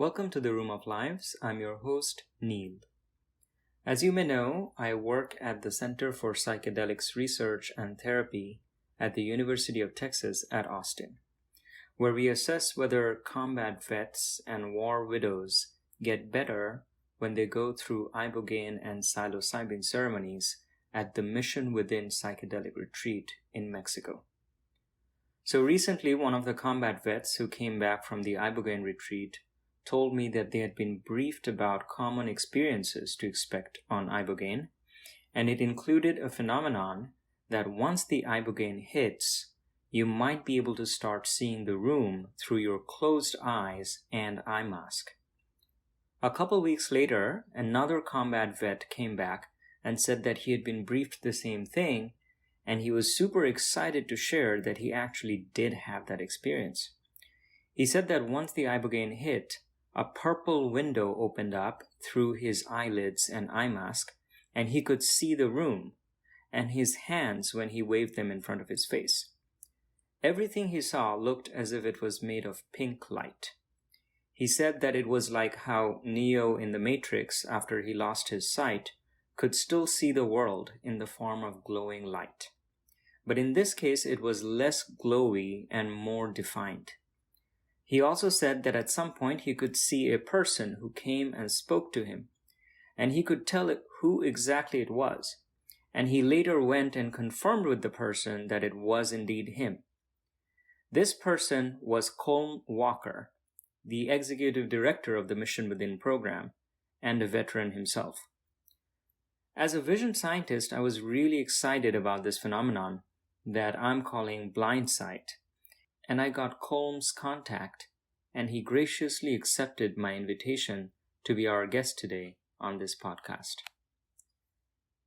Welcome to the Room of Lives. I'm your host, Neil. As you may know, I work at the Center for Psychedelics Research and Therapy at the University of Texas at Austin, where we assess whether combat vets and war widows get better when they go through Ibogaine and psilocybin ceremonies at the Mission Within Psychedelic Retreat in Mexico. So recently, one of the combat vets who came back from the Ibogaine retreat told me that they had been briefed about common experiences to expect on Ibogaine, and it included a phenomenon that once the Ibogaine hits, you might be able to start seeing the room through your closed eyes and eye mask. A couple weeks later, another combat vet came back and said that he had been briefed the same thing, and he was super excited to share that he actually did have that experience. He said that once the Ibogaine hit, a purple window opened up through his eyelids and eye mask, and he could see the room and his hands when he waved them in front of his face. Everything he saw looked as if it was made of pink light. He said that it was like how Neo in the Matrix, after he lost his sight, could still see the world in the form of glowing light. But in this case, it was less glowy and more defined. He also said that at some point he could see a person who came and spoke to him, and he could tell who exactly it was, and he later went and confirmed with the person that it was indeed him. This person was Colm Walker, the executive director of the Mission Within program, and a veteran himself. As a vision scientist, I was really excited about this phenomenon that I'm calling Blindsight, and I got Colm's contact, and he graciously accepted my invitation to be our guest today on this podcast.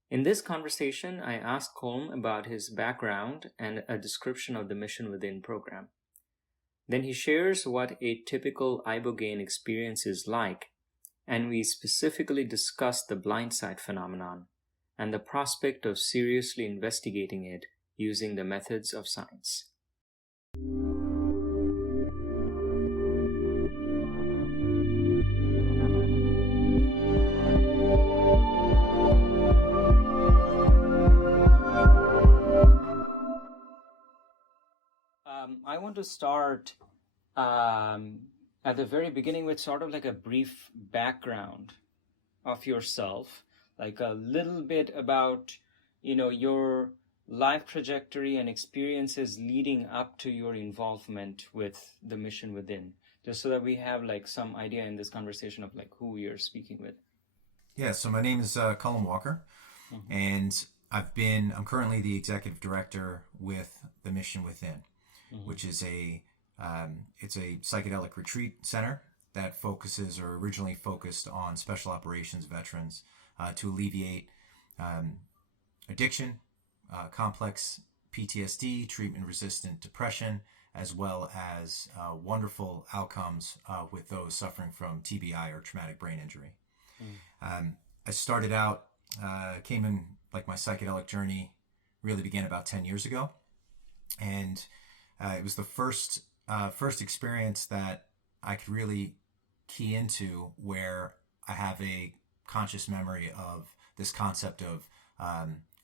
In this conversation, I asked Colm about his background and a description of the Mission Within program. Then he shares what a typical Ibogaine experience is like, and we specifically discuss the Blindsight phenomenon and the prospect of seriously investigating it using the methods of science. I want to start at the very beginning with sort of like a brief background of yourself, like a little bit about, your life trajectory and experiences leading up to your involvement with the Mission Within, just so that we have like some idea in this conversation of like who we are speaking with. Yeah, so my name is Colm Walker, and I'm currently the executive director with the Mission Within, which is it's a psychedelic retreat center that originally focused on special operations veterans to alleviate addiction, complex PTSD, treatment-resistant depression, as well as wonderful outcomes with those suffering from TBI or traumatic brain injury. I started out, came in, like my psychedelic journey really began about 10 years ago. And it was the first experience that I could really key into where I have a conscious memory of this concept of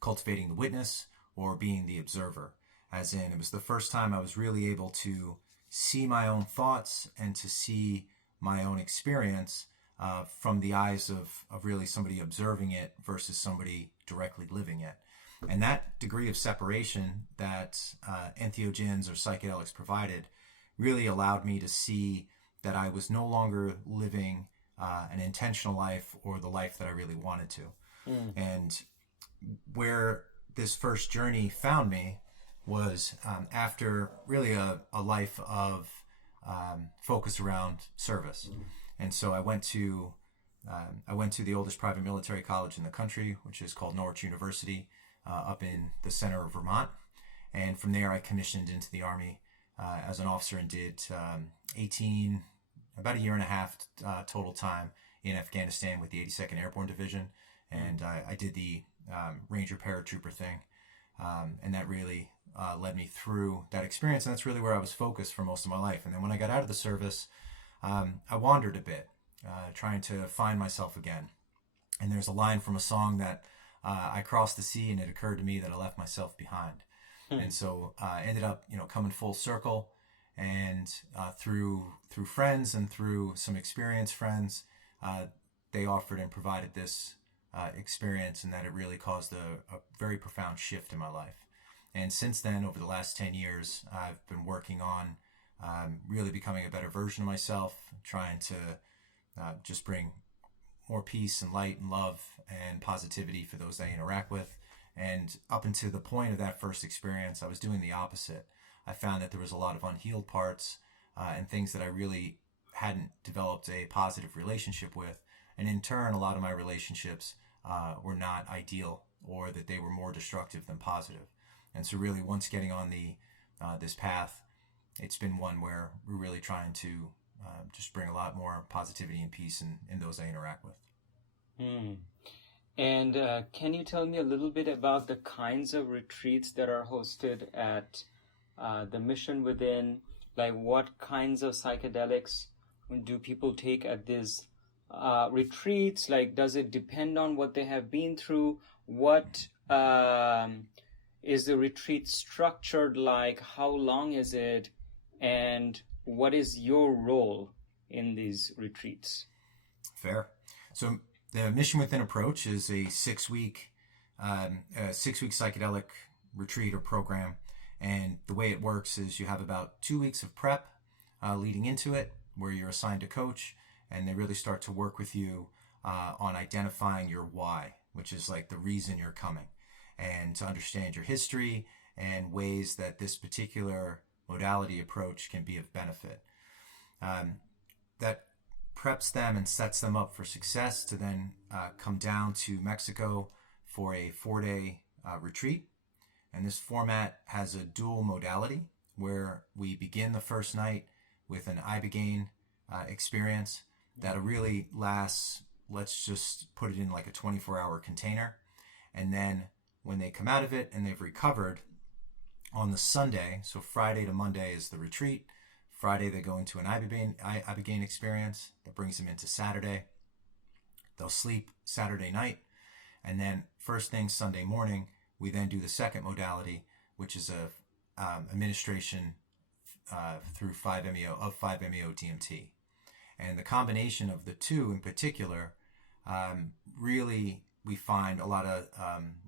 cultivating the witness or being the observer. As in, it was the first time I was really able to see my own thoughts and to see my own experience from the eyes of really somebody observing it versus somebody directly living it. And that degree of separation that entheogens or psychedelics provided really allowed me to see that I was no longer living an intentional life or the life that I really wanted to. And where this first journey found me was after really a life of focus around service. And so I went to the oldest private military college in the country, which is called Norwich University, up in the center of Vermont. And from there, I commissioned into the Army as an officer and did about a year and a half total time in Afghanistan with the 82nd Airborne Division. And I did the Ranger paratrooper thing. And that really led me through that experience. And that's really where I was focused for most of my life. And then when I got out of the service, I wandered a bit, trying to find myself again. And there's a line from a song that I crossed the sea and it occurred to me that I left myself behind. And so I ended up, coming full circle, and through friends and through some experienced friends, they offered and provided this experience, and that it really caused a very profound shift in my life. And since then, over the last 10 years, I've been working on really becoming a better version of myself, trying to just bring more peace and light and love and positivity for those I interact with. And up until the point of that first experience, I was doing the opposite. I found that there was a lot of unhealed parts and things that I really hadn't developed a positive relationship with. And in turn, a lot of my relationships were not ideal, or that they were more destructive than positive. And so really, once getting on this path, it's been one where we're really trying to just bring a lot more positivity and peace in those I interact with. And can you tell me a little bit about the kinds of retreats that are hosted at the Mission Within? Like, what kinds of psychedelics do people take at these retreats? Like, does it depend on what they have been through? What is the retreat structured like? How long is it? And what is your role in these retreats? Fair. So the Mission Within approach is a 6-week psychedelic retreat or program. And the way it works is you have about 2 weeks of prep leading into it, where you're assigned a coach, and they really start to work with you on identifying your why, which is like the reason you're coming, and to understand your history and ways that this particular modality approach can be of benefit. That preps them and sets them up for success to then come down to Mexico for a 4-day retreat. And this format has a dual modality, where we begin the first night with an Ibogaine experience that really lasts, let's just put it in like a 24-hour container. And then when they come out of it and they've recovered, on the Sunday, so Friday to Monday is the retreat. Friday they go into an Ibogaine experience that brings them into Saturday. They'll sleep Saturday night, and then first thing Sunday morning, we then do the second modality, which is a administration through 5-MeO DMT. And the combination of the two in particular, really we find a lot of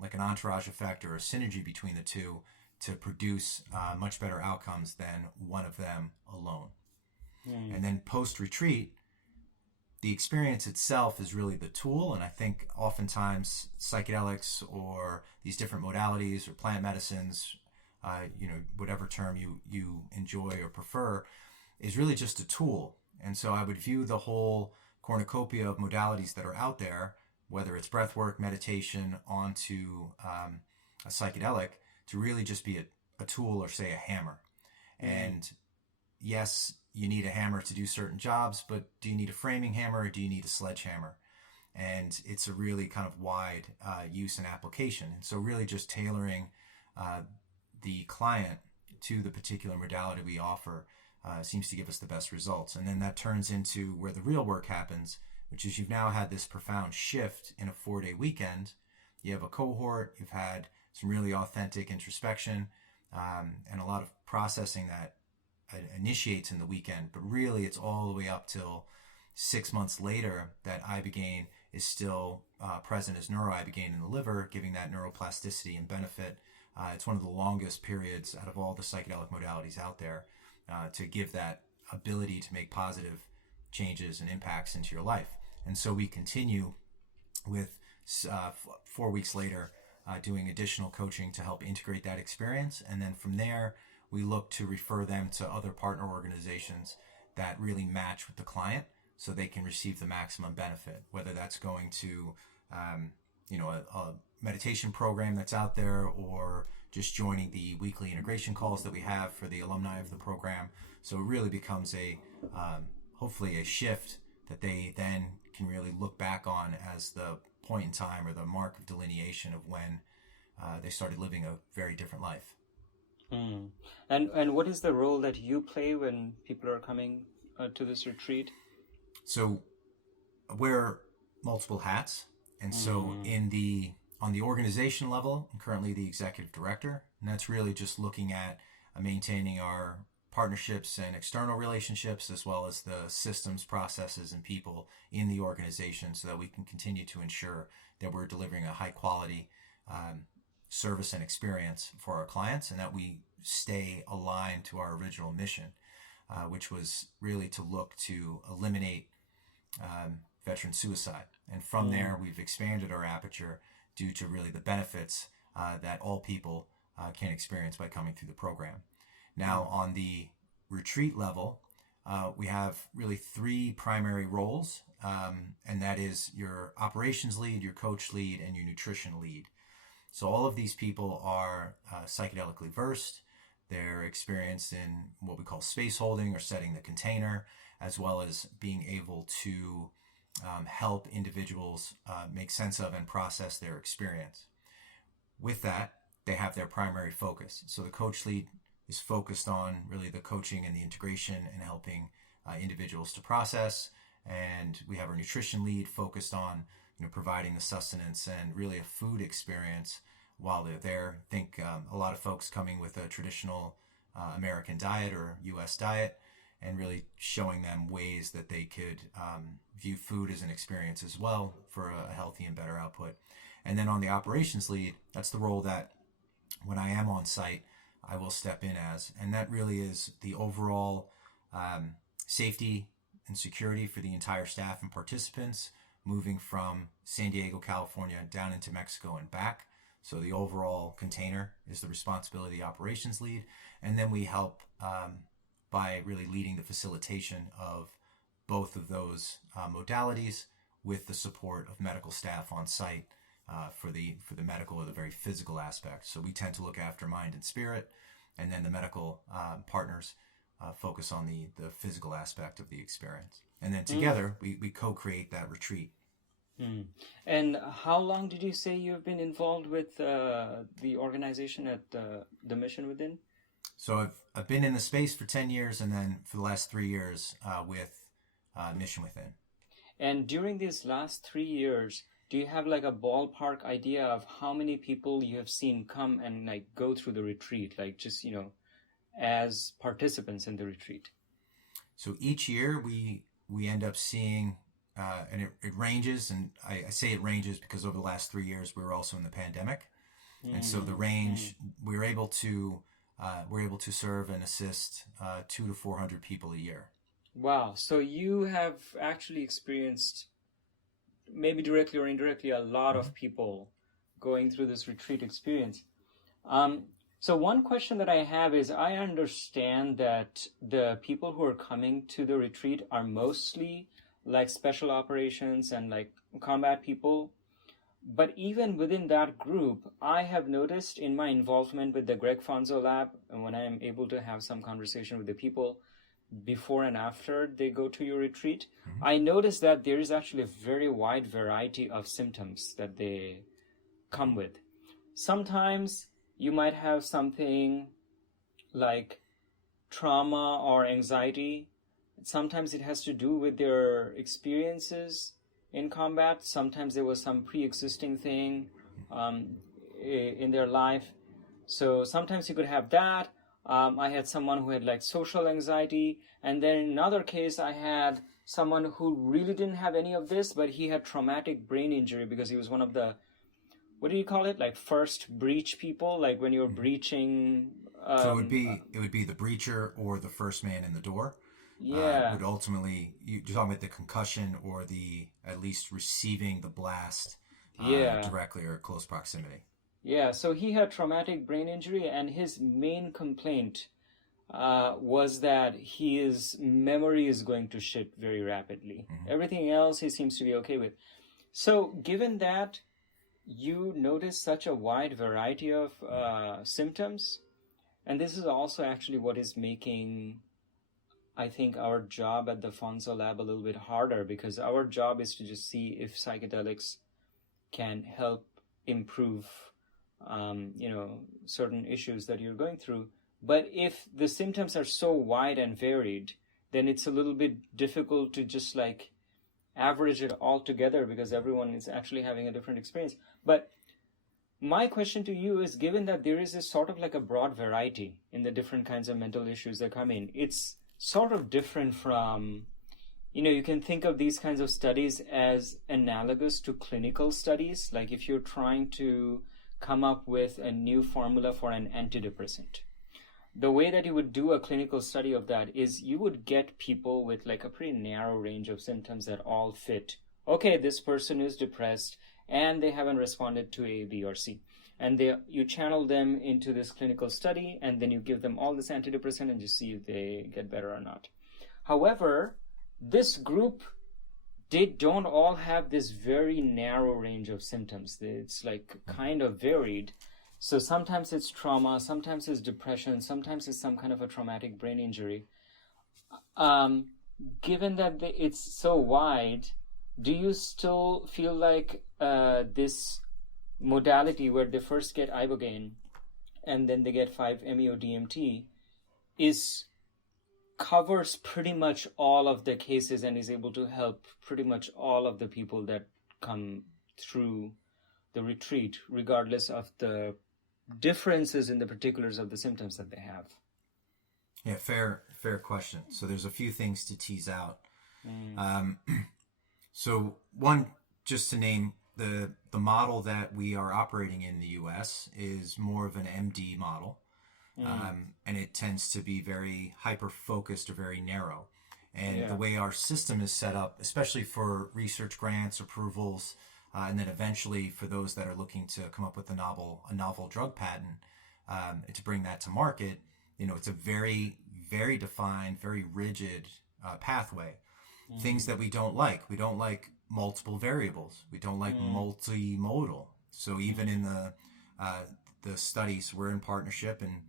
like an entourage effect or a synergy between the two to produce much better outcomes than one of them alone. And then post-retreat, the experience itself is really the tool. And I think oftentimes psychedelics or these different modalities or plant medicines, whatever term you enjoy or prefer, is really just a tool. And so I would view the whole cornucopia of modalities that are out there, whether it's breathwork, meditation, onto a psychedelic, to really just be a tool, or say a hammer. And yes, you need a hammer to do certain jobs, but do you need a framing hammer or do you need a sledgehammer? And it's a really kind of wide use and application. And so really just tailoring the client to the particular modality we offer seems to give us the best results. And then that turns into where the real work happens, which is you've now had this profound shift in a 4-day weekend. You have a cohort, you've had some really authentic introspection and a lot of processing that initiates in the weekend. But really, it's all the way up till 6 months later that Ibogaine is still present as neuroibogaine in the liver, giving that neuroplasticity and benefit. It's one of the longest periods out of all the psychedelic modalities out there to give that ability to make positive changes and impacts into your life. And so we continue with 4 weeks later doing additional coaching to help integrate that experience. And then from there, we look to refer them to other partner organizations that really match with the client so they can receive the maximum benefit, whether that's going to, a meditation program that's out there, or just joining the weekly integration calls that we have for the alumni of the program. So it really becomes hopefully a shift that they then can really look back on as the point in time or the mark of delineation of when they started living a very different life. And what is the role that you play when people are coming to this retreat? So I wear multiple hats, and so on the organization level, I'm currently the executive director, and that's really just looking at maintaining our partnerships and external relationships, as well as the systems, processes, and people in the organization, so that we can continue to ensure that we're delivering a high quality service and experience for our clients, and that we stay aligned to our original mission, which was really to look to eliminate veteran suicide. And from there, we've expanded our aperture due to really the benefits that all people can experience by coming through the program. Now, on the retreat level, we have really three primary roles, and that is your operations lead, your coach lead, and your nutrition lead. So all of these people are psychedelically versed. They're experienced in what we call space holding or setting the container, as well as being able to help individuals make sense of and process their experience. With that, they have their primary focus. So the coach lead is focused on really the coaching and the integration and helping individuals to process. And we have our nutrition lead focused on providing the sustenance and really a food experience while they're there. Think a lot of folks coming with a traditional American diet or U.S. diet, and really showing them ways that they could view food as an experience as well for a healthy and better output. And then on the operations lead, that's the role that when I am on site, I will step in as. And that really is the overall safety and security for the entire staff and participants, moving from San Diego, California, down into Mexico and back. So the overall container is the responsibility of the operations lead. And then we help by really leading the facilitation of both of those modalities with the support of medical staff on site for the medical or the very physical aspect. So we tend to look after mind and spirit, and then the medical partners focus on the physical aspect of the experience. And then together, we co-create that retreat. And how long did you say you've been involved with the organization at the Mission Within? So I've been in the space for 10 years, and then for the last 3 years with Mission Within. And during these last 3 years, do you have like a ballpark idea of how many people you have seen come and like go through the retreat, like just, as participants in the retreat? So each year we end up seeing, and it ranges, and I say it ranges because over the last 3 years we were also in the pandemic, and so the range we're able to serve and assist 200 to 400 people a year. Wow! So you have actually experienced, maybe directly or indirectly, a lot of people going through this retreat experience. So one question that I have is, I understand that the people who are coming to the retreat are mostly like special operations and like combat people. But even within that group, I have noticed in my involvement with the Greg Fonzo lab, and when I am able to have some conversation with the people before and after they go to your retreat, I notice that there is actually a very wide variety of symptoms that they come with. Sometimes you might have something like trauma or anxiety. Sometimes it has to do with their experiences in combat. Sometimes there was some pre-existing thing in their life. So sometimes you could have that. I had someone who had like social anxiety. And then in another case, I had someone who really didn't have any of this, but he had traumatic brain injury because he was one of the, what do you call it? Like first breach people, like when you're breaching. So it would be the breacher or the first man in the door. Yeah. Would ultimately, you're talking about the concussion or the at least receiving the blast directly or close proximity. Yeah, so he had traumatic brain injury, and his main complaint was that his memory is going to shit very rapidly. Everything else he seems to be okay with. So given that you notice such a wide variety of symptoms, and this is also actually what is making, I think, our job at the Fonzo lab a little bit harder, because our job is to just see if psychedelics can help improve certain issues that you're going through. But if the symptoms are so wide and varied, then it's a little bit difficult to just like average it all together because everyone is actually having a different experience. But my question to you is, given that there is a sort of like a broad variety in the different kinds of mental issues that come in, it's sort of different from, you can think of these kinds of studies as analogous to clinical studies. Like if you're trying to come up with a new formula for an antidepressant, the way that you would do a clinical study of that is you would get people with like a pretty narrow range of symptoms that all fit. Okay, this person is depressed and they haven't responded to A, B, or C. And you channel them into this clinical study, and then you give them all this antidepressant and just see if they get better or not. However, this group, they don't all have this very narrow range of symptoms. It's like kind of varied. So sometimes it's trauma, sometimes it's depression, sometimes it's some kind of a traumatic brain injury. Given that it's so wide, do you still feel like this modality where they first get Ibogaine and then they get 5-MeO-DMT covers pretty much all of the cases and is able to help pretty much all of the people that come through the retreat, regardless of the differences in the particulars of the symptoms that they have? Yeah, fair question. So there's a few things to tease out. So one, just to name the model that we are operating in the U.S. is more of an MD model, and it tends to be very hyper-focused or very narrow. And the way our system is set up, especially for research grants, approvals, and then eventually for those that are looking to come up with a novel drug patent, to bring that to market, it's a very, very defined, very rigid pathway. Things that we don't like. We don't like multiple variables. We don't like multimodal. So even in the studies, we're in partnership, and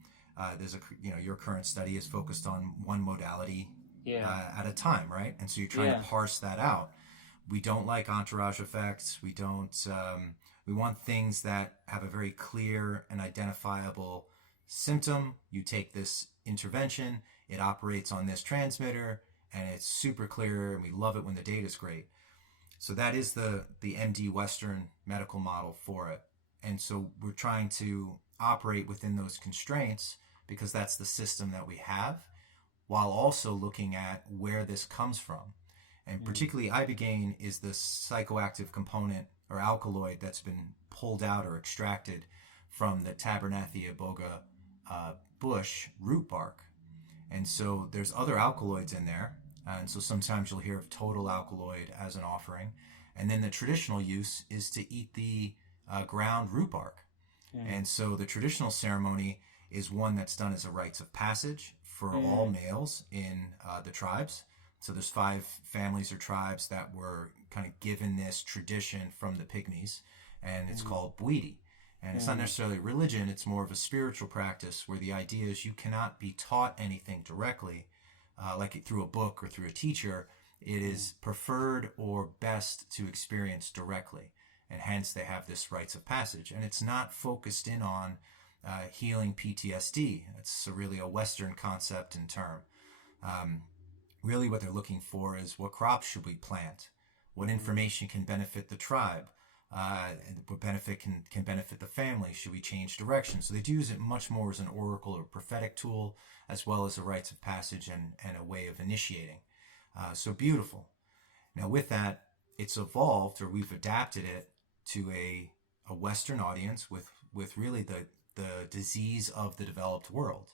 there's your current study is focused on one modality at a time, right? And so you're trying to parse that out. We don't like entourage effects. We don't. We want things that have a very clear and identifiable symptom. You take this intervention. It operates on this transmitter, and it's super clear, and we love it when the data is great. So that is the MD Western medical model for it. And so we're trying to operate within those constraints because that's the system that we have, while also looking at where this comes from. And particularly Ibogaine is the psychoactive component or alkaloid that's been pulled out or extracted from the Tabernathia iboga bush root bark. And so there's other alkaloids in there. And so sometimes you'll hear of total alkaloid as an offering. And then the traditional use is to eat the ground root bark. And so the traditional ceremony is one that's done as a rites of passage for all males in the tribes. So there's 5 families or tribes that were kind of given this tradition from the Pygmies, and it's called Bwiti. And it's not necessarily religion, it's more of a spiritual practice where the idea is you cannot be taught anything directly, like through a book or through a teacher. It is preferred or best to experience directly. And hence they have this rites of passage. And it's not focused in on healing PTSD. It's really a Western concept and term. Really what they're looking for is what crops should we plant? What information can benefit the tribe? What benefit can benefit the family? Should we change direction? So they do use it much more as an oracle or prophetic tool, as well as a rites of passage and a way of initiating. So beautiful. Now with that, it's evolved, or we've adapted it to a Western audience with really the disease of the developed world,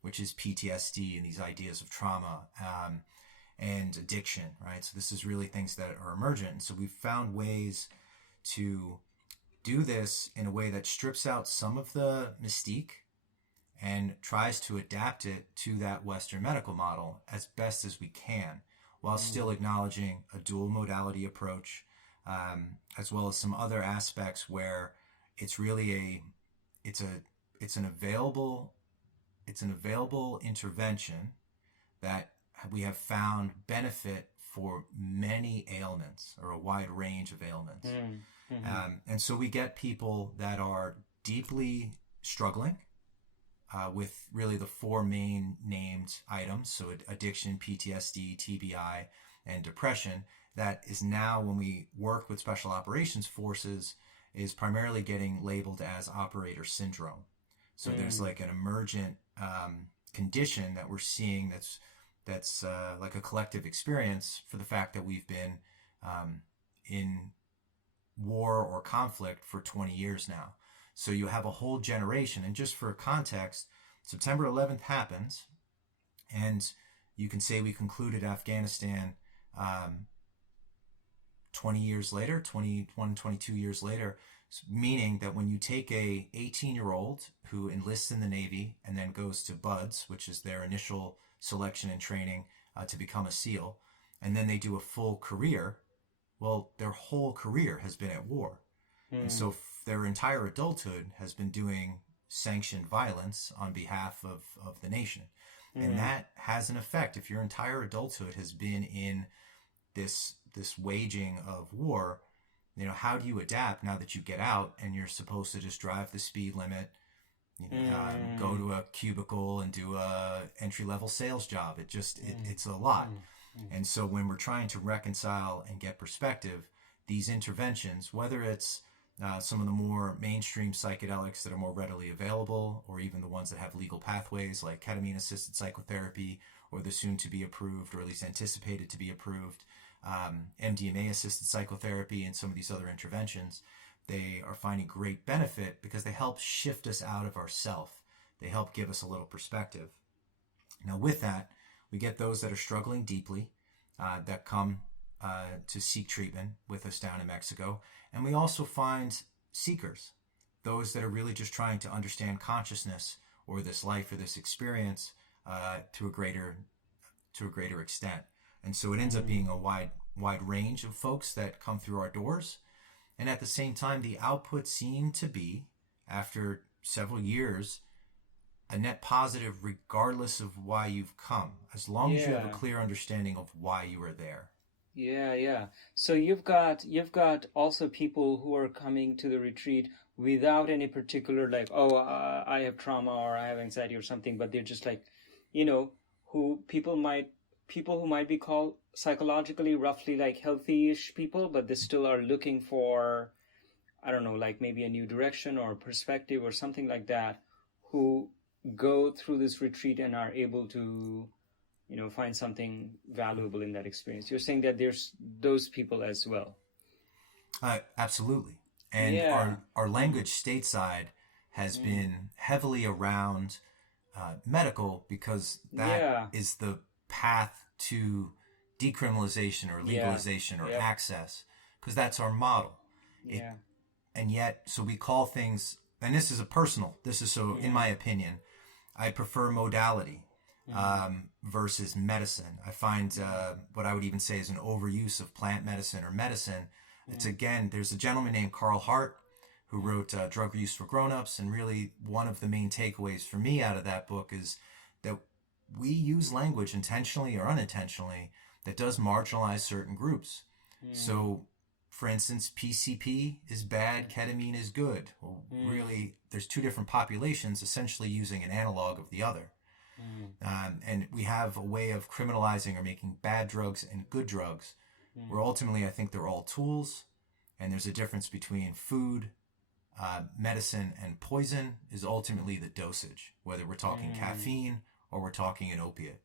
which is PTSD and these ideas of trauma and addiction, right? So this is really things that are emergent. So we've found ways to do this in a way that strips out some of the mystique and tries to adapt it to that Western medical model as best as we can, while still acknowledging a dual modality approach, as well as some other aspects where it's really it's an available intervention that we have found benefit for many ailments, or a wide range of ailments. And so we get people that are deeply struggling with really the four main named items. So addiction, PTSD, TBI, and depression. That is now, when we work with special operations forces, is primarily getting labeled as operator syndrome. So there's like an emergent condition that we're seeing that's like a collective experience for the fact that we've been in war or conflict for 20 years now. So you have a whole generation. And just for context, September 11th happens, and you can say we concluded Afghanistan 20 years later, 21, 22 years later, meaning that when you take a 18-year-old who enlists in the Navy and then goes to BUDS, which is their initial selection and training to become a SEAL, and then they do a full career, well, their whole career has been at war. And so their entire adulthood has been doing sanctioned violence on behalf of the nation. And that has an effect. If your entire adulthood has been in this waging of war, you know, how do you adapt now that you get out and you're supposed to just drive the speed limit, go to a cubicle and do a entry-level sales job? It's a lot. And so when we're trying to reconcile and get perspective, these interventions, whether it's some of the more mainstream psychedelics that are more readily available, or even the ones that have legal pathways like ketamine-assisted psychotherapy, or the soon-to-be approved, or at least anticipated to be approved, MDMA-assisted psychotherapy, and some of these other interventions, they are finding great benefit because they help shift us out of ourself. They help give us a little perspective. Now with that, we get those that are struggling deeply, that come to seek treatment with us down in Mexico. And we also find seekers, those that are really just trying to understand consciousness or this life or this experience to a greater extent. And so it ends up being a wide range of folks that come through our doors. And at the same time, the output seemed to be, after several years, a net positive regardless of why you've come, as long as you have a clear understanding of why you are there. Yeah. So you've got also people who are coming to the retreat without any particular I have trauma or I have anxiety or something, but they're just like, people who might be called psychologically roughly like healthy-ish people, but they still are looking for, I don't know, like maybe a new direction or perspective or something like that, who go through this retreat and are able to find something valuable in that experience. You're saying that there's those people as well. Absolutely. And our language stateside has been heavily around medical, because that is the path to decriminalization or legalization or access, because that's our model. And yet, so we call things, and this is in my opinion, I prefer modality versus medicine. I find what I would even say is an overuse of plant medicine or medicine. It's there's a gentleman named Carl Hart who wrote Drug Use for Grown-Ups, and really one of the main takeaways for me out of that book is that we use language intentionally or unintentionally that does marginalize certain groups. So, for instance, PCP is bad, ketamine is good. Well, really, there's two different populations essentially using an analog of the other. And we have a way of criminalizing or making bad drugs and good drugs, where ultimately I think they're all tools, and there's a difference between food, medicine, and poison is ultimately the dosage, whether we're talking caffeine or we're talking an opiate.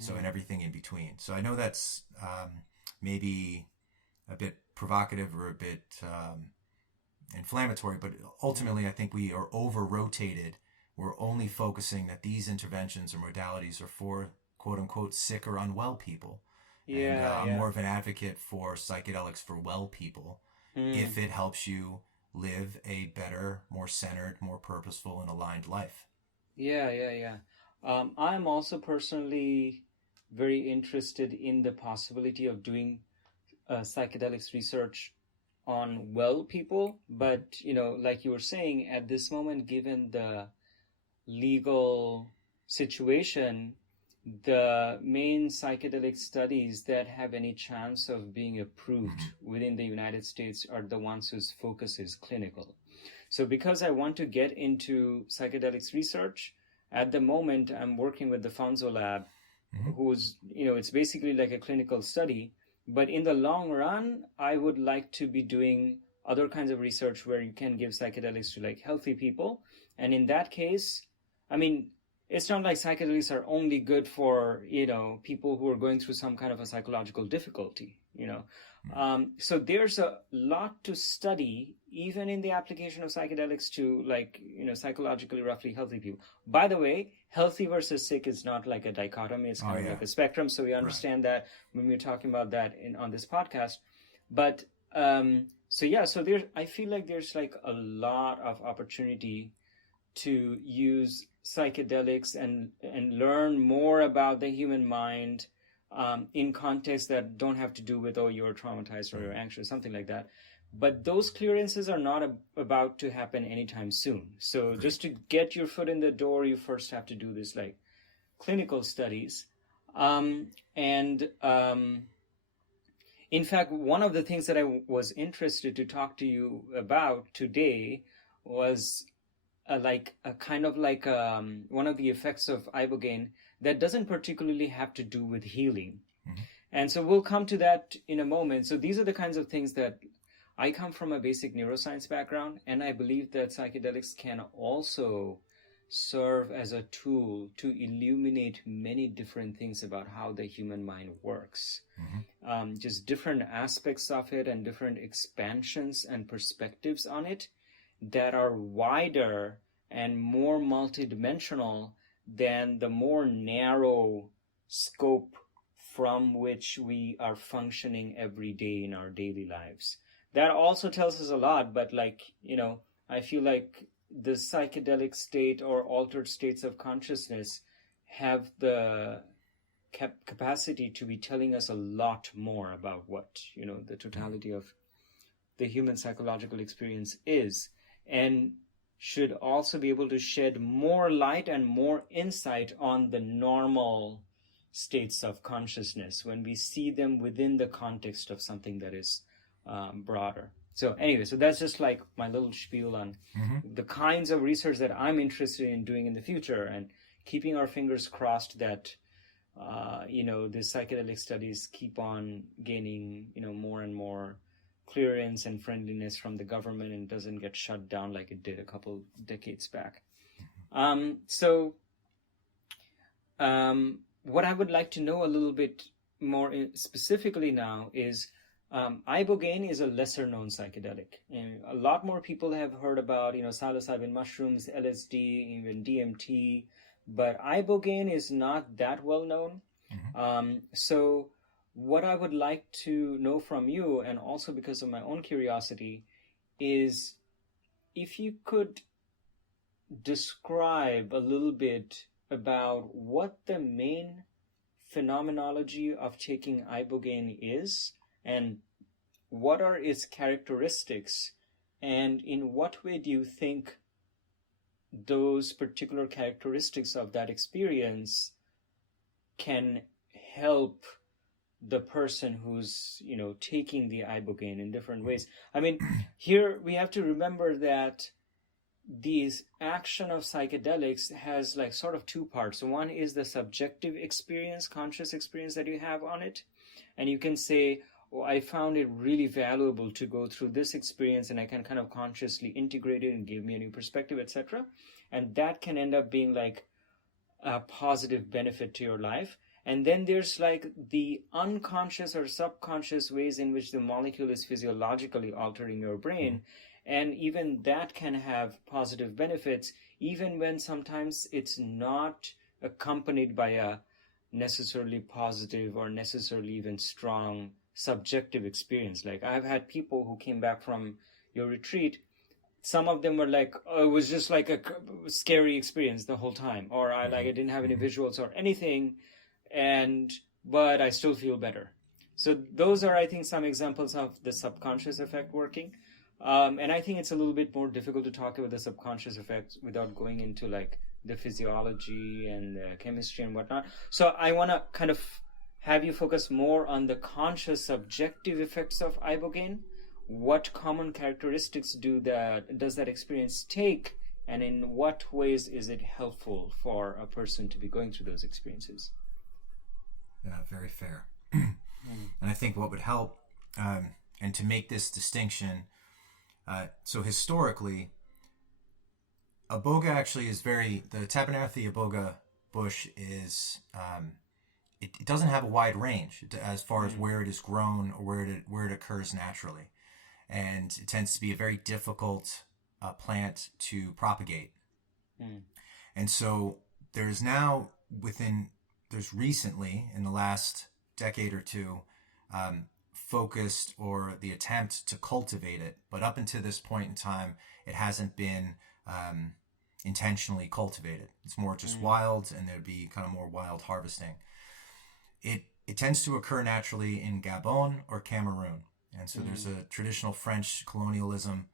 So, and everything in between. So I know that's maybe a bit provocative or a bit inflammatory, but ultimately I think we are over-rotated. We're only focusing that these interventions or modalities are for quote-unquote sick or unwell people. I'm more of an advocate for psychedelics for well people if it helps you live a better, more centered, more purposeful, and aligned life. I'm also personally very interested in the possibility of doing psychedelics research on well people, but like you were saying, at this moment, given the legal situation, the main psychedelic studies that have any chance of being approved within the United States are the ones whose focus is clinical. So because I want to get into psychedelics research, at the moment I'm working with the Fonzo Lab, who's, it's basically like a clinical study. But in the long run, I would like to be doing other kinds of research where you can give psychedelics to like healthy people. And in that case, I mean, it's not like psychedelics are only good for, people who are going through some kind of a psychological difficulty, So there's a lot to study, even in the application of psychedelics to like, psychologically roughly healthy people. By the way, healthy versus sick is not like a dichotomy. It's kind of like a spectrum. So we understand that when we're talking about that on this podcast. But so I feel like there's like a lot of opportunity to use psychedelics and learn more about the human mind in contexts that don't have to do with, you're traumatized or you're anxious, something like that. But those clearances are not about to happen anytime soon. So just to get your foot in the door, you first have to do this like clinical studies. In fact, one of the things that I was interested to talk to you about today was one of the effects of Ibogaine that doesn't particularly have to do with healing. And so we'll come to that in a moment. So these are the kinds of things that I come from a basic neuroscience background, and I believe that psychedelics can also serve as a tool to illuminate many different things about how the human mind works. Just different aspects of it and different expansions and perspectives on it that are wider and more multidimensional than the more narrow scope from which we are functioning every day in our daily lives. That also tells us a lot, but I feel like the psychedelic state or altered states of consciousness have the capacity to be telling us a lot more about what, the totality of the human psychological experience is, and should also be able to shed more light and more insight on the normal states of consciousness when we see them within the context of something that is broader. So anyway, so that's just like my little spiel on the kinds of research that I'm interested in doing in the future, and keeping our fingers crossed that, the psychedelic studies keep on gaining, more and more clearance and friendliness from the government and doesn't get shut down like it did a couple decades back. What I would like to know a little bit more specifically now is Ibogaine is a lesser known psychedelic. And a lot more people have heard about, psilocybin mushrooms, LSD, even DMT, but Ibogaine is not that well known. So what I would like to know from you, and also because of my own curiosity, is if you could describe a little bit about what the main phenomenology of taking Ibogaine is, and what are its characteristics, and in what way do you think those particular characteristics of that experience can help the person who's, taking the Ibogaine in different ways. I mean, here we have to remember that this action of psychedelics has like sort of two parts. One is the subjective experience, conscious experience that you have on it. And you can say, I found it really valuable to go through this experience, and I can kind of consciously integrate it and give me a new perspective, etc. And that can end up being like a positive benefit to your life. And then there's like the unconscious or subconscious ways in which the molecule is physiologically altering your brain. And even that can have positive benefits, even when sometimes it's not accompanied by a necessarily positive or necessarily even strong subjective experience. Like I've had people who came back from your retreat, some of them were like, oh, it was just like a scary experience the whole time, or I didn't have any visuals or anything, but I still feel better. So those are, I think, some examples of the subconscious effect working. And I think it's a little bit more difficult to talk about the subconscious effects without going into like the physiology and the chemistry and whatnot. So I want to kind of have you focus more on the conscious subjective effects of Ibogaine. What common characteristics does that experience take, And in what ways is it helpful for a person to be going through those experiences? Yeah, very fair. And I think what would help, and to make this distinction, so historically, Iboga actually is the Tabernacle Iboga bush is, it doesn't have a wide range as far as where it is grown or where it occurs naturally. And it tends to be a very difficult plant to propagate. And so there's recently, in the last decade or two, focused or the attempt to cultivate it. But up until this point in time, it hasn't been intentionally cultivated. It's more just wild, and there'd be kind of more wild harvesting. It tends to occur naturally in Gabon or Cameroon. And so there's a traditional French colonialism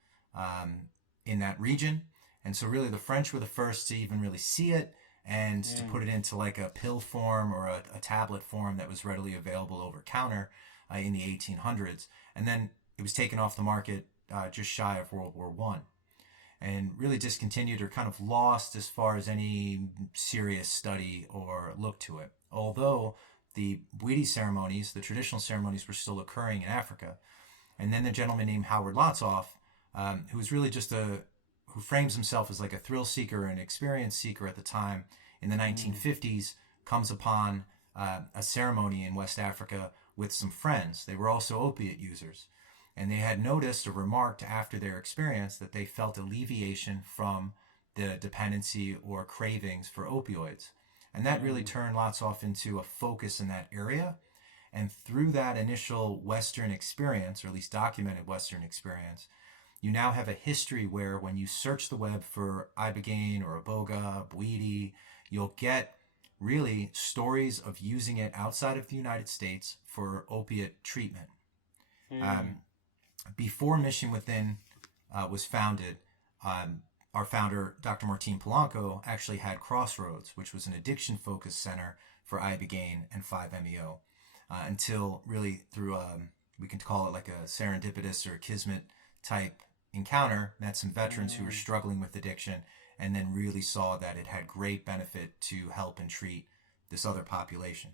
in that region. And so really the French were the first to even really see it and to put it into like a pill form or a tablet form that was readily available over counter in the 1800s. And then it was taken off the market just shy of World War I. And really discontinued or kind of lost as far as any serious study or look to it. Although the Bwiti ceremonies, the traditional ceremonies, were still occurring in Africa. And then the gentleman named Howard Lotsoff, who was really who frames himself as like a thrill seeker and experience seeker at the time, in the 1950s, comes upon a ceremony in West Africa with some friends. They were also opiate users. And they had noticed or remarked after their experience that they felt alleviation from the dependency or cravings for opioids. And that really turned Lotsoff into a focus in that area. And through that initial Western experience, or at least documented Western experience, you now have a history where when you search the web for Ibogaine or Iboga, Bwiti, you'll get really stories of using it outside of the United States for opiate treatment. Before Mission Within was founded, our founder, Dr. Martin Polanco, actually had Crossroads, which was an addiction-focused center for Ibogaine and 5-MeO, until really through, we can call it like a serendipitous or kismet type encounter, met some veterans who were struggling with addiction, and then really saw that it had great benefit to help and treat this other population.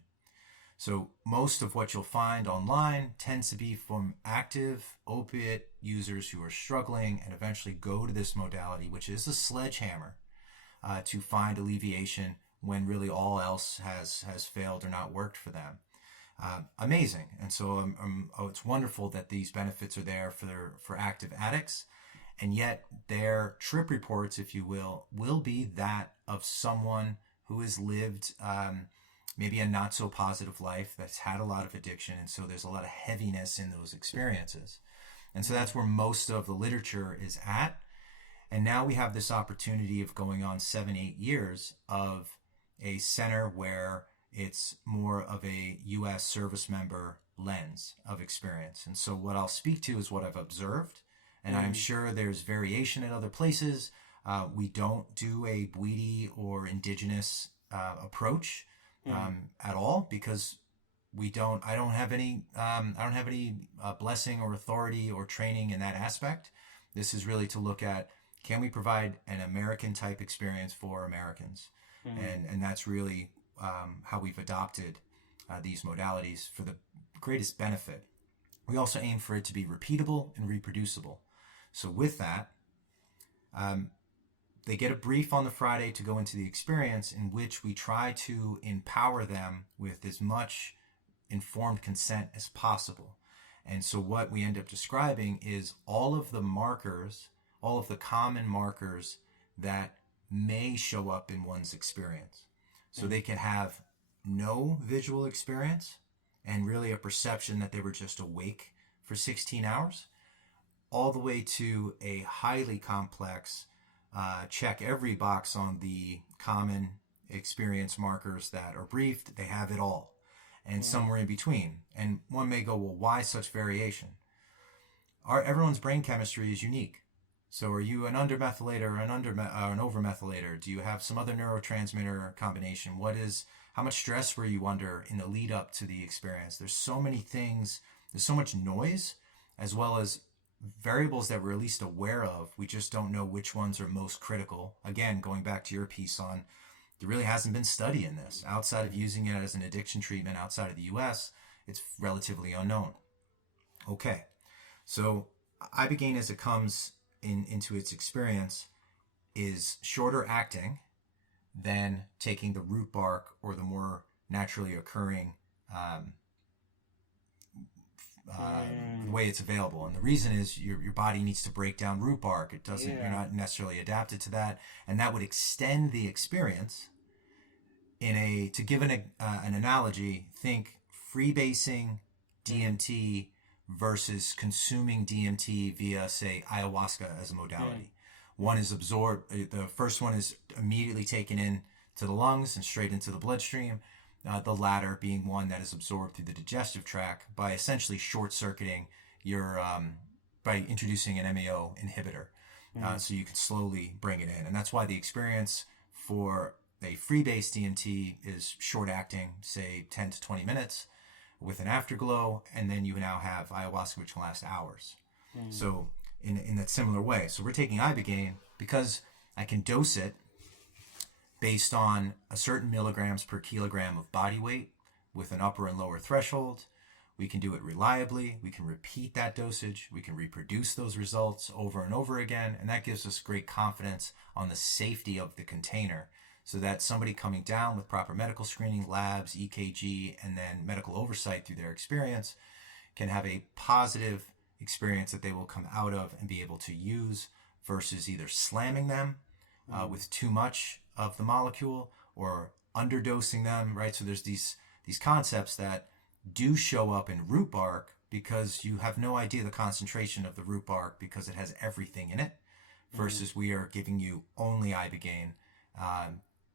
So most of what you'll find online tends to be from active opiate users who are struggling and eventually go to this modality, which is a sledgehammer, to find alleviation when really all else has failed or not worked for them. Amazing. And so it's wonderful that these benefits are there for active addicts. And yet their trip reports, if you will be that of someone who has lived maybe a not so positive life, that's had a lot of addiction. And so there's a lot of heaviness in those experiences. And so that's where most of the literature is at. And now we have this opportunity of going on 7-8 years of a center where it's more of a U.S. service member lens of experience. And so what I'll speak to is what I've observed. And I'm sure there's variation in other places. We don't do a Bwiti or indigenous approach at all, because I don't have any blessing or authority or training in that aspect. This is really to look at, can we provide an American type experience for Americans? And that's really how we've adopted these modalities for the greatest benefit. We also aim for it to be repeatable and reproducible. So with that, they get a brief on the Friday to go into the experience, in which we try to empower them with as much informed consent as possible. And so what we end up describing is all of the markers, all of the common markers that may show up in one's experience. So they could have no visual experience and really a perception that they were just awake for 16 hours, all the way to a highly complex, check every box on the common experience markers that are briefed. They have it all, and somewhere in between. And one may go, well, why such variation? Everyone's brain chemistry is unique. So are you an undermethylator or an overmethylator? Do you have some other neurotransmitter combination? How much stress were you under in the lead up to the experience? There's so many things. There's so much noise, as well as variables that we're at least aware of. We just don't know which ones are most critical. Again, going back to your piece on, there really hasn't been study in this. Outside of using it as an addiction treatment outside of the US, it's relatively unknown. Okay, so Ibogaine as it comes into its experience is shorter acting than taking the root bark or the more naturally occurring the way it's available. And the reason is your body needs to break down root bark. It doesn't, you're not necessarily adapted to that. And that would extend the experience to give an analogy, think freebasing DMT versus consuming DMT via, say, ayahuasca as a modality. One is absorbed, the first one is immediately taken in to the lungs and straight into the bloodstream. The latter being one that is absorbed through the digestive tract by essentially short-circuiting by introducing an MAO inhibitor. So you can slowly bring it in. And that's why the experience for a free-based DMT is short-acting, say 10 to 20 minutes with an afterglow, and then you now have ayahuasca, which can last hours. So in that similar way. So we're taking Ibogaine because I can dose it based on a certain milligrams per kilogram of body weight with an upper and lower threshold. We can do it reliably. We can repeat that dosage. We can reproduce those results over and over again. And that gives us great confidence on the safety of the container, so that somebody coming down with proper medical screening, labs, EKG, and then medical oversight through their experience can have a positive experience that they will come out of and be able to use, versus either slamming them with too much of the molecule or underdosing them, right? So there's these concepts that do show up in root bark because you have no idea the concentration of the root bark because it has everything in it, versus we are giving you only Ibogaine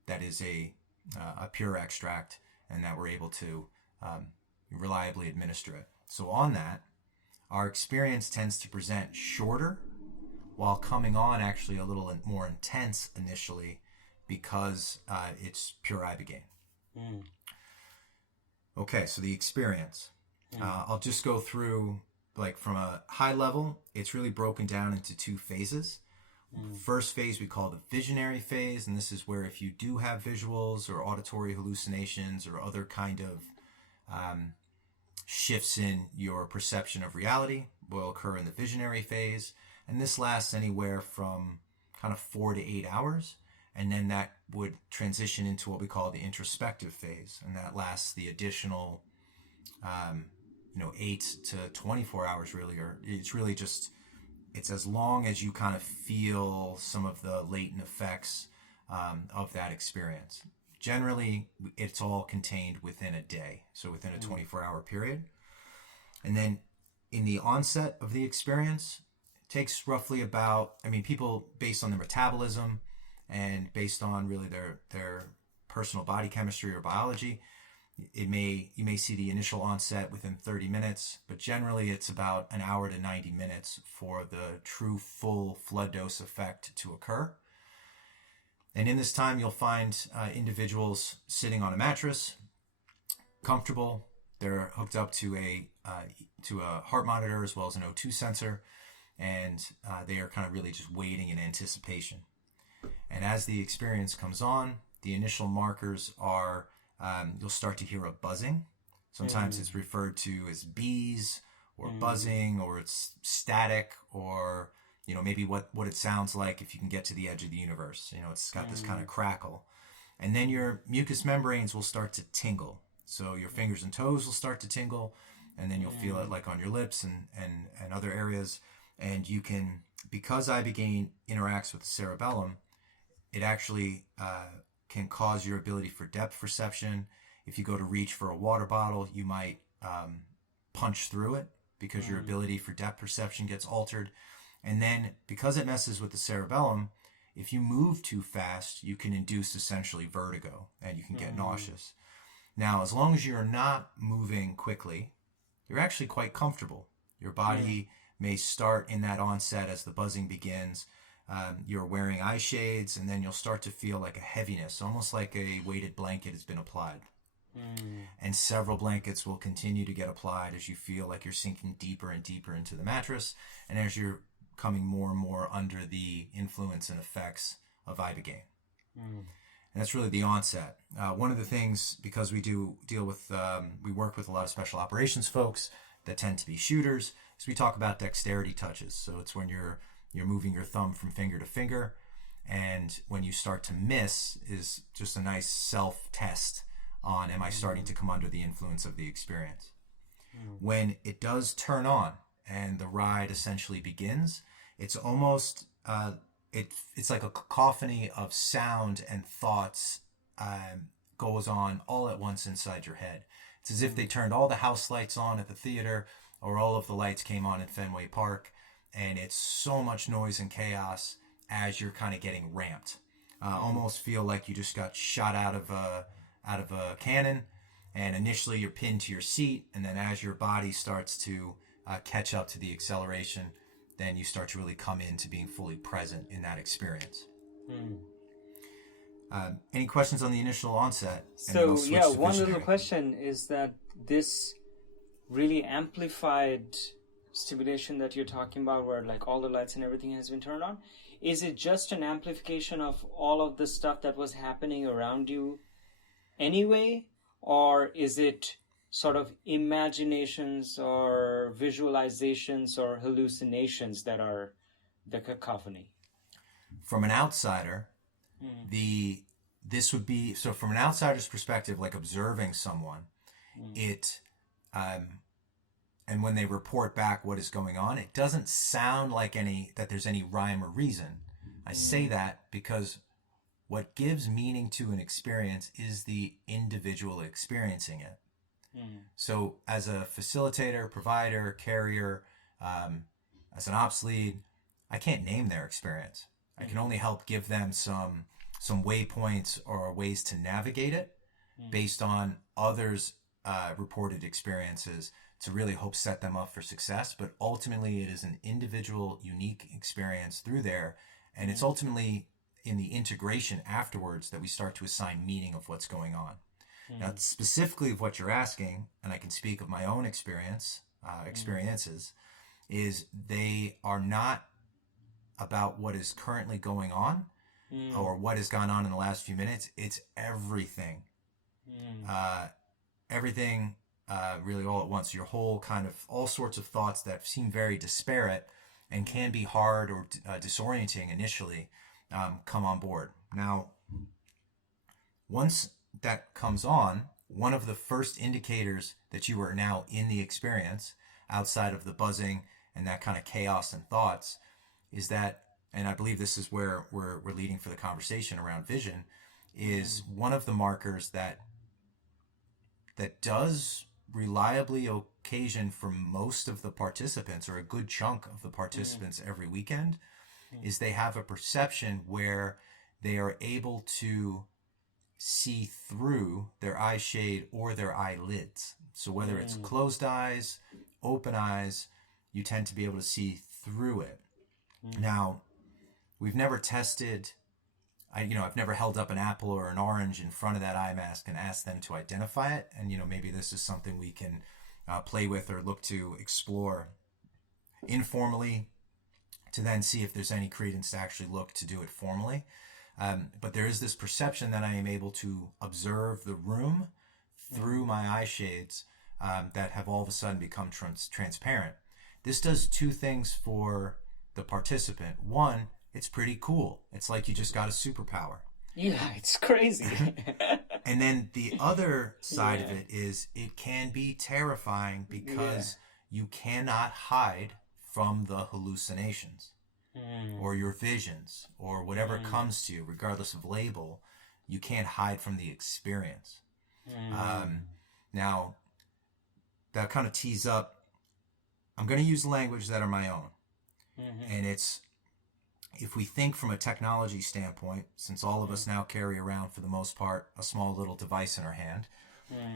that is a pure extract, and that we're able to reliably administer it. So on that, our experience tends to present shorter while coming on actually a little more intense initially, because it's pure Ibogaine. Okay, so the experience. I'll just go through, like, from a high level, it's really broken down into two phases. First phase we call the visionary phase, and this is where if you do have visuals or auditory hallucinations or other kind of shifts in your perception of reality will occur in the visionary phase. And this lasts anywhere from kind of 4 to 8 hours. And then that would transition into what we call the introspective phase. And that lasts the additional, 8 to 24 hours really, or it's really just, it's as long as you kind of feel some of the latent effects of that experience. Generally, it's all contained within a day, so within a 24-hour period. And then in the onset of the experience, it takes roughly about, people, based on their metabolism and based on really their personal body chemistry or biology, you may see the initial onset within 30 minutes, but generally it's about an hour to 90 minutes for the true full flood dose effect to occur. And in this time, you'll find individuals sitting on a mattress, comfortable. They're hooked up to a heart monitor as well as an O2 sensor, and they are kind of really just waiting in anticipation. And as the experience comes on, the initial markers are you'll start to hear a buzzing. Sometimes it's referred to as bees or buzzing, or it's static, or maybe what it sounds like if you can get to the edge of the universe. It's got this kind of crackle. And then your mucous membranes will start to tingle. So your fingers and toes will start to tingle, and then you'll feel it like on your lips and other areas. And you can, because Ibogaine interacts with the cerebellum, it actually can cause your ability for depth perception. If you go to reach for a water bottle, you might punch through it because your ability for depth perception gets altered. And then because it messes with the cerebellum, if you move too fast, you can induce essentially vertigo and you can get nauseous. Now, as long as you're not moving quickly, you're actually quite comfortable. Your body may start in that onset as the buzzing begins. You're wearing eyeshades, and then you'll start to feel like a heaviness, almost like a weighted blanket has been applied. And several blankets will continue to get applied as you feel like you're sinking deeper and deeper into the mattress, and as you're coming more and more under the influence and effects of Ibogaine. And that's really the onset. One of the things, because we we work with a lot of special operations folks that tend to be shooters, is we talk about dexterity touches. So it's when you're moving your thumb from finger to finger, and when you start to miss is just a nice self-test on, am I starting to come under the influence of the experience? When it does turn on and the ride essentially begins, it's almost, it's like a cacophony of sound and thoughts goes on all at once inside your head. It's as if they turned all the house lights on at the theater, or all of the lights came on at Fenway Park, and it's so much noise and chaos as you're kind of getting ramped. Almost feel like you just got shot out of a cannon, and initially you're pinned to your seat, and then as your body starts to catch up to the acceleration, then you start to really come into being fully present in that experience. Any questions on the initial onset? So yeah, one little question is that this really amplified stimulation that you're talking about, where like all the lights and everything has been turned on, is it just an amplification of all of the stuff that was happening around you anyway, or is it sort of imaginations or visualizations or hallucinations that are the cacophony? From an outsider, this would be, so from an outsider's perspective, like observing someone, and when they report back what is going on, it doesn't sound like that there's any rhyme or reason. I say that because what gives meaning to an experience is the individual experiencing it. So as a facilitator, provider, carrier, as an ops lead, I can't name their experience. I can only help give them some waypoints or ways to navigate it based on others' reported experiences to really hope set them up for success. But ultimately, it is an individual, unique experience through there, and it's ultimately in the integration afterwards that we start to assign meaning of what's going on. Now, specifically of what you're asking, and I can speak of my own experiences, is they are not about what is currently going on or what has gone on in the last few minutes. It's everything. Everything really all at once. Your whole kind of all sorts of thoughts that seem very disparate and can be hard or disorienting initially come on board. Now, once that comes on, one of the first indicators that you are now in the experience, outside of the buzzing and that kind of chaos and thoughts, is that, and I believe this is where we're leading for the conversation around vision, is one of the markers that does reliably occasion for most of the participants, or a good chunk of the participants every weekend, is they have a perception where they are able to see through their eyeshade or their eyelids. So whether it's closed eyes, open eyes, you tend to be able to see through it. Now, we've never tested, I've never held up an apple or an orange in front of that eye mask and asked them to identify it. And, maybe this is something we can play with or look to explore informally to then see if there's any credence to actually look to do it formally. But there is this perception that I am able to observe the room through my eye shades that have all of a sudden become transparent. This does two things for the participant. One, it's pretty cool. It's like you just got a superpower. Yeah, it's crazy. And then the other side of it is it can be terrifying because you cannot hide from the hallucinations or your visions or whatever comes to you, regardless of label. You can't hide from the experience. Now, that kind of tees up, I'm going to use language that are my own. And it's, if we think from a technology standpoint, since all of us now carry around, for the most part, a small little device in our hand,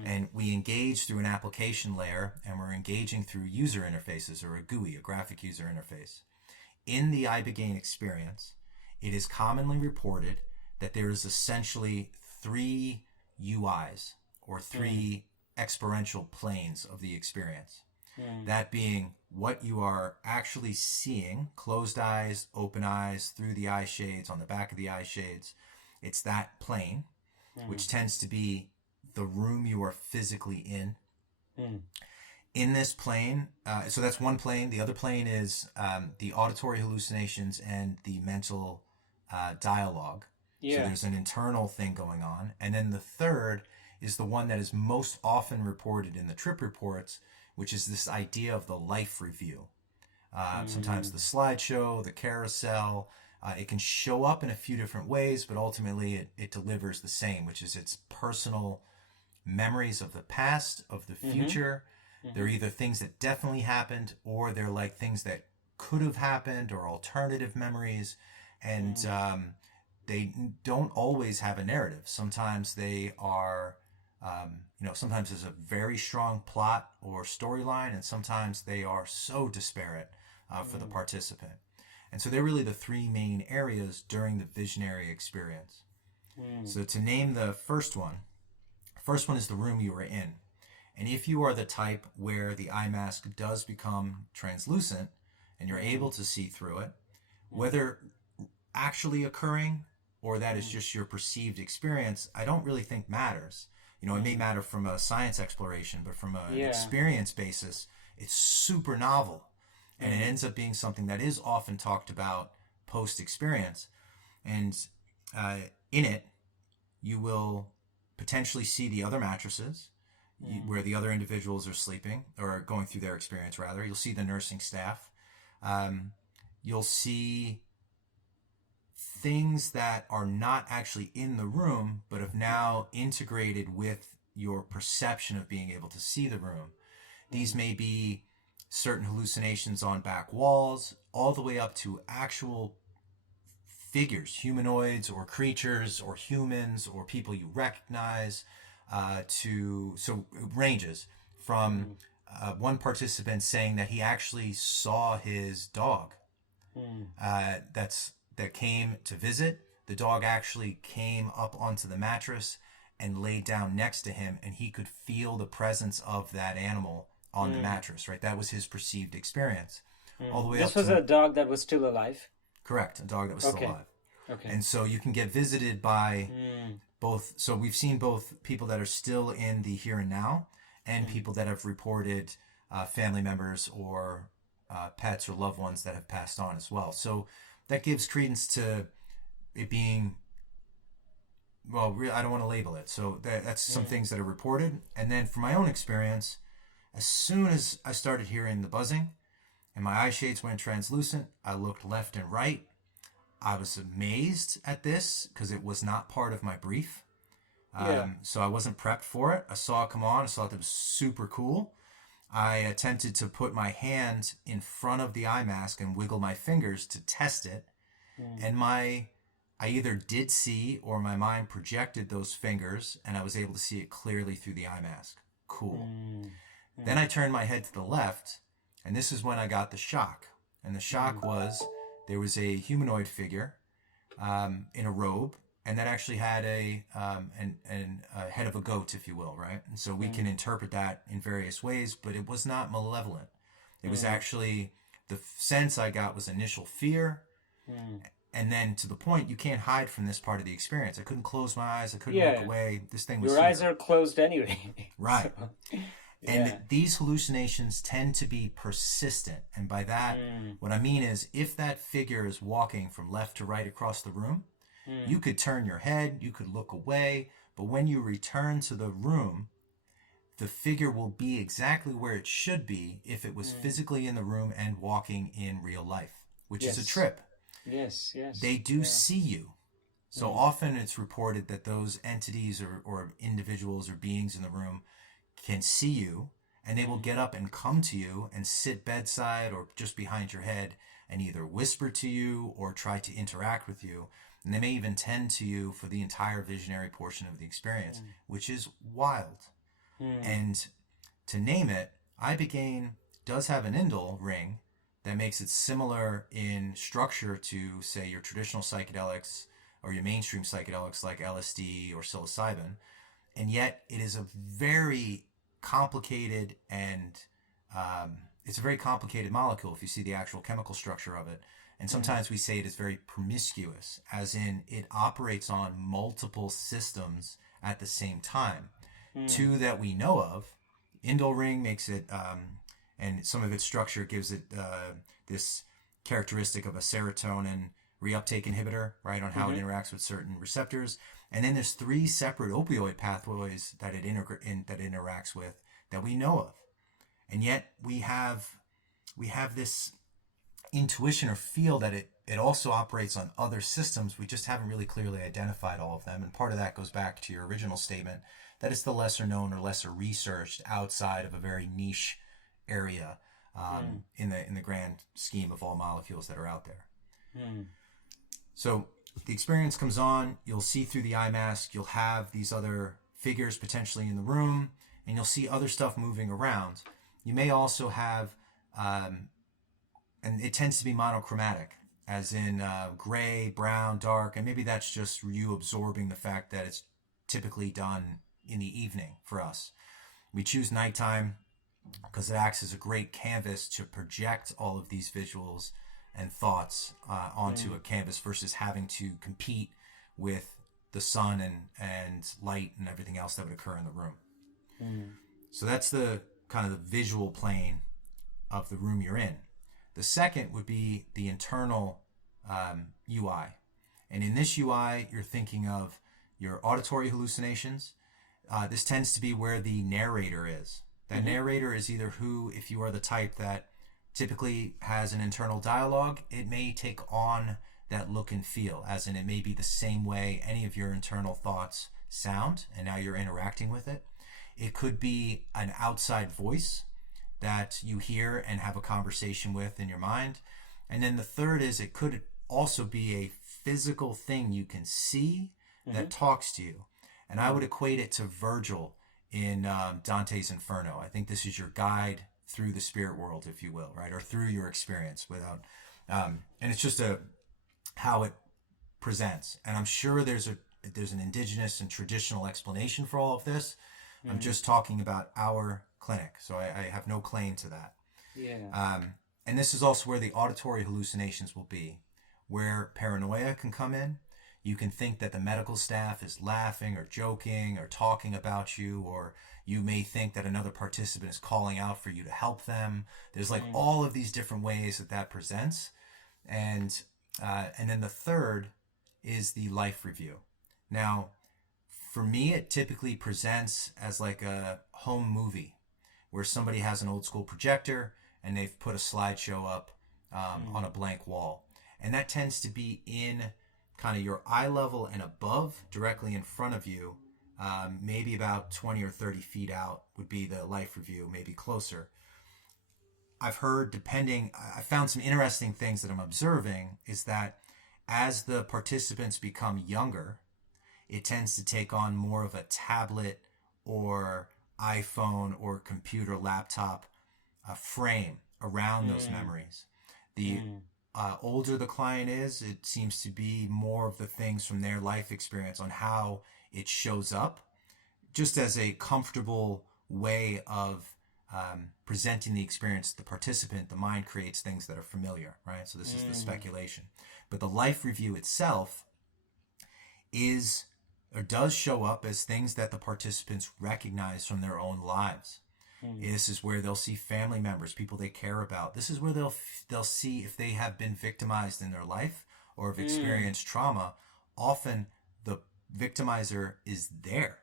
and we engage through an application layer, and we're engaging through user interfaces, or a GUI, a graphic user interface. In the Ibogaine experience, it is commonly reported that there is essentially 3 UIs, or three experiential planes of the experience. That being what you are actually seeing, closed eyes, open eyes, through the eye shades, on the back of the eye shades. It's that plane, which tends to be the room you are physically in. In this plane, so that's one plane. The other plane is the auditory hallucinations and the mental dialogue. So there's an internal thing going on. And then the third is the one that is most often reported in the trip reports, which is this idea of the life review. Sometimes the slideshow, the carousel. It can show up in a few different ways, but ultimately it delivers the same, which is its personal memories of the past, of the future. They're either things that definitely happened, or they're like things that could have happened, or alternative memories. And they don't always have a narrative. Sometimes they are, sometimes there's a very strong plot or storyline, and sometimes they are so disparate for the participant. And so they're really the three main areas during the visionary experience. So to name the first one is the room you are in. And if you are the type where the eye mask does become translucent and you're able to see through it, whether actually occurring or that is just your perceived experience, I don't really think matters. It may matter from a science exploration, but from an experience basis, it's super novel. And it ends up being something that is often talked about post-experience. And in it, you will potentially see the other mattresses where the other individuals are sleeping or going through their experience, rather. You'll see the nursing staff. You'll see things that are not actually in the room, but have now integrated with your perception of being able to see the room. These may be certain hallucinations on back walls, all the way up to actual figures, humanoids or creatures or humans or people you recognize, so it ranges from one participant saying that he actually saw his dog that came to visit. The dog actually came up onto the mattress and laid down next to him, and he could feel the presence of that animal on the mattress, right? That was his perceived experience. All the way This was a dog that was still alive? Correct, a dog that was still alive. Okay. And so you can get visited by both. So we've seen both people that are still in the here and now and people that have reported family members or pets or loved ones that have passed on as well. So that gives credence to it being, well, I don't want to label it. So that's some things that are reported. And then from my own experience, as soon as I started hearing the buzzing and my eye shades went translucent, I looked left and right. I was amazed at this because it was not part of my brief. So I wasn't prepped for it. I saw it come on. I saw it was super cool. I attempted to put my hand in front of the eye mask and wiggle my fingers to test it. And I either did see or my mind projected those fingers and I was able to see it clearly through the eye mask. Cool. Then I turned my head to the left, and this is when I got the shock. And the shock was there was a humanoid figure in a robe, and that actually had a head of a goat, if you will, right? And so we can interpret that in various ways, but it was not malevolent. It was actually, the sense I got was initial fear, and then to the point you can't hide from this part of the experience. I couldn't close my eyes. I couldn't look away. This thing was your eyes are closed anyway. Right. And these hallucinations tend to be persistent. And by that, what I mean is if that figure is walking from left to right across the room, you could turn your head, you could look away, but when you return to the room, the figure will be exactly where it should be if it was physically in the room and walking in real life, which is a trip. Yes. They do see you. So often it's reported that those entities or individuals or beings in the room can see you, and they will get up and come to you and sit bedside or just behind your head and either whisper to you or try to interact with you. And they may even tend to you for the entire visionary portion of the experience, which is wild. And to name it, Ibogaine does have an indole ring that makes it similar in structure to, say, your traditional psychedelics or your mainstream psychedelics like LSD or psilocybin. and yet it is a very complicated and it's a very complicated molecule if you see the actual chemical structure of it. And sometimes we say it is very promiscuous, as in it operates on multiple systems at the same time. Two that we know of. Indole ring makes it, and some of its structure gives it this characteristic of a serotonin reuptake inhibitor, right, on how it interacts with certain receptors. And then there's 3 separate opioid pathways that it interacts with that we know of. And yet we have this intuition or feel that it also operates on other systems. We just haven't really clearly identified all of them. And part of that goes back to your original statement that it's the lesser known or lesser researched outside of a very niche area in the grand scheme of all molecules that are out there. So the experience comes on, you'll see through the eye mask, you'll have these other figures potentially in the room, and you'll see other stuff moving around. You may also have, and it tends to be monochromatic, as in gray, brown, dark, and maybe that's just you absorbing the fact that it's typically done in the evening for us. We choose nighttime because it acts as a great canvas to project all of these visuals and thoughts onto a canvas versus having to compete with the sun and light and everything else that would occur in the room. So that's the kind of the visual plane of the room you're in. The second would be the internal UI. And in this UI, you're thinking of your auditory hallucinations. This tends to be where the narrator is. That narrator is either who, if you are the type that typically has an internal dialogue, it may take on that look and feel, as in it may be the same way any of your internal thoughts sound, and now you're interacting with it. It could be an outside voice that you hear and have a conversation with in your mind. And then the third is it could also be a physical thing you can see that talks to you. And I would equate it to Virgil in Dante's Inferno. I think this is your guide through the spirit world, if you will, right? Or through your experience without, and it's just how it presents. And I'm sure there's an indigenous and traditional explanation for all of this. I'm just talking about our clinic, so I have no claim to that. And this is also where the auditory hallucinations will be, where paranoia can come in. You can think that the medical staff is laughing or joking or talking about you, or you may think that another participant is calling out for you to help them. There's like all of these different ways that presents. And then the third is the life review. Now, for me, it typically presents as like a home movie where somebody has an old school projector and they've put a slideshow up on a blank wall. And that tends to be in kind of your eye level and above, directly in front of you, maybe about 20 or 30 feet out would be the life review, maybe closer. I've heard, I found some interesting things that I'm observing is that as the participants become younger, it tends to take on more of a tablet or iPhone or computer laptop frame around those memories. The older the client is, it seems to be more of the things from their life experience on how it shows up, just as a comfortable way of presenting the experience to the participant. The mind creates things that are familiar, right? So this is the speculation. But the life review itself is or does show up as things that the participants recognize from their own lives. This is where they'll see family members, people they care about. This is where they'll see if they have been victimized in their life or have experienced trauma. Often the victimizer is there,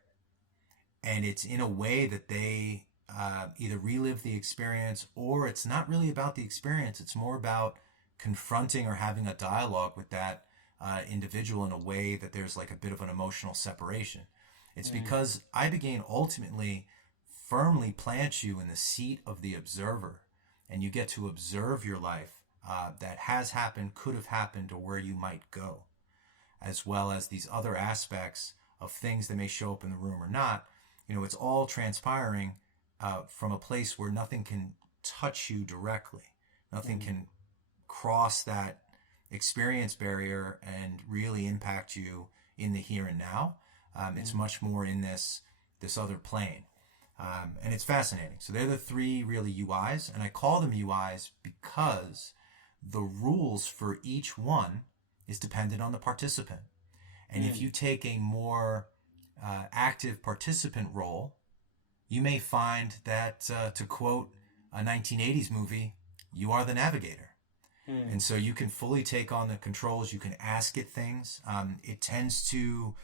and it's in a way that they either relive the experience, or it's not really about the experience. It's more about confronting or having a dialogue with that individual in a way that there's like a bit of an emotional separation. It's because Ibogaine ultimately firmly plants you in the seat of the observer, and you get to observe your life that has happened, could have happened, or where you might go, as well as these other aspects of things that may show up in the room or not. You know, it's all transpiring from a place where nothing can touch you directly. Nothing can cross that experience barrier and really impact you in the here and now. It's much more in this this other plane. And it's fascinating. So they're the three really UIs, and I call them UIs because the rules for each one is dependent on the participant. And if you take a more active participant role, you may find that, to quote a 1980s movie, you are the navigator. And so you can fully take on the controls. You can ask it things. It tends to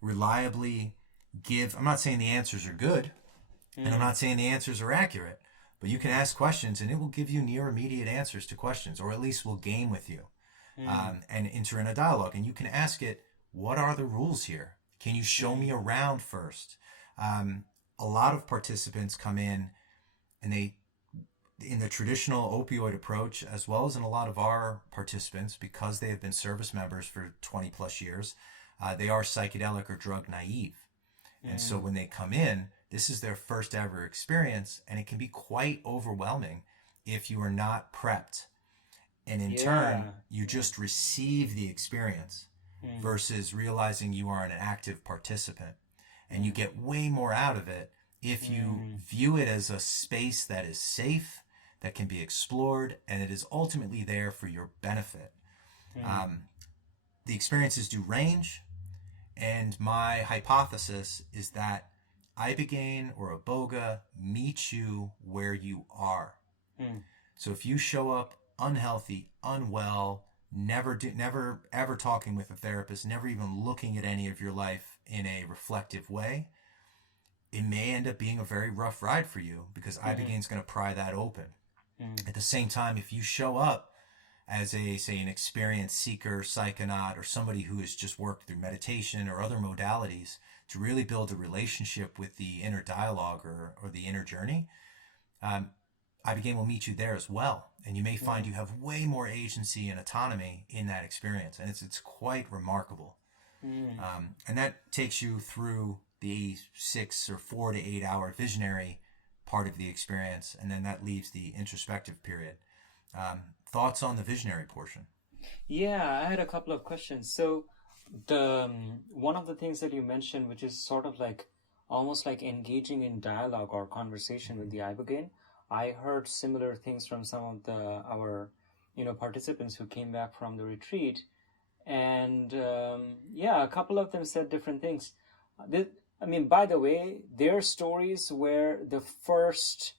reliably give. I'm not saying the answers are good, and I'm not saying the answers are accurate, but you can ask questions and it will give you near immediate answers to questions, or at least will game with you and enter in a dialogue. And you can ask it, what are the rules here? Can you show me around first? A lot of participants come in and they, in the traditional opioid approach, as well as in a lot of our participants, because they have been service members for 20 plus years, they are psychedelic or drug naive. And so when they come in, this is their first ever experience, and it can be quite overwhelming if you are not prepped. And in turn, you just receive the experience versus realizing you are an active participant. And you get way more out of it if you view it as a space that is safe, that can be explored, and it is ultimately there for your benefit. The experiences do range, and my hypothesis is that Ibogaine or Iboga meets you where you are. So if you show up unhealthy, unwell, never ever talking with a therapist, never even looking at any of your life in a reflective way, it may end up being a very rough ride for you, because Ibogaine's going to pry that open. At the same time, if you show up as an experienced seeker, psychonaut, or somebody who has just worked through meditation or other modalities to really build a relationship with the inner dialogue or the inner journey, Ibogaine will meet you there as well. And you may find you have way more agency and autonomy in that experience. And it's quite remarkable. And that takes you through the 6 or 4 to 8 hour visionary part of the experience. And then that leaves the introspective period. Thoughts on the visionary portion? Yeah, I had a couple of questions. So the one of the things that you mentioned, which is sort of like almost like engaging in dialogue or conversation with the Ibogaine, I heard similar things from some of our participants who came back from the retreat, and a couple of them said different things. By the way, their stories were the first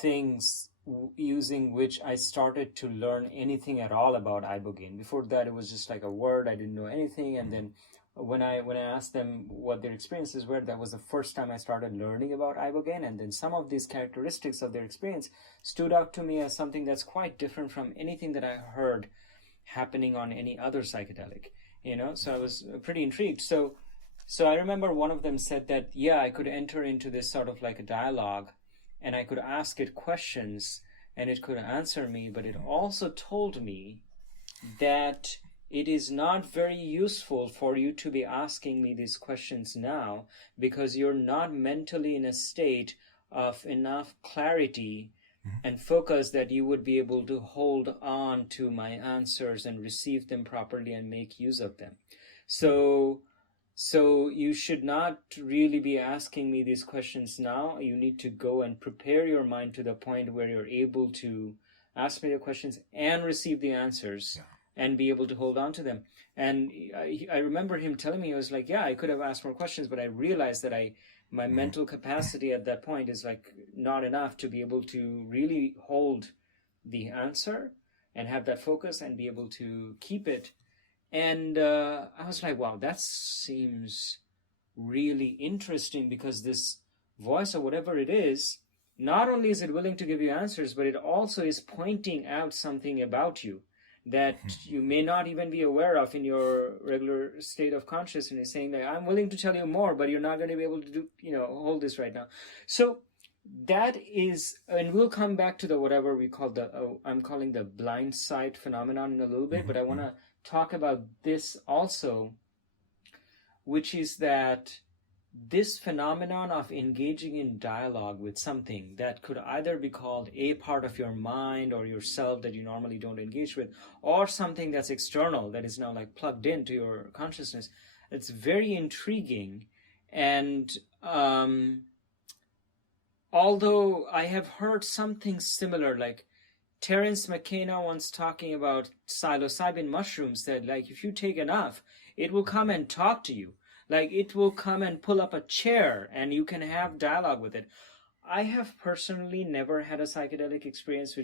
things using which I started to learn anything at all about Ibogaine. Before that, it was just like a word. I didn't know anything. And then when I asked them what their experiences were, that was the first time I started learning about Ibogaine. And then some of these characteristics of their experience stood out to me as something that's quite different from anything that I heard happening on any other psychedelic. So I was pretty intrigued. So I remember one of them said that, I could enter into this sort of like a dialogue, and I could ask it questions and it could answer me, but it also told me that it is not very useful for you to be asking me these questions now, because you're not mentally in a state of enough clarity and focus that you would be able to hold on to my answers and receive them properly and make use of them. So you should not really be asking me these questions now. You need to go and prepare your mind to the point where you're able to ask me the questions and receive the answers and be able to hold on to them. And I remember him telling me, I was like, I could have asked more questions, but I realized that my mental capacity at that point is like not enough to be able to really hold the answer and have that focus and be able to keep it. And I was like, wow, that seems really interesting, because this voice or whatever it is, not only is it willing to give you answers, but it also is pointing out something about you that you may not even be aware of in your regular state of consciousness, saying that I'm willing to tell you more, but you're not going to be able to hold this right now. So that is, and we'll come back to the whatever we call I'm calling the Blindsight phenomenon in a little bit, but I want to talk about this also, which is that this phenomenon of engaging in dialogue with something that could either be called a part of your mind or yourself that you normally don't engage with, or something that's external that is now like plugged into your consciousness, it's very intriguing. And although I have heard something similar, like Terence McKenna once talking about psilocybin mushrooms, said like if you take enough, it will come and talk to you. Like it will come and pull up a chair and you can have dialogue with it. I have personally never had a psychedelic experience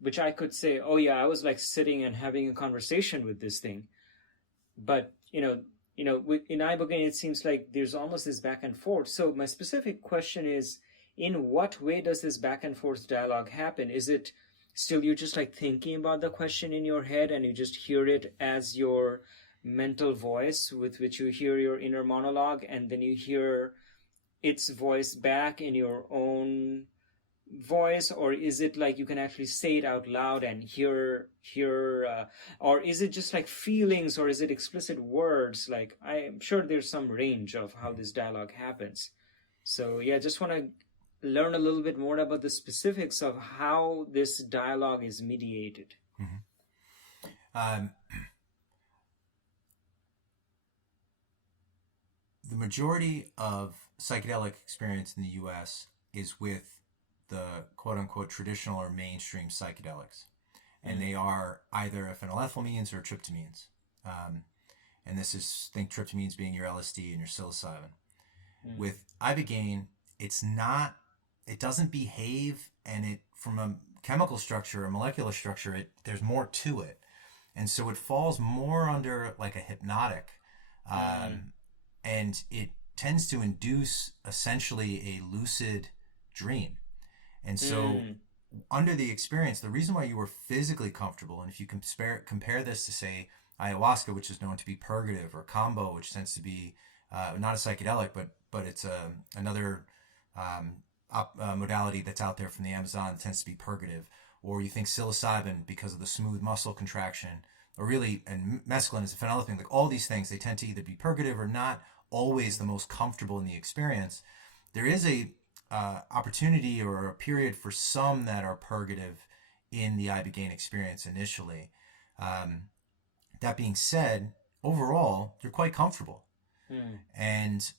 which I could say, oh yeah, I was like sitting and having a conversation with this thing. But in Ibogaine, it seems like there's almost this back and forth. So my specific question is, in what way does this back and forth dialogue happen? Is it still you just like thinking about the question in your head and you just hear it as your mental voice with which you hear your inner monologue, and then you hear its voice back in your own voice, or is it like you can actually say it out loud and hear or is it just like feelings, or is it explicit words? Like I'm sure there's some range of how this dialogue happens. So yeah, just want to learn a little bit more about the specifics of how this dialogue is mediated. Um, the majority of psychedelic experience in the US is with the quote-unquote traditional or mainstream psychedelics. And they are either phenylethylamines or tryptamines. And this is, think tryptamines being your LSD and your psilocybin. With Ibogaine, it doesn't behave, and it, from a chemical structure, a molecular structure, there's more to it. And so it falls more under like a hypnotic, and it tends to induce essentially a lucid dream. And so under the experience, the reason why you were physically comfortable, and if you compare this to, say, ayahuasca, which is known to be purgative, or combo, which tends to be not a psychedelic, but it's another modality that's out there from the Amazon that tends to be purgative, or you think psilocybin because of the smooth muscle contraction, or really, and mescaline is a phenylethylamine, like all these things, they tend to either be purgative or not always the most comfortable in the experience. There is a opportunity or a period for some that are purgative in the Ibogaine experience initially. That being said, overall, you're quite comfortable. And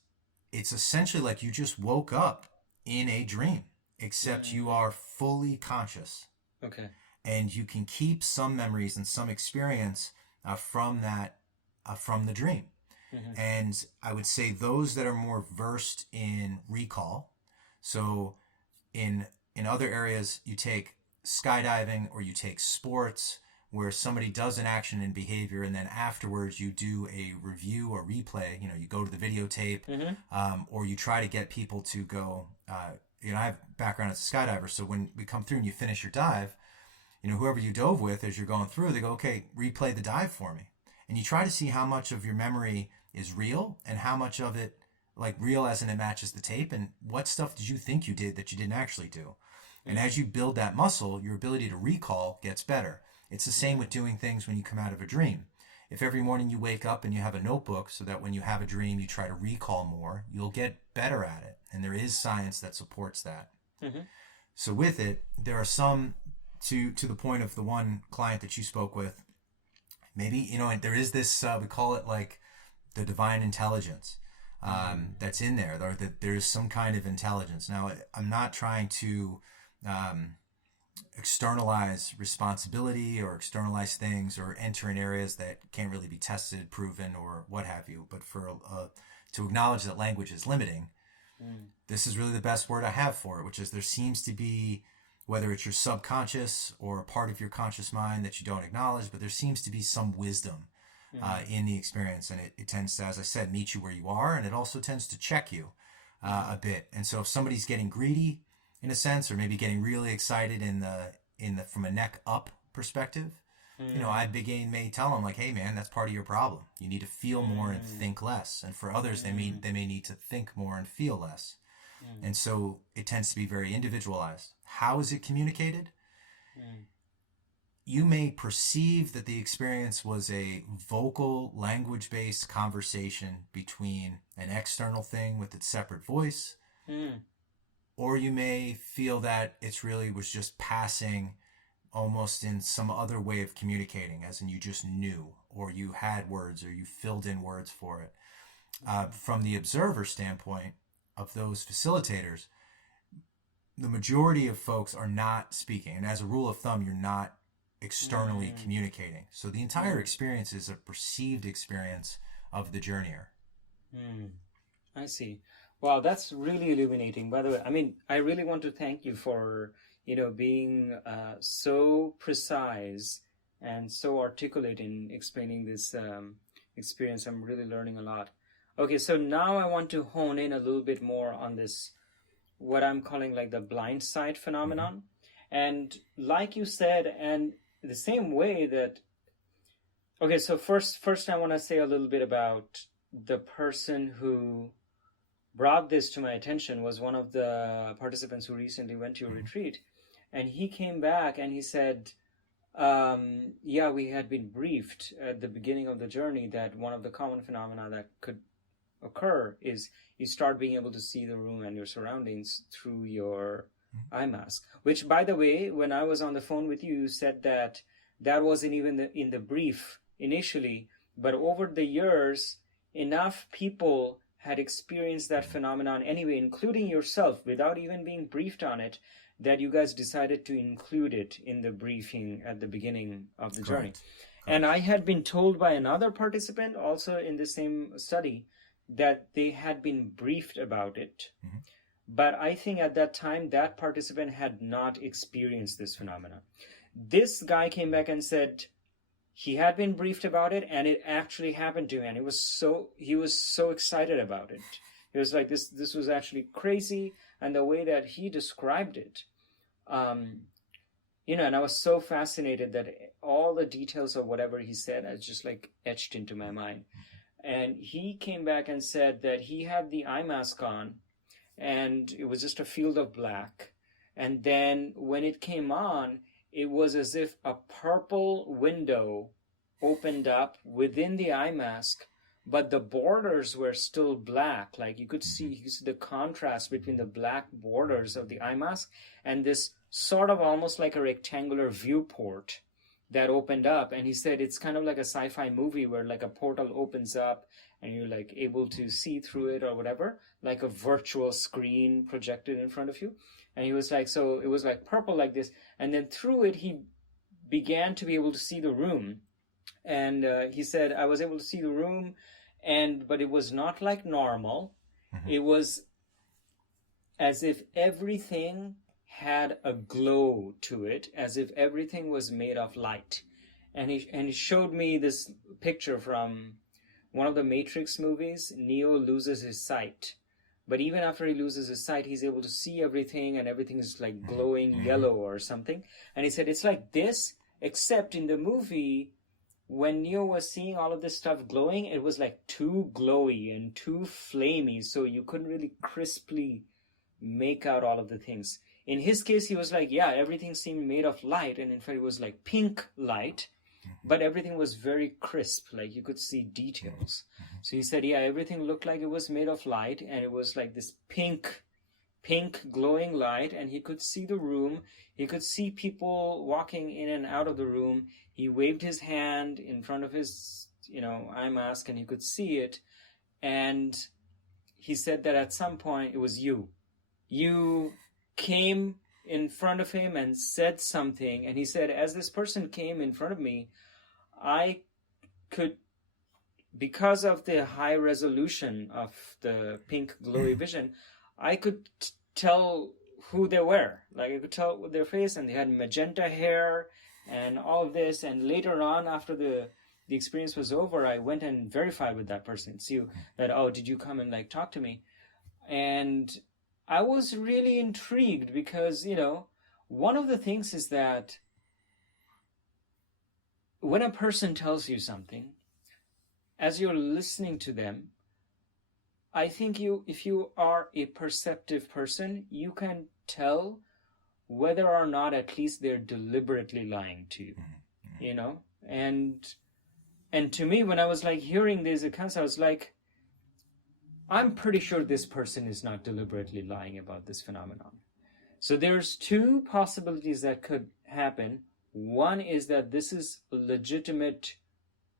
it's essentially like you just woke up in a dream, except you are fully conscious. Okay. And you can keep some memories and some experience from the dream. And I would say those that are more versed in recall. So in other areas, you take skydiving or you take sports where somebody does an action and behavior, and then afterwards you do a review or replay. You go to the videotape, or you try to get people to go. I have background as a skydiver, so when we come through and you finish your dive, whoever you dove with as you're going through, they go, okay, replay the dive for me. And you try to see how much of your memory is real and how much of it, like real as in it matches the tape, and what stuff did you think you did that you didn't actually do. And as you build that muscle, your ability to recall gets better. It's the same with doing things when you come out of a dream. If every morning you wake up and you have a notebook so that when you have a dream you try to recall more, you'll get better at it. And there is science that supports that. So with it, there are some, to the point of the one client that you spoke with, maybe, and there is this, we call it like the divine intelligence that's in there, or that there's some kind of intelligence. Now, I'm not trying to externalize responsibility or externalize things or enter in areas that can't really be tested, proven, or what have you, but to acknowledge that language is limiting. This is really the best word I have for it, which is there seems to be, whether it's your subconscious or a part of your conscious mind that you don't acknowledge, but there seems to be some wisdom in the experience. And it tends to, as I said, meet you where you are. And it also tends to check you a bit. And so if somebody's getting greedy in a sense, or maybe getting really excited from a neck up perspective, Ibogaine may tell them like, hey man, that's part of your problem. You need to feel more and think less. And for others, they may need to think more and feel less. And so it tends to be very individualized. How is it communicated? You may perceive that the experience was a vocal, language-based conversation between an external thing with its separate voice, or you may feel that it's really was just passing almost in some other way of communicating, as in you just knew, or you had words, or you filled in words for it. From the observer standpoint of those facilitators, the majority of folks are not speaking. And as a rule of thumb, you're not externally communicating. So the entire experience is a perceived experience of the journeyer. I see. Wow, that's really illuminating. By the way, I mean, I really want to thank you for, being so precise and so articulate in explaining this experience. I'm really learning a lot. Okay, so now I want to hone in a little bit more on this, what I'm calling like the blindsight phenomenon. And like you said, and the same way that, okay, so first I want to say a little bit about the person who brought this to my attention was one of the participants who recently went to a retreat. And he came back and he said, yeah, we had been briefed at the beginning of the journey that one of the common phenomena that could occur is you start being able to see the room and your surroundings through your eye mask. Which, by the way, when I was on the phone with you, you said that wasn't even in the brief initially, but over the years, enough people had experienced that phenomenon anyway, including yourself, without even being briefed on it, that you guys decided to include it in the briefing at the beginning of the journey. Correct. And I had been told by another participant also in the same study that they had been briefed about it. But I think at that time, that participant had not experienced this phenomenon. This guy came back and said he had been briefed about it, and it actually happened to him. And he was so excited about it. It was like this was actually crazy, and the way that he described it, and I was so fascinated that all the details of whatever he said is just like etched into my mind. And he came back and said that he had the eye mask on, and it was just a field of black. And then when it came on, it was as if a purple window opened up within the eye mask, but the borders were still black. Like you could see the contrast between the black borders of the eye mask and this sort of almost like a rectangular viewport that opened up. And he said it's kind of like a sci-fi movie where like a portal opens up and you're like able to see through it or whatever, like a virtual screen projected in front of you. And he was like, so it was like purple like this. And then through it, he began to be able to see the room. And he said, I was able to see the room, but it was not like normal. It was as if everything had a glow to it, as if everything was made of light. And he showed me this picture from one of the Matrix movies. Neo loses his sight. But even after he loses his sight, he's able to see everything, and everything is like glowing yellow or something. And he said, it's like this, except in the movie, when Neo was seeing all of this stuff glowing, it was like too glowy and too flamey, so you couldn't really crisply make out all of the things. In his case, he was like, yeah, everything seemed made of light, and in fact, it was like pink light, but everything was very crisp, like you could see details. So he said, yeah, everything looked like it was made of light, and it was like this pink glowing light, and he could see the room. He could see people walking in and out of the room. He waved his hand in front of his, eye mask, and he could see it. And he said that at some point it was you. You came in front of him and said something, and he said, as this person came in front of me, I could, because of the high resolution of the pink glowy vision, I could tell who they were. Like I could tell with their face, and they had magenta hair and all of this. And later on, after the experience was over, I went and verified with that person, see that, oh, did you come and like talk to me? And I was really intrigued because, one of the things is that when a person tells you something, as you're listening to them, I think if you are a perceptive person, you can tell whether or not at least they're deliberately lying to you, And to me, when I was like hearing these accounts, I was like, I'm pretty sure this person is not deliberately lying about this phenomenon. So there's two possibilities that could happen. One is that this is a legitimate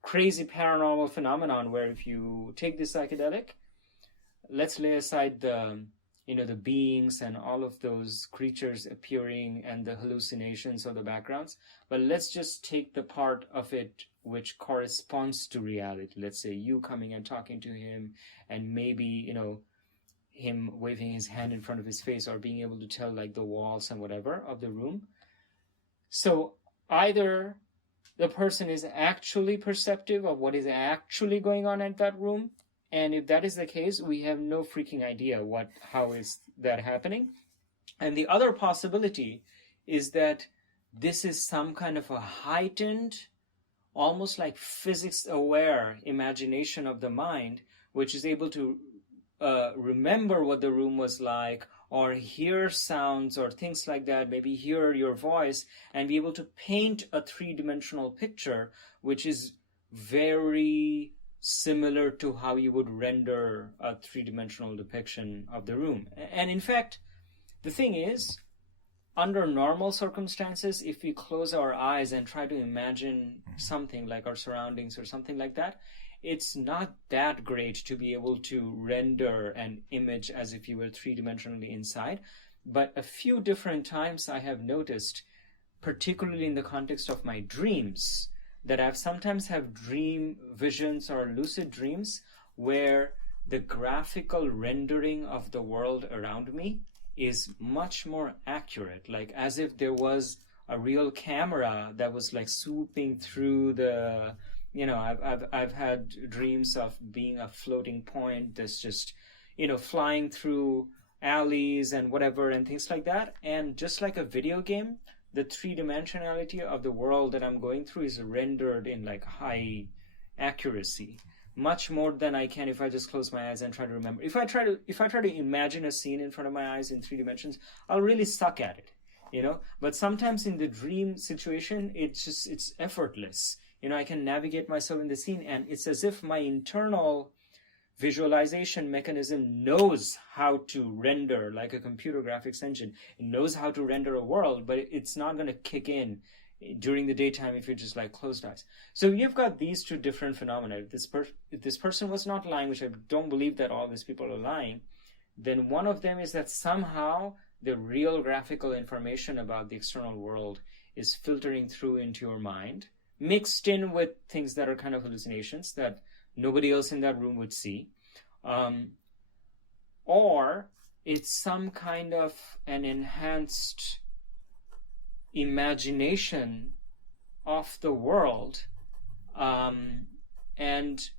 crazy paranormal phenomenon where if you take this psychedelic, let's lay aside the beings and all of those creatures appearing and the hallucinations or the backgrounds, but let's just take the part of it which corresponds to reality. Let's say you coming and talking to him, and maybe him waving his hand in front of his face, or being able to tell like the walls and whatever of the room. So either the person is actually perceptive of what is actually going on in that room, and if that is the case, we have no freaking idea how is that happening. And the other possibility is that this is some kind of a heightened, almost like physics-aware imagination of the mind, which is able to remember what the room was like, or hear sounds or things like that, maybe hear your voice, and be able to paint a three-dimensional picture, which is very similar to how you would render a three-dimensional depiction of the room. And in fact, the thing is, under normal circumstances, if we close our eyes and try to imagine something like our surroundings or something like that, it's not that great to be able to render an image as if you were three-dimensionally inside. But a few different times I have noticed, particularly in the context of my dreams, that I've sometimes have dream visions or lucid dreams where the graphical rendering of the world around me is much more accurate, like as if there was a real camera that was like swooping through the, I've had dreams of being a floating point that's just, flying through alleys and whatever and things like that. And just like a video game, the three-dimensionality of the world that I'm going through is rendered in like high accuracy, much more than I can if I just close my eyes and try to remember. If I try to imagine a scene in front of my eyes in 3 dimensions, I'll really suck at it, But sometimes in the dream situation, it's effortless. I can navigate myself in the scene, and it's as if my internal visualization mechanism knows how to render, like a computer graphics engine. It knows how to render a world, but it's not going to kick in during the daytime if you're just like closed eyes. So you've got these two different phenomena. If this person was not lying, which I don't believe that all these people are lying, then one of them is that somehow the real graphical information about the external world is filtering through into your mind, mixed in with things that are kind of hallucinations that nobody else in that room would see. Or it's some kind of an enhanced imagination of the world. And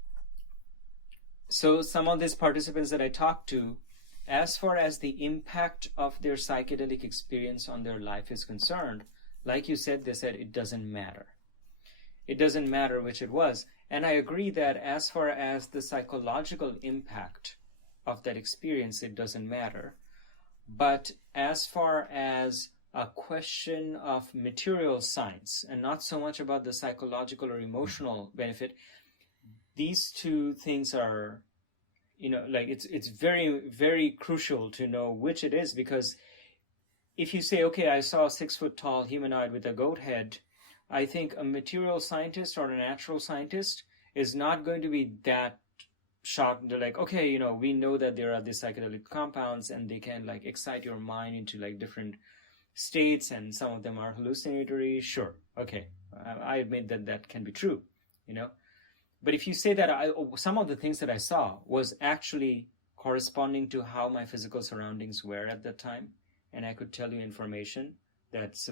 so some of these participants that I talked to, as far as the impact of their psychedelic experience on their life is concerned, like you said, they said it doesn't matter. It doesn't matter which it was. And I agree that as far as the psychological impact of that experience, it doesn't matter. But as far as a question of material science, and not so much about the psychological or emotional benefit, these two things are, it's very, very crucial to know which it is, because if you say, okay, I saw a 6-foot-tall humanoid with a goat head, I think a material scientist or a natural scientist is not going to be that shocked. They're like, okay, we know that there are these psychedelic compounds and they can like excite your mind into like different states, and some of them are hallucinatory. Sure, okay, I admit that can be true, But if you say that some of the things that I saw was actually corresponding to how my physical surroundings were at that time, and I could tell you information that's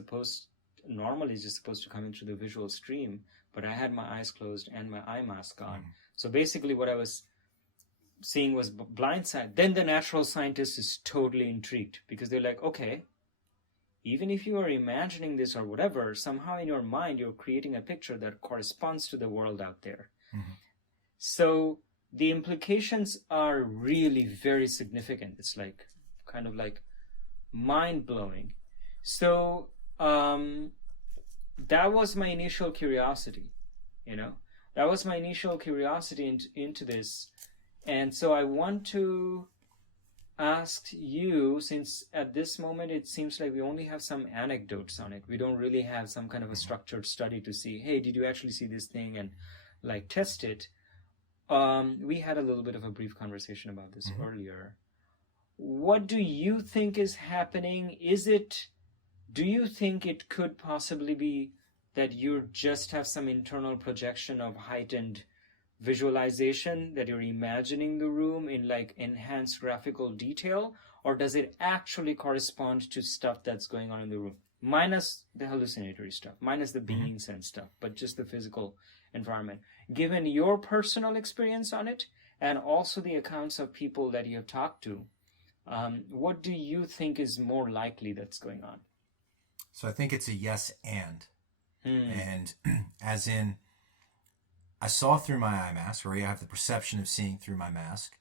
normally is just supposed to come in through the visual stream, but I had my eyes closed and my eye mask on. So basically what I was seeing was Blindsight. Then the natural scientist is totally intrigued, because they're like, okay, even if you are imagining this or whatever, somehow in your mind you're creating a picture that corresponds to the world out there. Mm-hmm. So the implications are really very significant. It's like kind of like mind-blowing. So that was my initial curiosity, That was my initial curiosity into this. And so I want to ask you, since at this moment it seems like we only have some anecdotes on it. We don't really have some kind of a structured study to see, hey, did you actually see this thing? And like test it. We had a little bit of a brief conversation about this earlier. What do you think is happening? Do you think it could possibly be that you just have some internal projection of heightened visualization, that you're imagining the room in like enhanced graphical detail, or does it actually correspond to stuff that's going on in the room? Minus the hallucinatory stuff, minus the beings and stuff, but just the physical environment. Given your personal experience on it, and also the accounts of people that you have talked to, what do you think is more likely that's going on? So I think it's a yes and. And as in, I saw through my eye mask, or I have the perception of seeing through my mask,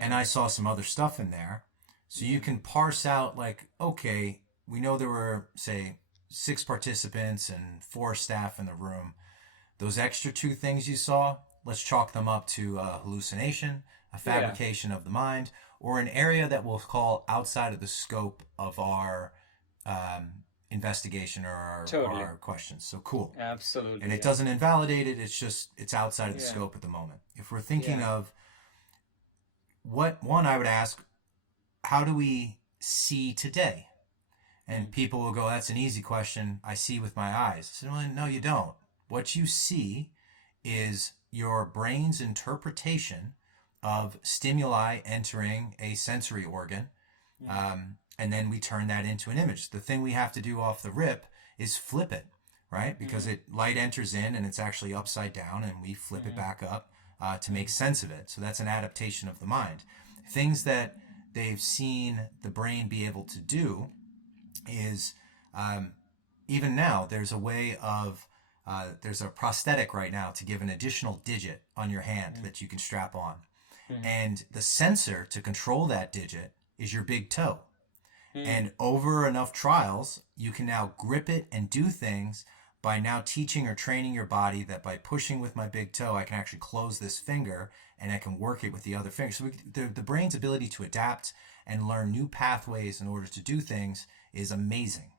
and I saw some other stuff in there. So you can parse out like, okay, we know there were, say, 6 participants and 4 staff in the room. Those extra 2 things you saw, let's chalk them up to a hallucination, a fabrication of the mind, or an area that we'll call outside of the scope of our investigation or our questions. So cool. Absolutely. And it doesn't invalidate it. It's outside of the scope at the moment. If we're thinking of I would ask, how do we see today? And people will go, that's an easy question. I see with my eyes. I said, well, no, you don't. What you see is your brain's interpretation of stimuli entering a sensory organ. And then we turn that into an image. The thing we have to do off the rip is flip it, right? Because light enters in and it's actually upside down, and we flip it back up to make sense of it. So that's an adaptation of the mind. Things that they've seen the brain be able to do is, even now, there's a way of, there's a prosthetic right now to give an additional digit on your hand that you can strap on. And the sensor to control that digit is your big toe. And over enough trials, you can now grip it and do things by now teaching or training your body that by pushing with my big toe, I can actually close this finger and I can work it with the other finger. So the brain's ability to adapt and learn new pathways in order to do things is amazing.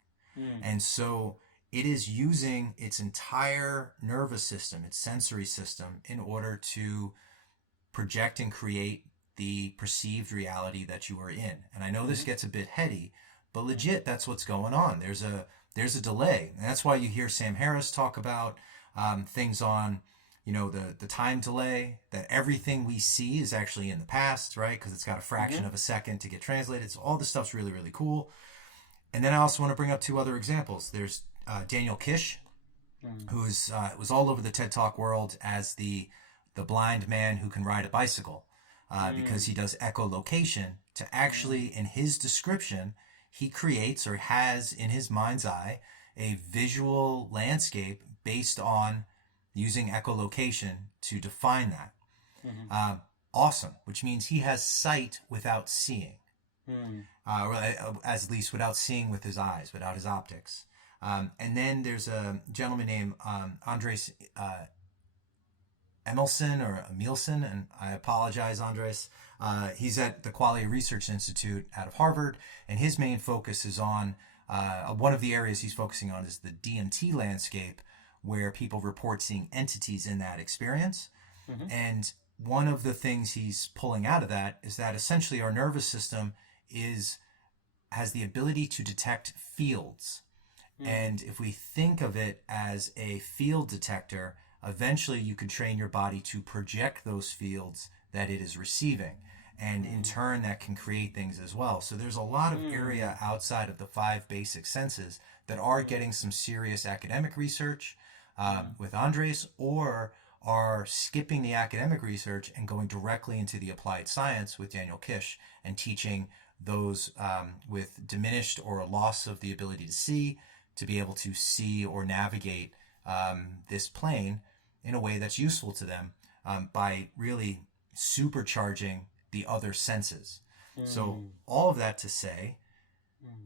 And so it is using its entire nervous system, its sensory system, in order to project and create the perceived reality that you are in. And I know this gets a bit heady, but legit, that's what's going on. There's a delay. And that's why you hear Sam Harris talk about things on, the time delay, that everything we see is actually in the past, right? Because it's got a fraction of a second to get translated. So all this stuff's really, really cool. And then I also want to bring up 2 other examples. There's Daniel Kish, who was all over the TED Talk world as the blind man who can ride a bicycle. Because he does echolocation to actually, in his description, he creates or has in his mind's eye a visual landscape based on using echolocation to define that. Awesome, which means he has sight without seeing, or at least without seeing with his eyes, without his optics. And then there's a gentleman named Andres Emilson, and I apologize, Andres. He's at the Qualia Research Institute out of Harvard, and his main focus is on, one of the areas he's focusing on is the DMT landscape, where people report seeing entities in that experience. And one of the things he's pulling out of that is that essentially our nervous system has the ability to detect fields. And if we think of it as a field detector, eventually you could train your body to project those fields that it is receiving. And in turn, that can create things as well. So there's a lot of area outside of the 5 basic senses that are getting some serious academic research with Andres, or are skipping the academic research and going directly into the applied science with Daniel Kish and teaching those with diminished or a loss of the ability to see, to be able to see or navigate this plane in a way that's useful to them by really supercharging the other senses. So all of that to say,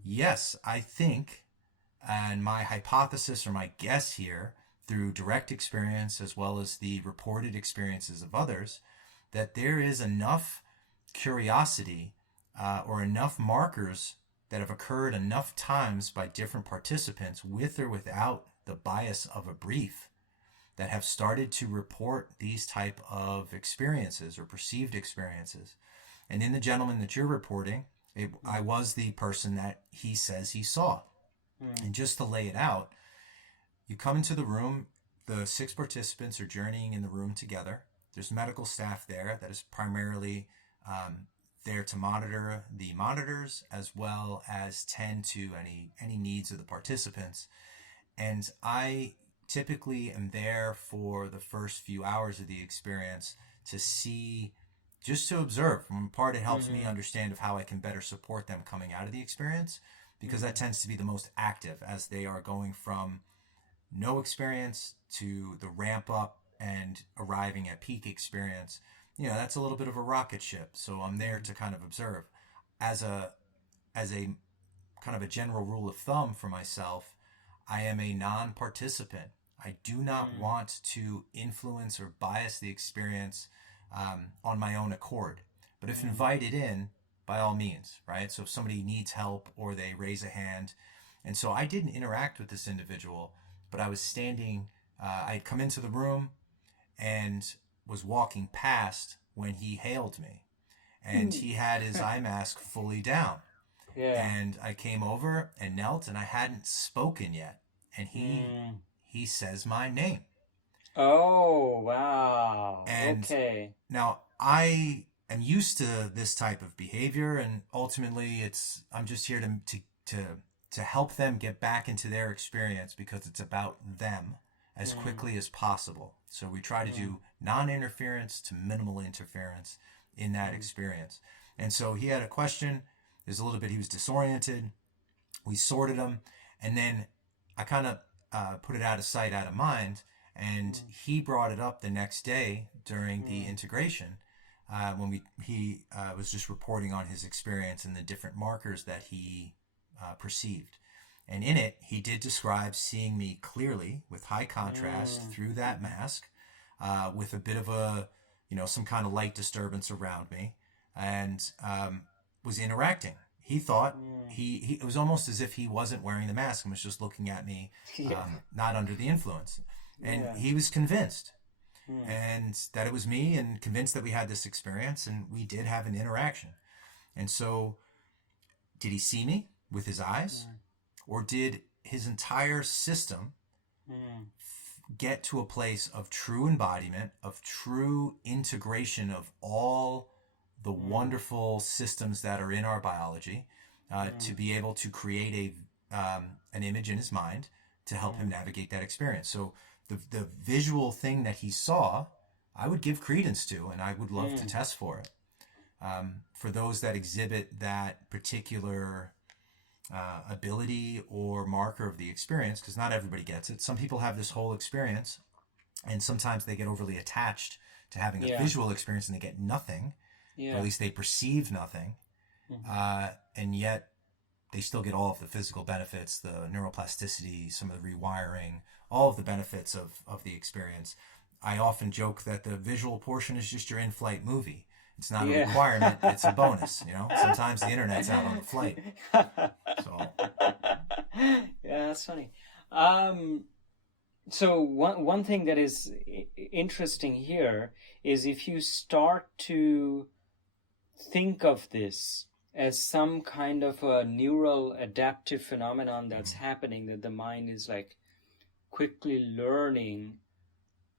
yes, I think, and my hypothesis or my guess here, through direct experience as well as the reported experiences of others, that there is enough curiosity or enough markers that have occurred enough times by different participants with or without the bias of a brief, that have started to report these type of experiences or perceived experiences. And in the gentleman that you're reporting, I was the person that he says he saw. And just to lay it out, you come into the room, the 6 participants are journeying in the room together. There's medical staff there that is primarily there to monitor the monitors as well as tend to any needs of the participants. And I typically am there for the first few hours of the experience to see, just to observe. From part, it helps me understand of how I can better support them coming out of the experience, because that tends to be the most active as they are going from no experience to the ramp up and arriving at peak experience. You know, that's a little bit of a rocket ship. So I'm there to kind of observe. As a kind of a general rule of thumb for myself, I am a non-participant. I do not want to influence or bias the experience on my own accord. But if invited in, by all means, right? So if somebody needs help or they raise a hand. And so I didn't interact with this individual, but I was standing, I had come into the room and was walking past when he hailed me. And he had his eye mask fully down. Yeah. And I came over and knelt, and I hadn't spoken yet. And he says my name. Oh, wow. And okay. Now I am used to this type of behavior, and ultimately I'm just here to help them get back into their experience, because it's about them as quickly as possible. So we try to do non-interference to minimal interference in that experience. And so he had a question. There's a little bit, he was disoriented. We sorted him, and then I kind of put it out of sight, out of mind. And he brought it up the next day during the integration when he was just reporting on his experience and the different markers that he perceived. And in it, he did describe seeing me clearly with high contrast through that mask, with a bit of a, some kind of light disturbance around me, and was interacting. He thought it was almost as if he wasn't wearing the mask and was just looking at me, not under the influence. And he was convinced and that it was me, and convinced that we had this experience, and we did have an interaction. And so did he see me with his eyes, or did his entire system get to a place of true embodiment, of true integration of all the wonderful systems that are in our biology, to be able to create an image in his mind to help him navigate that experience? So the visual thing that he saw, I would give credence to, and I would love to test for it. For those that exhibit that particular ability or marker of the experience, because not everybody gets it. Some people have this whole experience, and sometimes they get overly attached to having a visual experience and they get nothing, or at least they perceive nothing, and yet they still get all of the physical benefits, the neuroplasticity, some of the rewiring, all of the benefits of the experience. I often joke that the visual portion is just your in-flight movie. It's not a requirement, it's a bonus, Sometimes the internet's out on the flight. So. Yeah, that's funny. So one thing that is interesting here is if you start to think of this as some kind of a neural adaptive phenomenon that's happening, that the mind is like quickly learning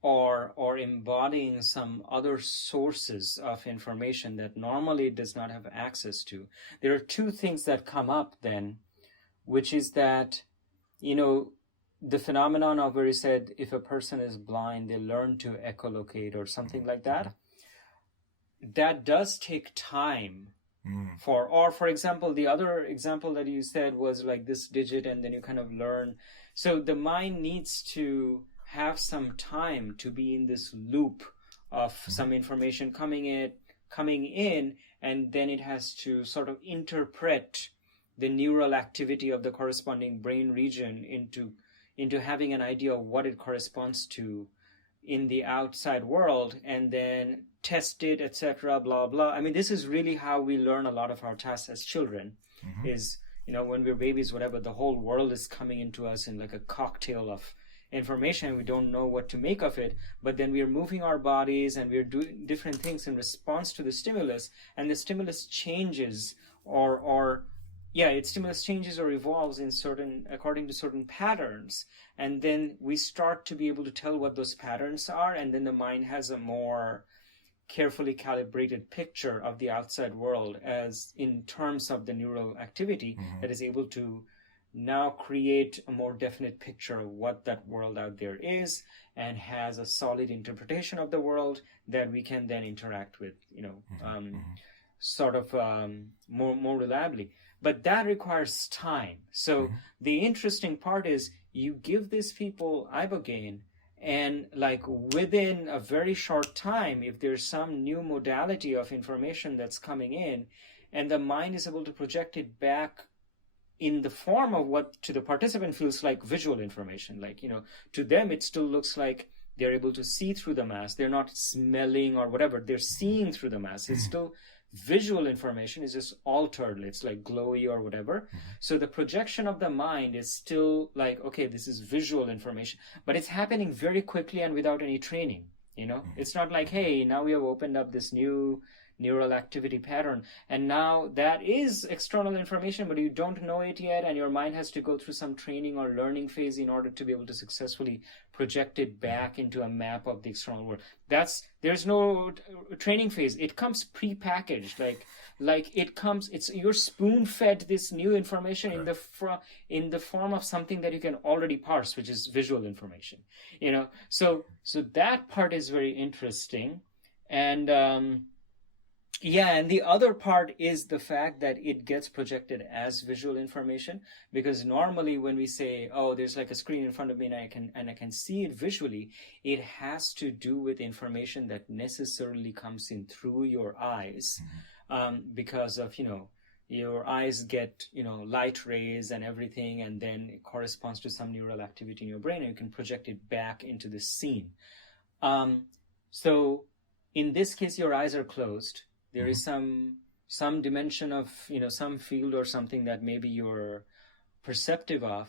or embodying some other sources of information that normally it does not have access to. There are two things that come up then, which is that, the phenomenon of where he said if a person is blind, they learn to echolocate or something like that. That does take time for example, the other example that you said was like this digit, and then you kind of learn. So the mind needs to have some time to be in this loop of some information coming in, and then it has to sort of interpret the neural activity of the corresponding brain region into having an idea of what it corresponds to in the outside world, and then test it, etc., blah blah. I mean, this is really how we learn a lot of our tasks as children, is when we're babies, whatever, the whole world is coming into us in like a cocktail of information. We don't know what to make of it, but then we are moving our bodies and we're doing different things in response to the stimulus, and the stimulus changes or yeah, its stimulus changes or evolves in certain according to certain patterns, and then we start to be able to tell what those patterns are, and then the mind has a more carefully calibrated picture of the outside world as in terms of the neural activity that is able to now create a more definite picture of what that world out there is, and has a solid interpretation of the world that we can then interact with, sort of more reliably. But that requires time. So the interesting part is you give these people Ibogaine, and like within a very short time, if there's some new modality of information that's coming in, and the mind is able to project it back in the form of what to the participant feels like visual information, like, to them it still looks like they're able to see through the mask. They're not smelling or whatever. They're seeing through the mask. It's still visual information, is just altered. It's like glowy or whatever. So the projection of the mind is still like, okay, this is visual information, but it's happening very quickly and without any training. It's not like, hey, now we have opened up this new neural activity pattern, and now that is external information, but you don't know it yet, and your mind has to go through some training or learning phase in order to be able to successfully project it back into a map of the external world. There's no training phase. It comes pre-packaged, like it comes, it's, you're spoon-fed this new information in the form of something that you can already parse, which is visual information. So that part is very interesting. And yeah, and the other part is the fact that it gets projected as visual information, because normally when we say, oh, there's like a screen in front of me and I can see it visually, it has to do with information that necessarily comes in through your eyes, because of, your eyes get, light rays and everything, and then it corresponds to some neural activity in your brain, and you can project it back into the scene. So in this case, your eyes are closed. There is some dimension of, some field or something that maybe you're perceptive of.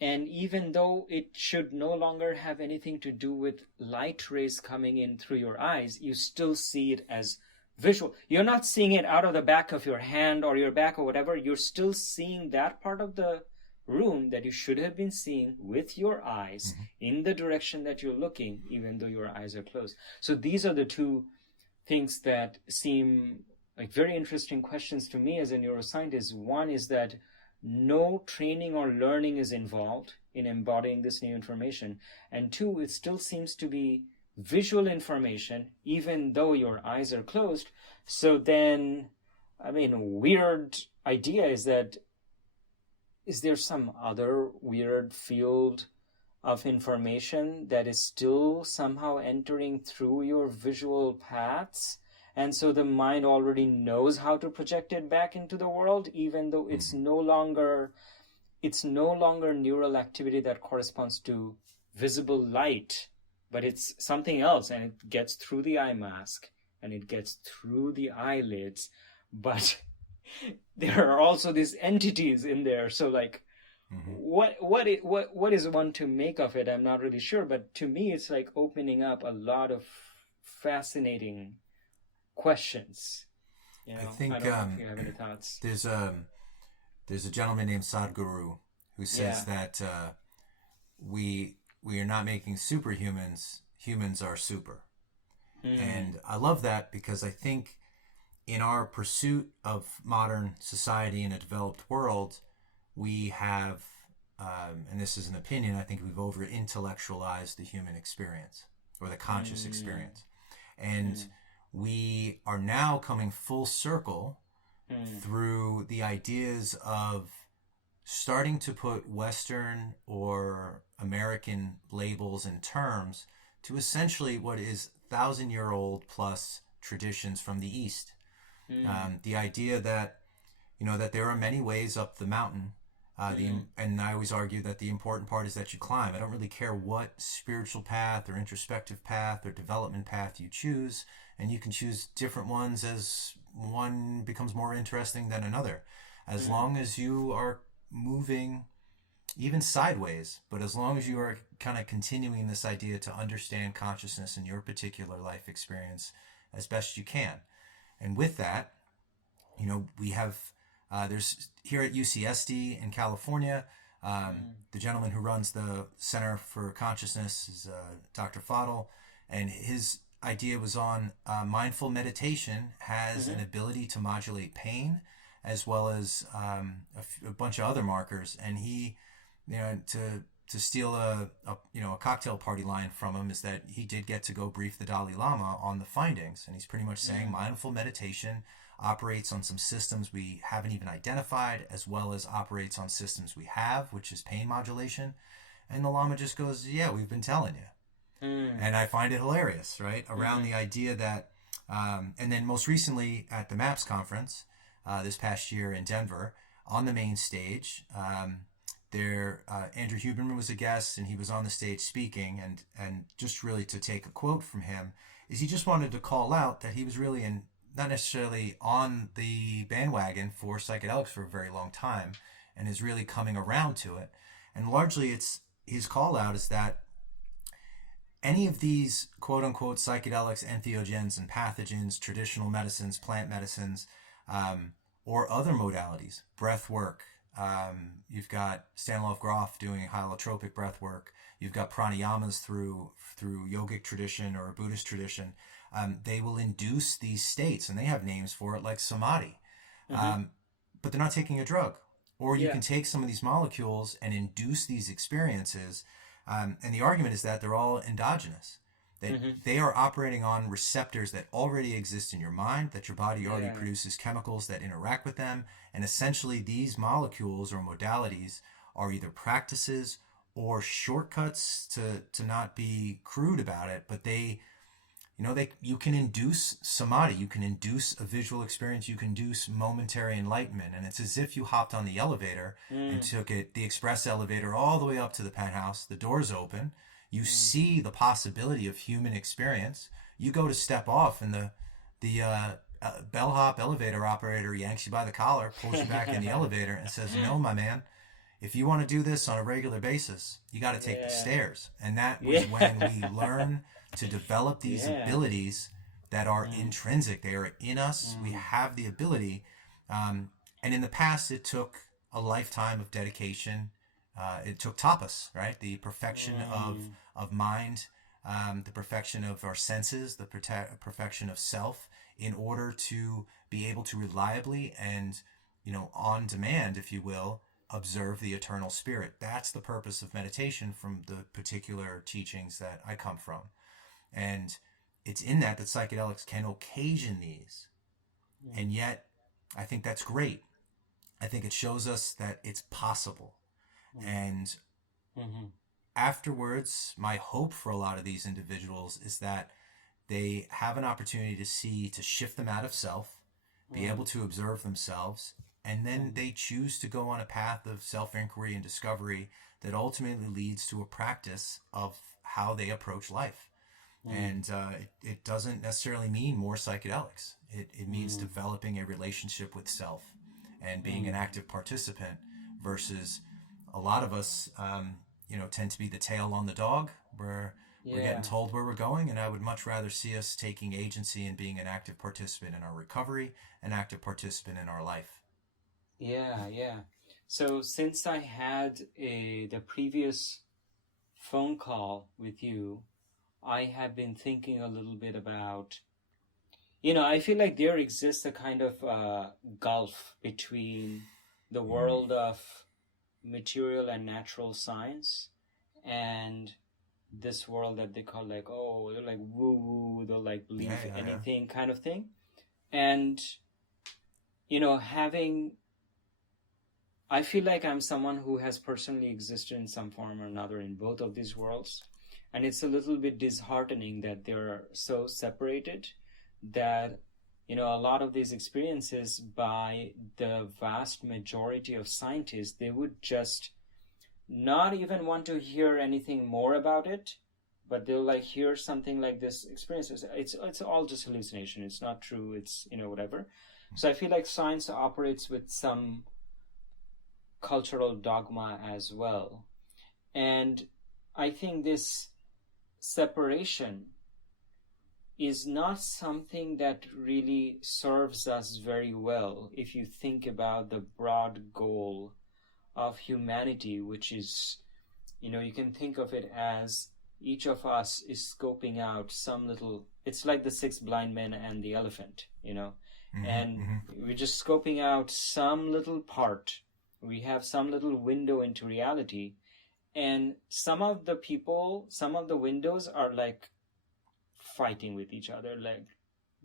And even though it should no longer have anything to do with light rays coming in through your eyes, you still see it as visual. You're not seeing it out of the back of your hand or your back or whatever. You're still seeing that part of the room that you should have been seeing with your eyes in the direction that you're looking, even though your eyes are closed. So these are the two things that seem like very interesting questions to me as a neuroscientist. One is that no training or learning is involved in embodying this new information. And two, it still seems to be visual information, even though your eyes are closed. So then, weird idea is that, is there some other weird field of information that is still somehow entering through your visual paths, and so the mind already knows how to project it back into the world, even though it's no longer neural activity that corresponds to visible light, but it's something else, and it gets through the eye mask and it gets through the eyelids, but there are also these entities in there. So like, what is one to make of it? I'm not really sure, but to me it's like opening up a lot of fascinating questions. I think I don't know if you have any thoughts. There's a gentleman named Sadhguru who says that we are not making superhumans. Humans are super. And I love that, because I think in our pursuit of modern society in a developed world, we have, and this is an opinion, I think we've over-intellectualized the human experience, or the conscious experience. And we are now coming full circle through the ideas of starting to put Western or American labels and terms to essentially what is 1,000-year-old plus traditions from the East. The idea that, that there are many ways up the mountain. And I always argue that the important part is that you climb. I don't really care what spiritual path or introspective path or development path you choose, and you can choose different ones as one becomes more interesting than another. As long as you are moving even sideways. But as long as you are kind of continuing this idea to understand consciousness in your particular life experience as best you can. And with that, we have, there's here at UCSD in California, the gentleman who runs the Center for Consciousness is Dr. Fadl, and his idea was on mindful meditation has an ability to modulate pain as well as a bunch of other markers. And he, to steal a cocktail party line from him, is that he did get to go brief the Dalai Lama on the findings, and he's pretty much saying mindful meditation operates on some systems we haven't even identified, as well as operates on systems we have, which is pain modulation. And the Lama just goes, yeah, we've been telling you. And I find it hilarious, right? Around the idea that, and then most recently at the MAPS conference this past year in Denver, on the main stage, Andrew Huberman was a guest, and he was on the stage speaking, and just really to take a quote from him, is he just wanted to call out that he was really not necessarily on the bandwagon for psychedelics for a very long time, and is really coming around to it. And largely it's his call out is that any of these quote unquote psychedelics, entheogens and pathogens, traditional medicines, plant medicines, or other modalities, breath work, you've got Stanislav Grof doing holotropic breath work, you've got pranayamas through yogic tradition or a Buddhist tradition. They will induce these states, and they have names for it, like samadhi. But they're not taking a drug. Or you can take some of these molecules and induce these experiences. And the argument is that they're all endogenous. That they are operating on receptors that already exist in your mind, that your body already produces chemicals that interact with them. And essentially these molecules or modalities are either practices or shortcuts to not be crude about it, but you can induce samadhi, you can induce a visual experience, you can induce momentary enlightenment. And it's as if you hopped on the elevator and took the express elevator all the way up to the penthouse. The doors open. You see the possibility of human experience. You go to step off, and the bellhop elevator operator yanks you by the collar, pulls you back in the elevator, and says, "No, my man, if you want to do this on a regular basis, you got to take the stairs." And that was when we learn to develop these abilities that are intrinsic. They are in us. We have the ability. And in the past, it took a lifetime of dedication. It took tapas, right? The perfection of mind, the perfection of our senses, the perfection of self, in order to be able to reliably and, on demand, if you will, observe the eternal spirit. That's the purpose of meditation from the particular teachings that I come from. And it's in that psychedelics can occasion these. And yet, I think that's great. I think it shows us that it's possible. And afterwards, my hope for a lot of these individuals is that they have an opportunity to shift them out of self, be able to observe themselves, and then they choose to go on a path of self-inquiry and discovery that ultimately leads to a practice of how they approach life. And it doesn't necessarily mean more psychedelics. It means developing a relationship with self and being an active participant, versus a lot of us, tend to be the tail on the dog, where we're getting told where we're going. And I would much rather see us taking agency and being an active participant in our recovery, an active participant in our life. Yeah. So since I had the previous phone call with you, I have been thinking a little bit about, I feel like there exists a kind of gulf between the world of material and natural science and this world that they call they're like woo-woo, they'll like believe anything kind of thing. And, I feel like I'm someone who has personally existed in some form or another in both of these worlds. And it's a little bit disheartening that they're so separated, that, a lot of these experiences by the vast majority of scientists, they would just not even want to hear anything more about it, but they'll hear something like this experiences. It's all just hallucination. It's not true. It's, whatever. So I feel like science operates with some cultural dogma as well. And I think this separation is not something that really serves us very well if you think about the broad goal of humanity, which is, you can think of it as each of us is scoping out some little, it's like the six blind men and the elephant, and we're just scoping out some little part. We have some little window into reality, and some of the windows are like fighting with each other, like,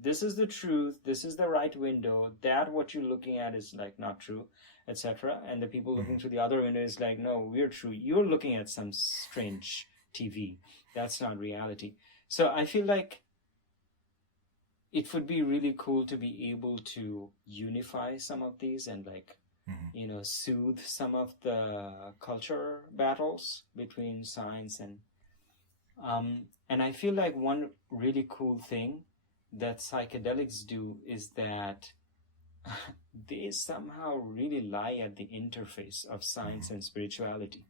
this is the truth, this is the right window, that what you're looking at is like not true, etc. And the people looking through the other window is like, no, we're true, you're looking at some strange TV, that's not reality. So I feel like it would be really cool to be able to unify some of these and like soothe some of the culture battles between science and I feel like one really cool thing that psychedelics do is that they somehow really lie at the interface of science and spirituality.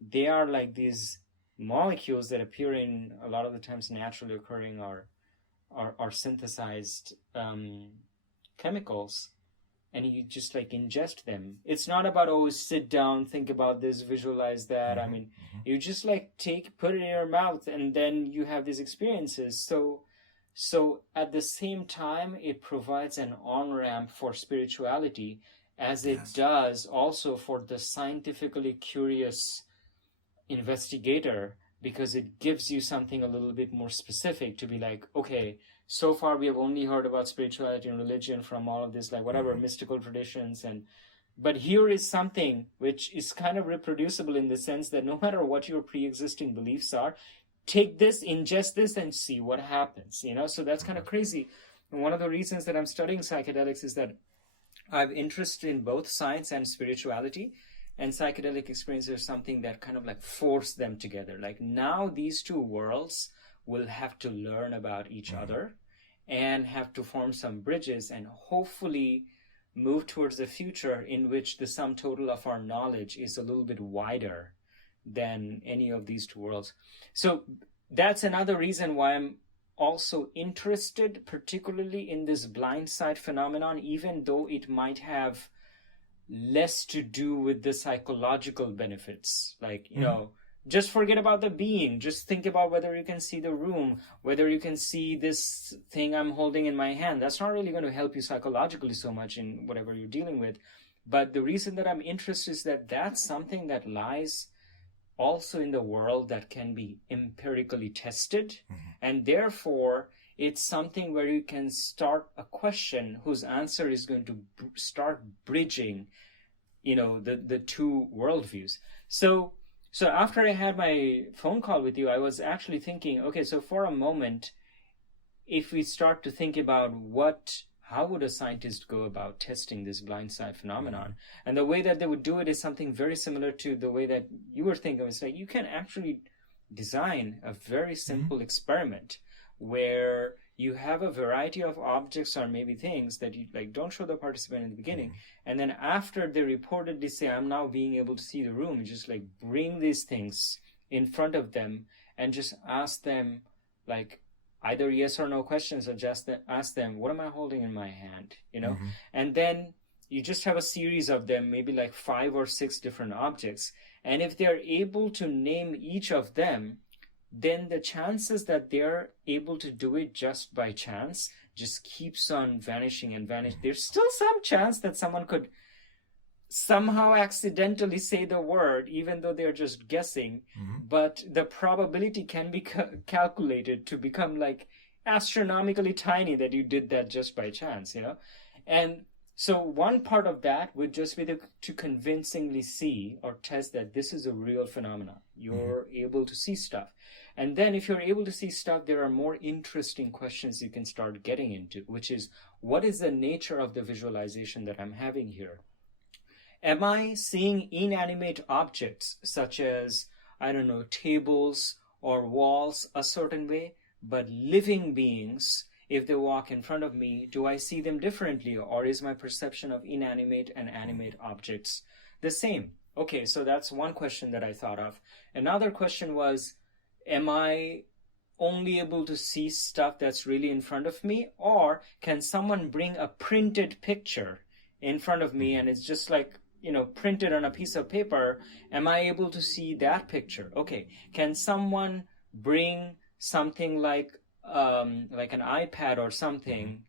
They are like these molecules that appear in a lot of the times naturally occurring or synthesized chemicals, and you just like ingest them. It's not about, oh, sit down, think about this, visualize that. I mean, you just like put it in your mouth, and then you have these experiences. So at the same time, it provides an on-ramp for spirituality, as it does also for the scientifically curious investigator, because it gives you something a little bit more specific to be like, okay, so far we have only heard about spirituality and religion from all of this, like whatever mystical traditions, but here is something which is kind of reproducible in the sense that no matter what your pre-existing beliefs are, take this, ingest this, and see what happens, So that's kind of crazy. And one of the reasons that I'm studying psychedelics is that I have interest in both science and spirituality, and psychedelic experiences are something that kind of like force them together. Like now these two worlds will have to learn about each other and have to form some bridges and hopefully move towards a future in which the sum total of our knowledge is a little bit wider than any of these two worlds. So that's another reason why I'm also interested particularly in this blindsight phenomenon, even though it might have less to do with the psychological benefits. Like, just forget about the being. Just think about whether you can see the room, whether you can see this thing I'm holding in my hand. That's not really going to help you psychologically so much in whatever you're dealing with. But the reason that I'm interested is that that's something that lies also in the world that can be empirically tested. And therefore, it's something where you can start a question whose answer is going to start bridging, the two worldviews. So after I had my phone call with you, I was actually thinking, okay, so for a moment, if we start to think about how would a scientist go about testing this blindsight phenomenon? And the way that they would do it is something very similar to the way that you were thinking. It's like you can actually design a very simple experiment where you have a variety of objects or maybe things that you like don't show the participant in the beginning, and then after they reportedly say, I'm now being able to see the room, you just like bring these things in front of them and just ask them like either yes or no questions, or just ask them, what am I holding in my hand, and then you just have a series of them, maybe like 5 or 6 different objects, and if they're able to name each of them, then the chances that they're able to do it just by chance just keeps on vanishing and vanishing. There's still some chance that someone could somehow accidentally say the word, even though they're just guessing, but the probability can be calculated to become like astronomically tiny that you did that just by chance, And so one part of that would just be to convincingly see or test that this is a real phenomenon. You're able to see stuff. And then if you're able to see stuff, there are more interesting questions you can start getting into, which is, what is the nature of the visualization that I'm having here? Am I seeing inanimate objects such as, I don't know, tables or walls a certain way, but living beings, if they walk in front of me, do I see them differently, or is my perception of inanimate and animate objects the same. Okay, so that's one question that I thought of. Another question was, am I only able to see stuff that's really in front of me, or can someone bring a printed picture in front of me and it's just like, printed on a piece of paper? Am I able to see that picture? Okay, can someone bring something like an iPad or something,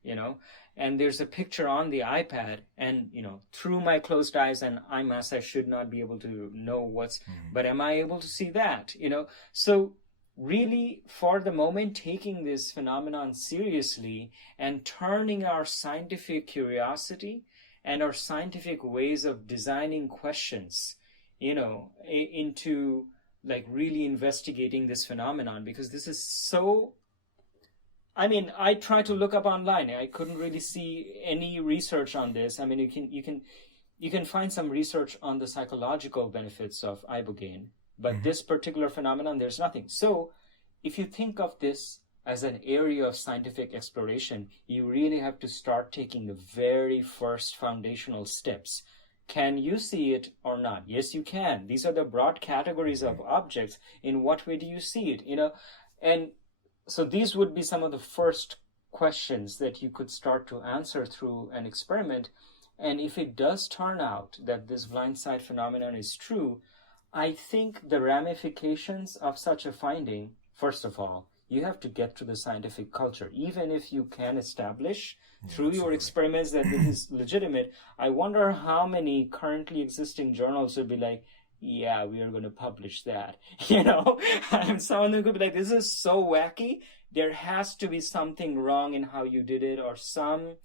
and there's a picture on the iPad, and through my closed eyes and eye mask I should not be able to know what's, but am I able to see that? So really, for the moment, taking this phenomenon seriously and turning our scientific curiosity and our scientific ways of designing questions, into like really investigating this phenomenon, because this is so. I mean, I tried to look up online. I couldn't really see any research on this. I mean, you can find some research on the psychological benefits of Ibogaine, but this particular phenomenon, there's nothing. So if you think of this as an area of scientific exploration, you really have to start taking the very first foundational steps. Can you see it or not? Yes, you can. These are the broad categories of objects. In what way do you see it? And so these would be some of the first questions that you could start to answer through an experiment. And if it does turn out that this blindsight phenomenon is true, I think the ramifications of such a finding, first of all, you have to get to the scientific culture. Even if you can establish through your experiments that this is legitimate, I wonder how many currently existing journals would be like, yeah, we are going to publish that. And someone who could be like, this is so wacky. There has to be something wrong in how you did it, or some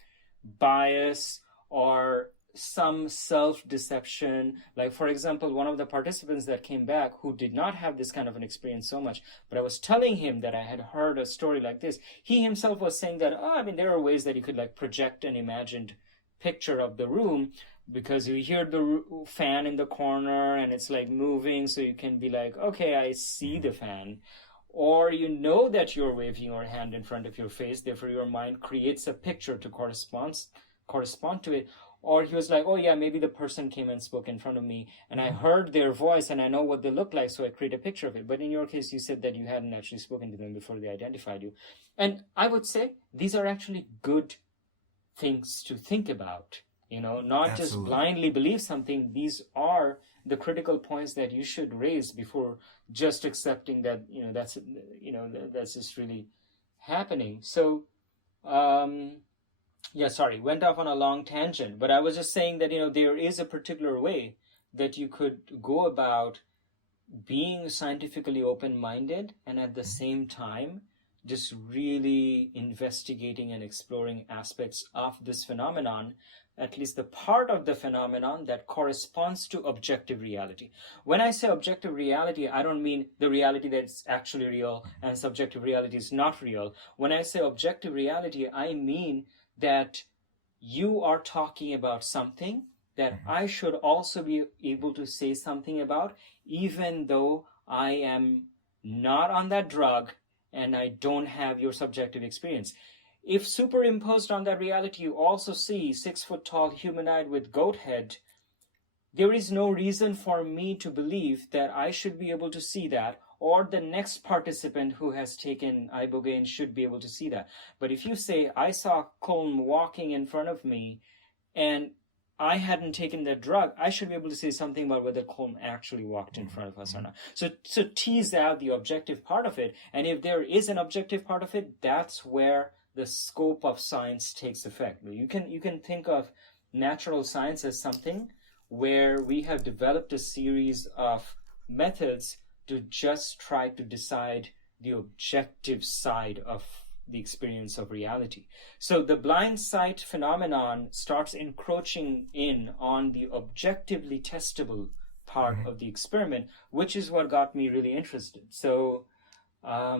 bias, or some self-deception. Like, for example, one of the participants that came back who did not have this kind of an experience so much, but I was telling him that I had heard a story like this. He himself was saying that, there are ways that you could like project an imagined picture of the room, because you hear the fan in the corner and it's like moving, so you can be like, okay, I see the fan. Or that you're waving your hand in front of your face, therefore your mind creates a picture to correspond to it. Or he was like, oh yeah, maybe the person came and spoke in front of me and I heard their voice and I know what they look like, so I create a picture of it. But in your case, you said that you hadn't actually spoken to them before they identified you. And I would say these are actually good things to think about. Not just blindly believe something. These are the critical points that you should raise before just accepting that, that's just really happening. So, went off on a long tangent, but I was just saying that, there is a particular way that you could go about being scientifically open-minded and at the same time just really investigating and exploring aspects of this phenomenon, at least the part of the phenomenon that corresponds to objective reality. When I say objective reality, I don't mean the reality that's actually real and subjective reality is not real. When I say objective reality, I mean that you are talking about something that I should also be able to say something about, even though I am not on that drug and I don't have your subjective experience. If superimposed on that reality, you also see 6-foot-tall humanoid with goat head, there is no reason for me to believe that I should be able to see that, or the next participant who has taken Ibogaine should be able to see that. But if you say, I saw Colm walking in front of me and I hadn't taken that drug, I should be able to say something about whether Colm actually walked in front of us or not. So tease out the objective part of it. And if there is an objective part of it, that's where the scope of science takes effect. You can think of natural science as something where we have developed a series of methods to just try to decide the objective side of the experience of reality. So the blindsight phenomenon starts encroaching in on the objectively testable part of the experiment, which is what got me really interested. I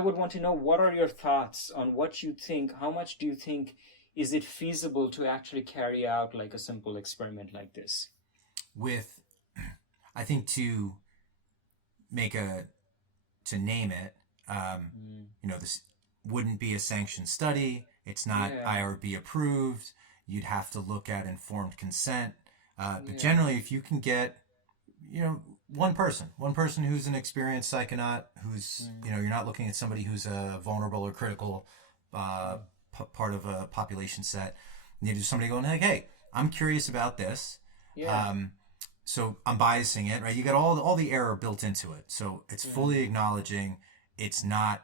would want to know, what are your thoughts on what you think? How much do you think is it feasible to actually carry out like a simple experiment like this? I think to name it, this wouldn't be a sanctioned study. It's not IRB approved. You'd have to look at informed consent. But generally, if you can get, one person who's an experienced psychonaut, who's, you're not looking at somebody who's a vulnerable or critical part of a population set. You do somebody going like, hey, I'm curious about this. Yeah. So I'm biasing it, right? You got all the error built into it. So it's fully acknowledging it's not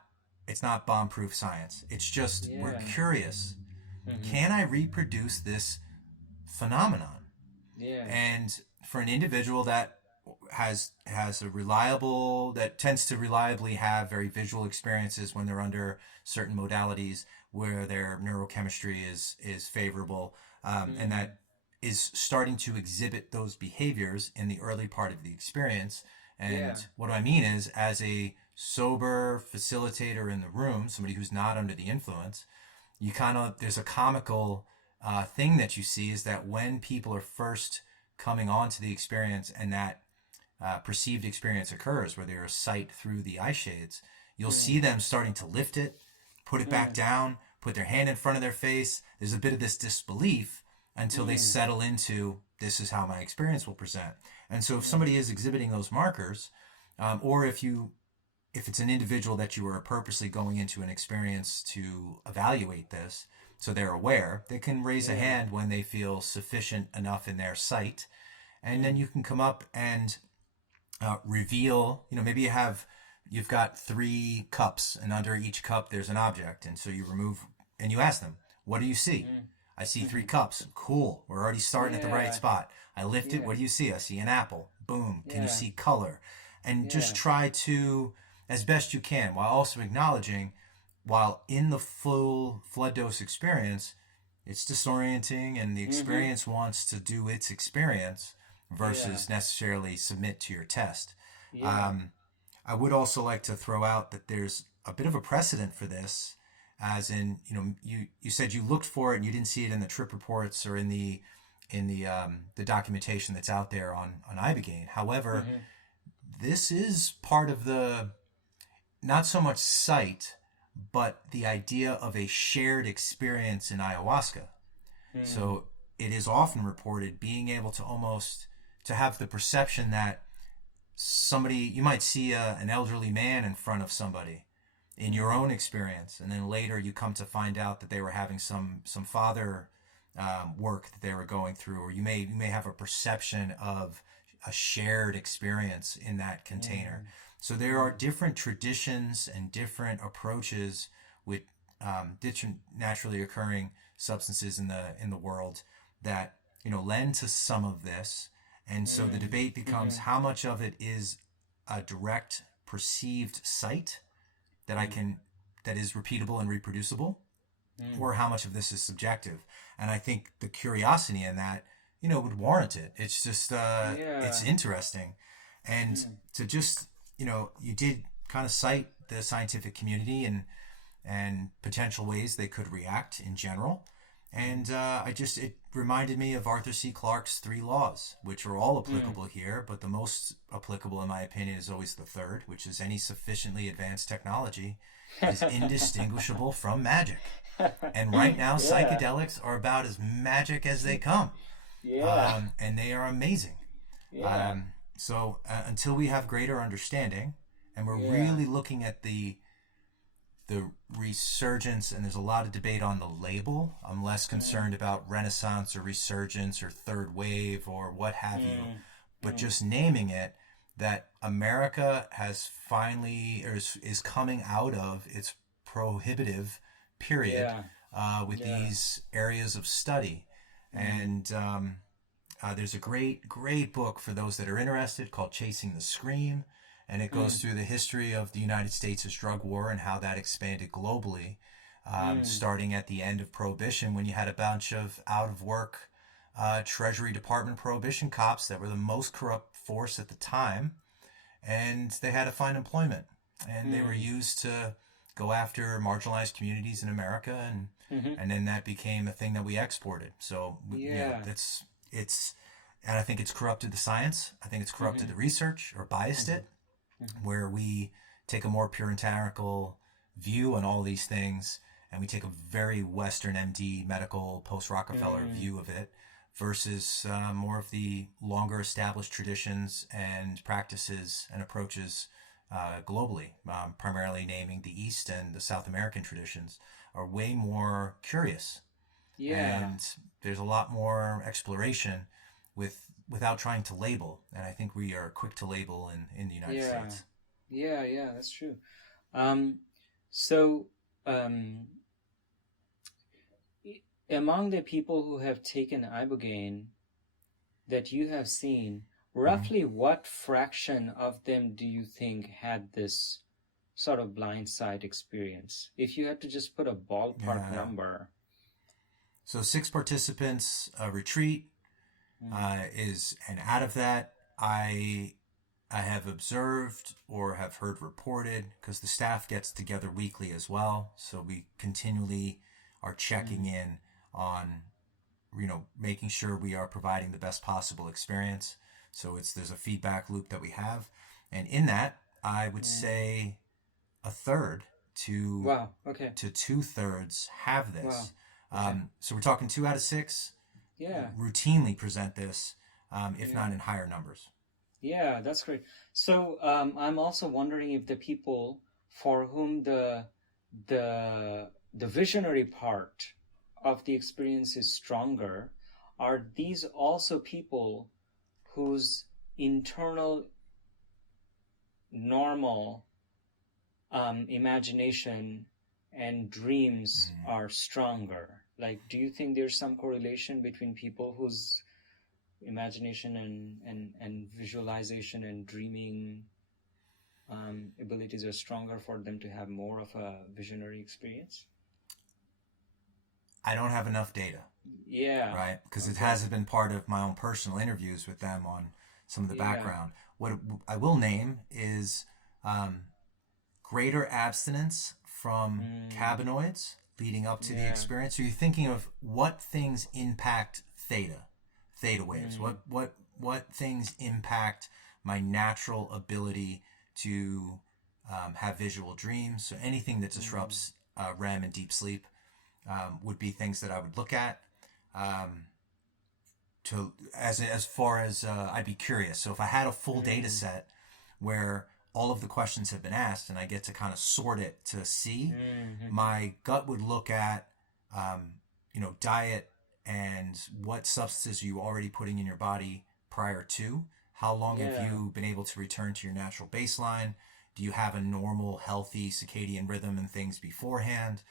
bomb-proof science. It's just we're curious. Can I reproduce this phenomenon? Yeah. And for an individual that has that tends to reliably have very visual experiences when they're under certain modalities where their neurochemistry is favorable, and that is starting to exhibit those behaviors in the early part of the experience. And what I mean is, as a sober facilitator in the room, somebody who's not under the influence, there's a comical thing that you see is that when people are first coming onto the experience and that perceived experience occurs where they're a sight through the eye shades, you'll see them starting to lift it, put it back down, put their hand in front of their face. There's a bit of this disbelief until they settle into, this is how my experience will present. And so if somebody is exhibiting those markers, or if it's an individual that you are purposely going into an experience to evaluate this, so they're aware, they can raise a hand when they feel sufficient enough in their sight. And then you can come up and reveal, maybe you've got 3 cups, and under each cup there's an object. And so you remove, and you ask them, what do you see? I see 3 cups. Cool. We're already starting at the right spot. I lift it. What do you see? I see an apple. Boom. Can you see color? And just try to, as best you can, while also acknowledging, while in the full flood dose experience, it's disorienting and the experience wants to do its experience versus necessarily submit to your test. I would also like to throw out that there's a bit of a precedent for this, as in, you said you looked for it and you didn't see it in the trip reports or in the documentation that's out there on Ibogaine. However, this is part of the, not so much sight, but the idea of a shared experience in ayahuasca. So it is often reported being able to have the perception that you might see an elderly man in front of somebody in your own experience, and then later you come to find out that they were having some father work that they were going through, or you may have a perception of a shared experience in that container. So there are different traditions and different approaches with different naturally occurring substances in the world that lend to some of this. And so the debate becomes how much of it is a direct perceived sight that is repeatable and reproducible, or how much of this is subjective. And I think the curiosity in that, would warrant it. It's just, it's interesting. And to just, you did kind of cite the scientific community and potential ways they could react in general. And it reminded me of Arthur C. Clarke's 3 laws, which are all applicable here, but the most applicable, in my opinion, is always the third, which is any sufficiently advanced technology is indistinguishable from magic. And right now, psychedelics are about as magic as they come. And they are amazing. So until we have greater understanding, and we're really looking at the resurgence, and there's a lot of debate on the label. I'm less concerned about renaissance or resurgence or third wave or what have you, but just naming it, that America has finally, or is coming out of its prohibitive period with these areas of study. And there's a great book for those that are interested called Chasing the Scream. And it goes through the history of the United States' drug war and how that expanded globally, starting at the end of Prohibition, when you had a bunch of out-of-work Treasury Department Prohibition cops that were the most corrupt force at the time, and they had to find employment. And they were used to go after marginalized communities in America, and then that became a thing that we exported. So, it's and I think it's corrupted the science. I think it's corrupted the research, or biased it, where we take a more puritanical view on all these things, and we take a very Western MD medical post-Rockefeller view of it, versus more of the longer established traditions and practices and approaches globally, primarily naming the East and the South American traditions, are way more curious. Yeah. And there's a lot more exploration without trying to label. And I think we are quick to label in the United Yeah. States. Yeah, that's true. Um, so, um, among the people who have taken Ibogaine that you have seen, Mm-hmm. roughly what fraction of them do you think had this sort of blind sight experience? If you had to just put a ballpark Yeah. number. So 6 participants retreat Mm, and out of that, I have observed or have heard reported, because the staff gets together weekly as well, so we continually are checking mm, in on, making sure we are providing the best possible experience. So there's a feedback loop that we have, and in that, I would mm. say a third to Wow. Okay. to 2/3 have Wow. this. Okay. So we're talking 2 out of 6 Yeah. routinely present this, if Yeah. not in higher numbers. Yeah, that's great. So I'm also wondering if the people for whom the visionary part of the experience is stronger, are these also people whose internal normal imagination and dreams Mm. are stronger? Like, do you think there's some correlation between people whose imagination and visualization and dreaming abilities are stronger for them to have more of a visionary experience? I don't have enough data, Yeah. right? Because it Okay. hasn't been part of my own personal interviews with them on some of the Yeah. background. What I will name is um, greater abstinence from Mm, cannabinoids leading up to the yeah. experience. So you're thinking of what things impact theta waves. Mm, What things impact my natural ability to have visual dreams. So anything that mm, disrupts REM and deep sleep would be things that I would look at. Um, to as far as I'd be curious. So if I had a full data mm, set where all of the questions have been asked and I get to kind of sort it to see, mm, my gut would look at diet and what substances are you already putting in your body prior to. How long have yeah. you been able to return to your natural baseline? Do you have a normal, healthy circadian rhythm and things beforehand?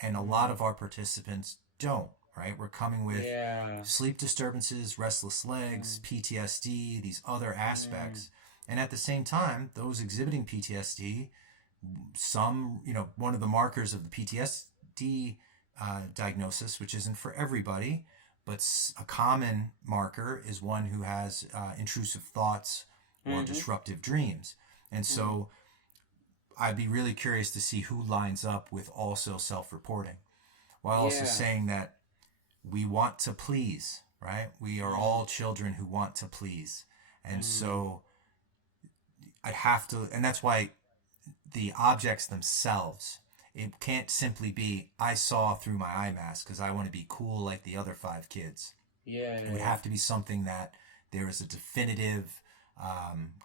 And a lot Mm, of our participants don't, right? We're coming with yeah. sleep disturbances, restless legs, Mm, PTSD, these other mm, aspects. And at the same time, those exhibiting PTSD, some, one of the markers of the PTSD diagnosis, which isn't for everybody, but a common marker is one who has intrusive thoughts or mm-hmm, disruptive dreams. And mm-hmm. so I'd be really curious to see who lines up with also self reporting, while also Yeah. saying that we want to please, right? We are Mm, all children who want to please. And mm, so I'd have to, and that's why the objects themselves, it can't simply be, I saw through my eye mask because I want to be cool like the other 5 kids. yeah, It yeah, would yeah. have to be something that there is a definitive,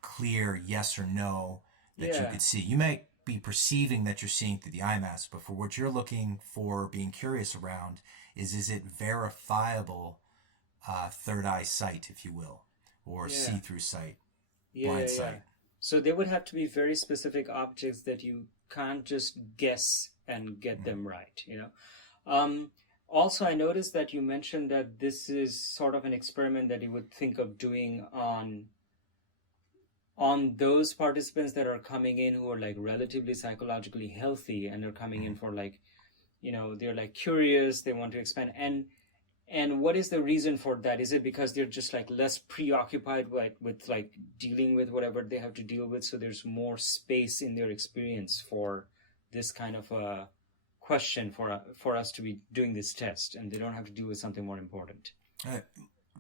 clear yes or no that you Yeah. could see. You may be perceiving that you're seeing through the eye mask, but for what you're looking for, being curious around, is it verifiable third eye sight, if you will, or Yeah. see through sight, Yeah, blind yeah, yeah. sight? So they would have to be very specific objects that you can't just guess and get Mm. them right, you know. Um, Also, I noticed that you mentioned that this is sort of an experiment that you would think of doing on those participants that are coming in who are like relatively psychologically healthy and are coming in Mm. for like, they're like curious, they want to expand. And what is the reason for that? Is it because they're just like less preoccupied with like dealing with whatever they have to deal with, so there's more space in their experience for this kind of a question for us to be doing this test, and they don't have to deal with something more important? Uh,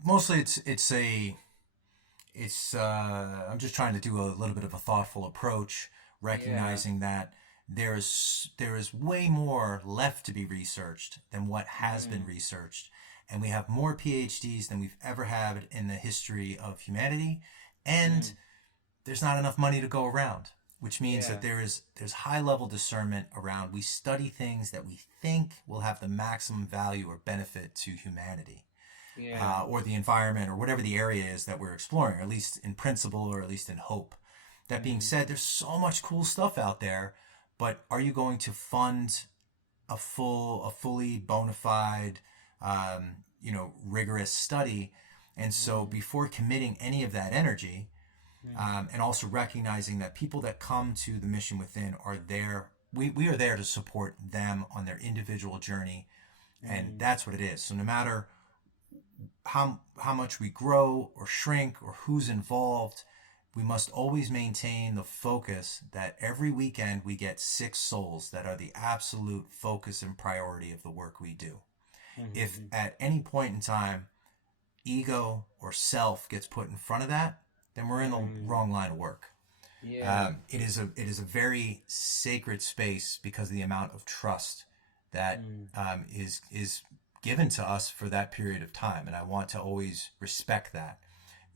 Mostly, I'm just trying to do a little bit of a thoughtful approach, Yeah. recognizing that there is way more left to be researched than what has been Mm, researched, and we have more PhDs than we've ever had in the history of humanity, and there's not enough money to go around, which means that there's high level discernment around. We study things that we think will have the maximum value or benefit to humanity, or the environment, or whatever the area is that we're exploring, or at least in principle, or at least in hope. That being said, there's so much cool stuff out there, but are you going to fund a fully bona fide, rigorous study? And so before committing any of that energy, and also recognizing that people that come to the Mission Within are there, we are there to support them on their individual journey, and that's what it is. So no matter how much we grow or shrink or who's involved, we must always maintain the focus that every weekend we get 6 souls that are the absolute focus and priority of the work we do. If at any point in time ego or self gets put in front of that, then we're in the wrong line of work. It is a very sacred space because of the amount of trust that is given to us for that period of time, and I want to always respect that.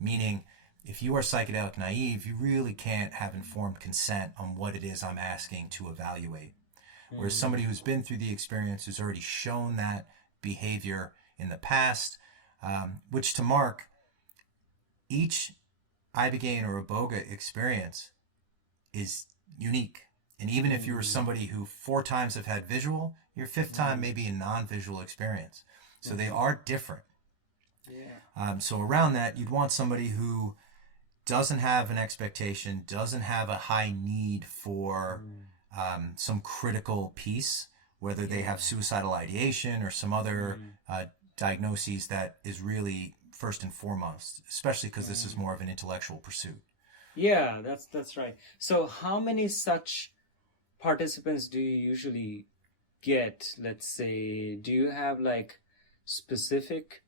Meaning, if you are psychedelic naive, you really can't have informed consent on what it is I'm asking to evaluate. Whereas somebody who's been through the experience, who's already shown that behavior in the past, which to Mark, each Ibogaine or Iboga experience is unique. And even if you were somebody who 4 times have had visual, your 5th time may be a non-visual experience. So they are different. So around that, you'd want somebody who doesn't have an expectation, doesn't have a high need for some critical piece, whether they have suicidal ideation or some other diagnoses that is really first and foremost, especially because this is more of an intellectual pursuit. Yeah, that's right. So how many such participants do you usually get? Let's say, do you have like specific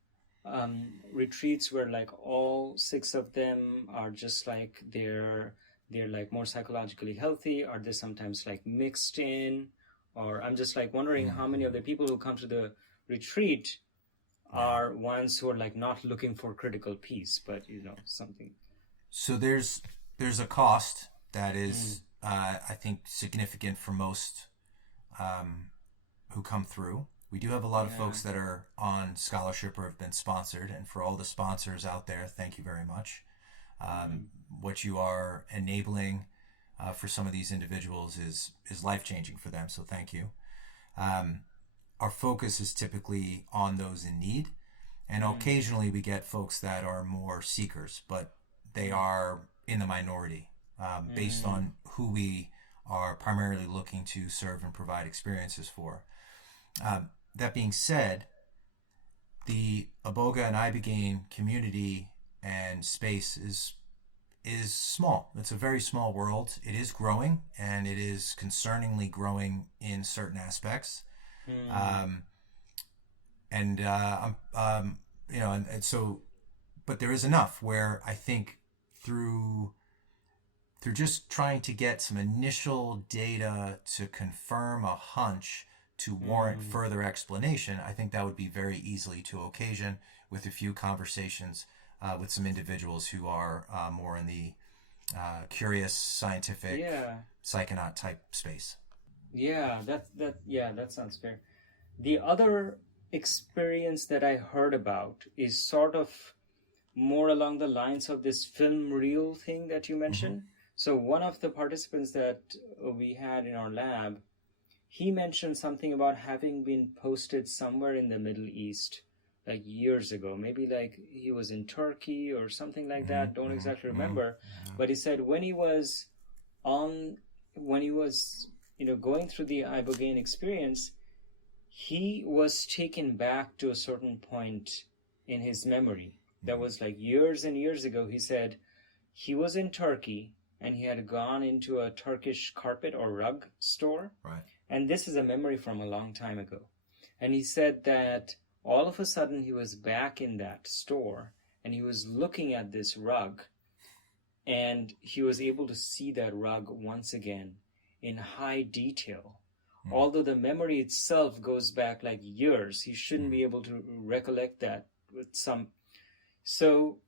retreats where like all 6 of them are just like they're like more psychologically healthy? Are they sometimes like mixed in? Or I'm just like wondering how many of the people who come to the retreat are ones who are like not looking for critical peace, but something. So there's a cost that is I think significant for most who come through. We do have a lot of folks that are on scholarship or have been sponsored, and for all the sponsors out there, thank you very much. What you are enabling for some of these individuals is life-changing for them, so thank you. Our focus is typically on those in need, and occasionally we get folks that are more seekers, but they are in the minority based on who we are primarily looking to serve and provide experiences for. That being said, the Iboga and Ibogaine community and space is small. It's a very small world. It is growing, and it is concerningly growing in certain aspects. But there is enough where I think through just trying to get some initial data to confirm a hunch to warrant further explanation, I think that would be very easily to occasion with a few conversations with some individuals who are more in the curious, scientific, psychonaut type space. That sounds fair. The other experience that I heard about is sort of more along the lines of this film reel thing that you mentioned. So one of the participants that we had in our lab, he mentioned something about having been posted somewhere in the Middle East like years ago. Maybe like he was in Turkey or something like that. Don't exactly remember. But he said when he was going through the Ibogaine experience, he was taken back to a certain point in his memory. That was like years and years ago. He said he was in Turkey and he had gone into a Turkish carpet or rug store. Right. And this is a memory from a long time ago. And he said that all of a sudden he was back in that store and he was looking at this rug and he was able to see that rug once again in high detail, although the memory itself goes back like years. He shouldn't be able to recollect that with some. So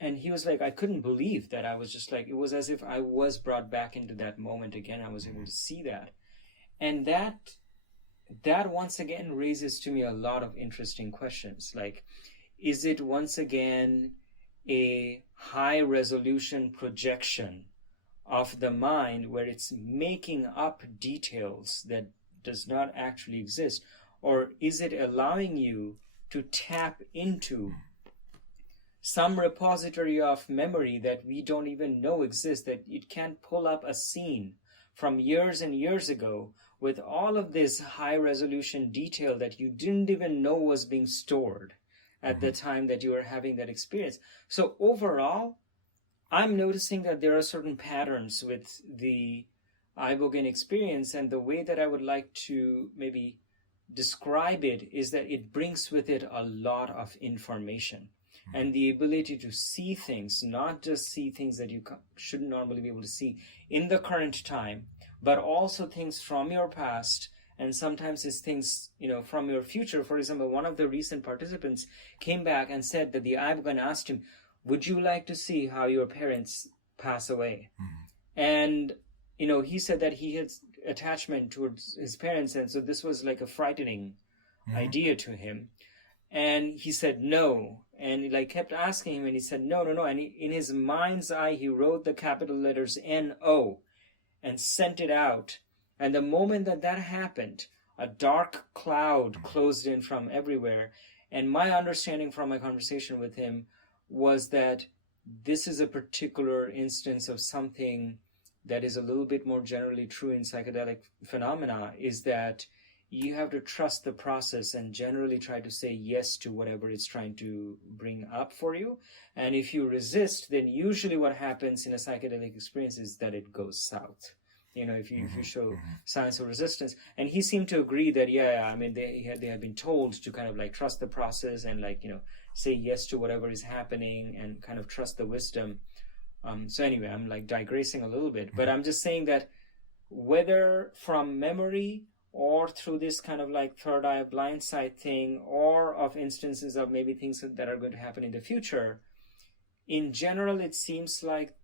and he was like, I couldn't believe that. I was just like, it was as if I was brought back into that moment again. I was able to see that. And that once again raises to me a lot of interesting questions. Like, is it once again a high resolution projection of the mind where it's making up details that does not actually exist? Or is it allowing you to tap into some repository of memory that we don't even know exists, that it can pull up a scene from years and years ago with all of this high resolution detail that you didn't even know was being stored at the time that you were having that experience? So overall, I'm noticing that there are certain patterns with the Ibogaine experience, and the way that I would like to maybe describe it is that it brings with it a lot of information and the ability to see things, not just see things that you shouldn't normally be able to see in the current time, but also things from your past, and sometimes it's things, from your future. For example, one of the recent participants came back and said that the Ibogaine asked him, would you like to see how your parents pass away? And, he said that he had attachment towards his parents, and so this was like a frightening idea to him. And he said no, and he kept asking him, and he said no. And in his mind's eye, he wrote the capital letters N-O and sent it out. And the moment that happened, a dark cloud closed in from everywhere. And my understanding from my conversation with him was that this is a particular instance of something that is a little bit more generally true in psychedelic phenomena, is that you have to trust the process and generally try to say yes to whatever it's trying to bring up for you. And if you resist, then usually what happens in a psychedelic experience is that it goes south. If you show signs of resistance. And he seemed to agree that, they had been told to kind of trust the process and say yes to whatever is happening and kind of trust the wisdom. So anyway, I'm digressing a little bit, but I'm just saying that whether from memory or through this kind of third eye blindsight thing, or of instances of maybe things that are going to happen in the future, in general, it seems like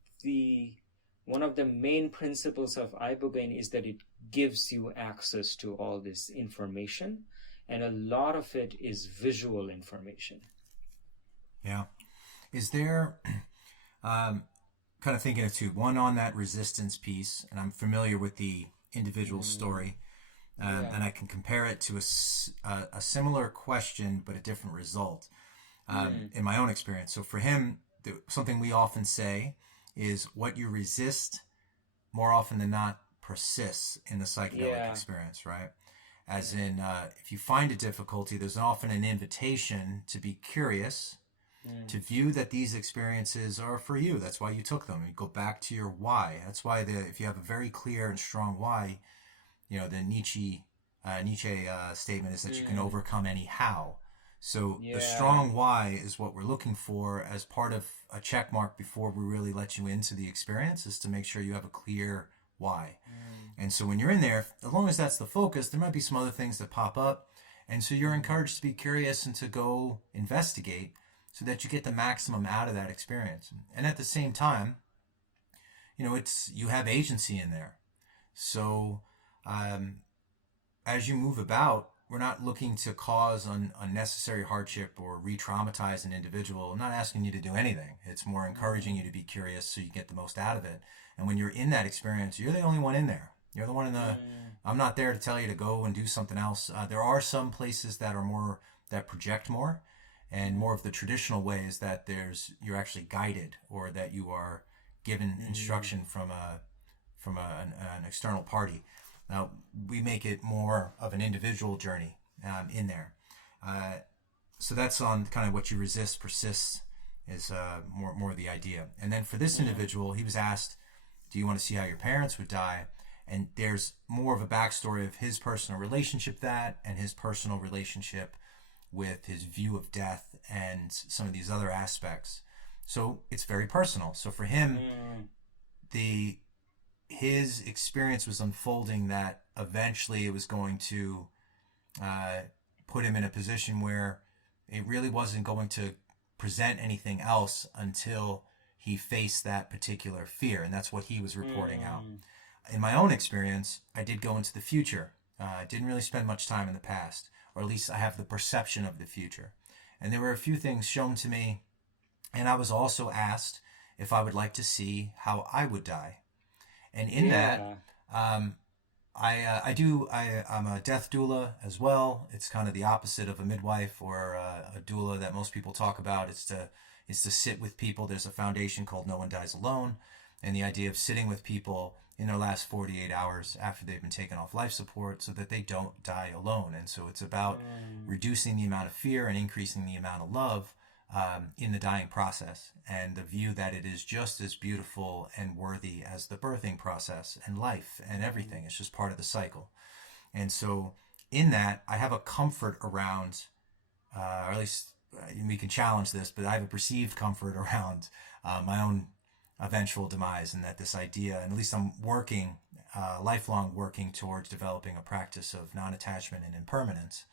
one of the main principles of Ibogaine is that it gives you access to all this information, and a lot of it is visual information. Yeah. Is there, kind of thinking of two, one on that resistance piece, and I'm familiar with the individual story, and I can compare it to a similar question but a different result in my own experience. So for him, something we often say is what you resist more often than not persists in the psychedelic experience, right? As in, if you find a difficulty, there's often an invitation to be curious, to view that these experiences are for you. That's why you took them. You go back to your why. That's why if you have a very clear and strong why, the Nietzsche statement is that you can overcome any how. So the strong why is what we're looking for as part of a check mark before we really let you into the experience, is to make sure you have a clear why. And so when you're in there, as long as that's the focus, there might be some other things that pop up. And so you're encouraged to be curious and to go investigate so that you get the maximum out of that experience. And at the same time, you have agency in there. So as you move about, we're not looking to cause unnecessary hardship or re-traumatize an individual. I'm not asking you to do anything. It's more encouraging you to be curious so you get the most out of it. And when you're in that experience, you're the only one in there. You're the one in the... I'm not there to tell you to go and do something else. There are some places that are more, that project more, and more of the traditional way is that you're actually guided, or that you are given instruction from an external party. Now, we make it more of an individual journey in there. So that's on kind of what you resist, persists, is more the idea. And then for this individual, he was asked, do you want to see how your parents would die? And there's more of a backstory of his personal relationship and his personal relationship with his view of death and some of these other aspects. So it's very personal. So for him, his experience was unfolding that eventually it was going to put him in a position where it really wasn't going to present anything else until he faced that particular fear. And that's what he was reporting out. In my own experience, I did go into the future. I didn't really spend much time in the past, or at least I have the perception of the future. And there were a few things shown to me, and I was also asked if I would like to see how I would die. And in that, I'm a death doula as well. It's kind of the opposite of a midwife or a doula that most people talk about. It's to sit with people. There's a foundation called No One Dies Alone, and the idea of sitting with people in their last 48 hours after they've been taken off life support so that they don't die alone. And so it's about reducing the amount of fear and increasing the amount of love in the dying process, and the view that it is just as beautiful and worthy as the birthing process and life and everything. It's just part of the cycle. And so in that, I have a comfort around, or at least we can challenge this, but I have a perceived comfort around my own eventual demise, and that this idea, and at least I'm working, lifelong working towards developing a practice of non-attachment and impermanence,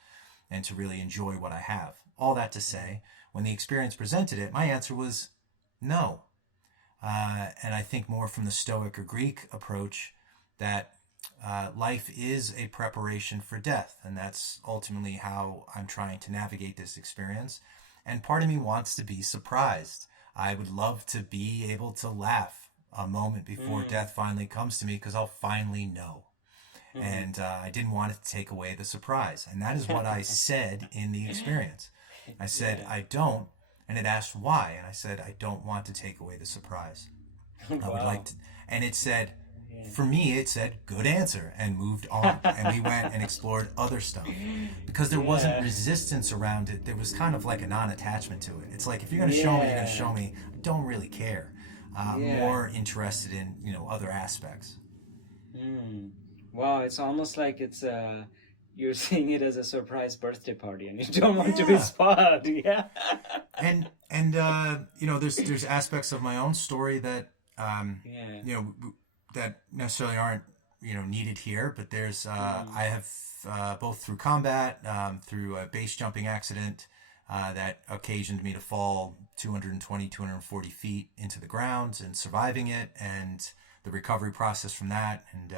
and to really enjoy what I have. All that to say, when the experience presented it, my answer was no. And I think more from the Stoic or Greek approach that life is a preparation for death. And that's ultimately how I'm trying to navigate this experience. And part of me wants to be surprised. I would love to be able to laugh a moment before death finally comes to me, because I'll finally know. And I didn't want it to take away the surprise. And that is what I said in the experience. I said, I don't. And it asked why. And I said, I don't want to take away the surprise. I would like to. And it said, for me, it said, good answer, and moved on. And we went and explored other stuff. Because there wasn't resistance around it. There was kind of like a non-attachment to it. It's like, if you're going to show me, you're going to show me. I don't really care. More interested in, other aspects. Wow, it's almost like it's you're seeing it as a surprise birthday party, and you don't want to be spoiled. And there's aspects of my own story that that necessarily aren't needed here, but there's I have both through combat, through a base jumping accident that occasioned me to fall 240 feet into the ground, and surviving it, and the recovery process from that, and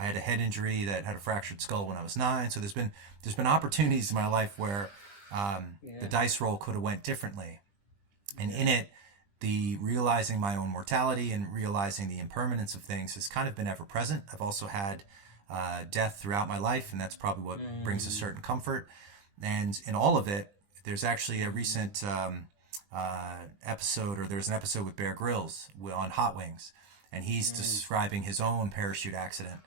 I had a head injury that had a fractured skull when I was 9. So there's been opportunities in my life where the dice roll could have went differently. And in it, the realizing my own mortality and realizing the impermanence of things has kind of been ever present. I've also had death throughout my life, and that's probably what brings a certain comfort. And in all of it, there's actually a recent episode, or there's an episode with Bear Grylls on Hot Wings, and he's describing his own parachute accident.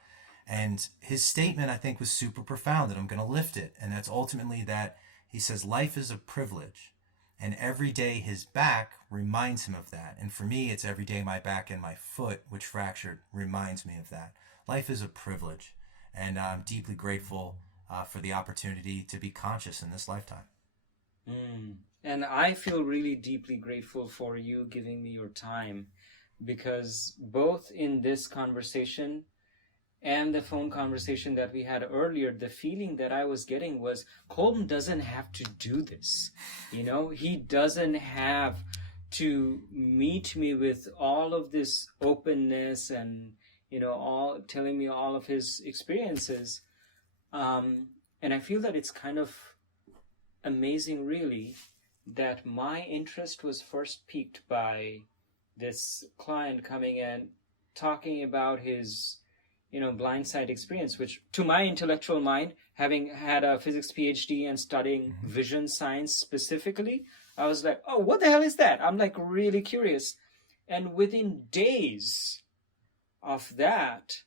And his statement, I think, was super profound, and I'm going to lift it. And that's ultimately that he says, life is a privilege. And every day his back reminds him of that. And for me, it's every day my back and my foot, which fractured, reminds me of that. Life is a privilege. And I'm deeply grateful for the opportunity to be conscious in this lifetime. And I feel really deeply grateful for you giving me your time, because both in this conversation and the phone conversation that we had earlier, the feeling that I was getting was, Colton doesn't have to do this. He doesn't have to meet me with all of this openness and, all telling me all of his experiences. And I feel that it's kind of amazing, really, that my interest was first piqued by this client coming and talking about his Blindsight experience, which to my intellectual mind, having had a physics PhD and studying vision science specifically, I was like, oh, what the hell is that? I'm like really curious. And within days of that,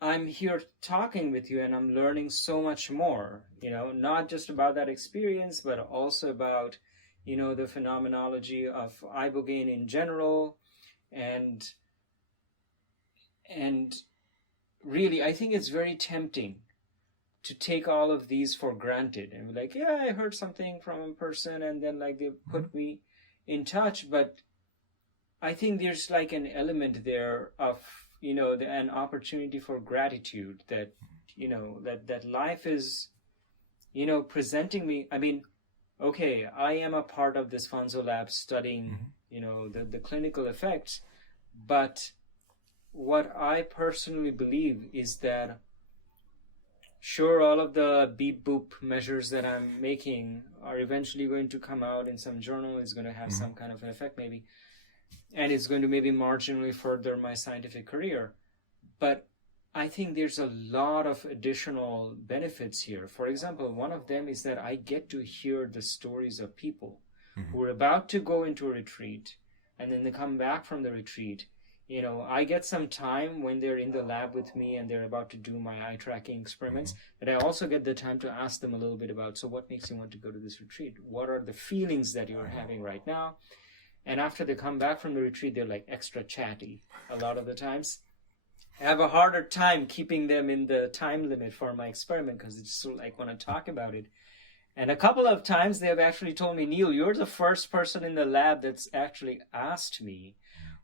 I'm here talking with you, and I'm learning so much more, not just about that experience, but also about, the phenomenology of Ibogaine in general. And really, I think it's very tempting to take all of these for granted and be like, yeah, I heard something from a person, and then like they put me in touch. But I think there's like an element there of an opportunity for gratitude that, that life is, presenting me. I mean, okay, I am a part of this Fanzo lab studying, the clinical effects, but what I personally believe is that, sure, all of the beep boop measures that I'm making are eventually going to come out in some journal. It's going to have some kind of an effect maybe, and it's going to maybe marginally further my scientific career. But I think there's a lot of additional benefits here. For example, one of them is that I get to hear the stories of people who are about to go into a retreat, and then they come back from the retreat. I get some time when they're in the lab with me and they're about to do my eye tracking experiments, but I also get the time to ask them a little bit about, so what makes you want to go to this retreat? What are the feelings that you're having right now? And after they come back from the retreat, they're like extra chatty a lot of the times. I have a harder time keeping them in the time limit for my experiment because they just want to talk about it. And a couple of times they have actually told me, Neil, you're the first person in the lab that's actually asked me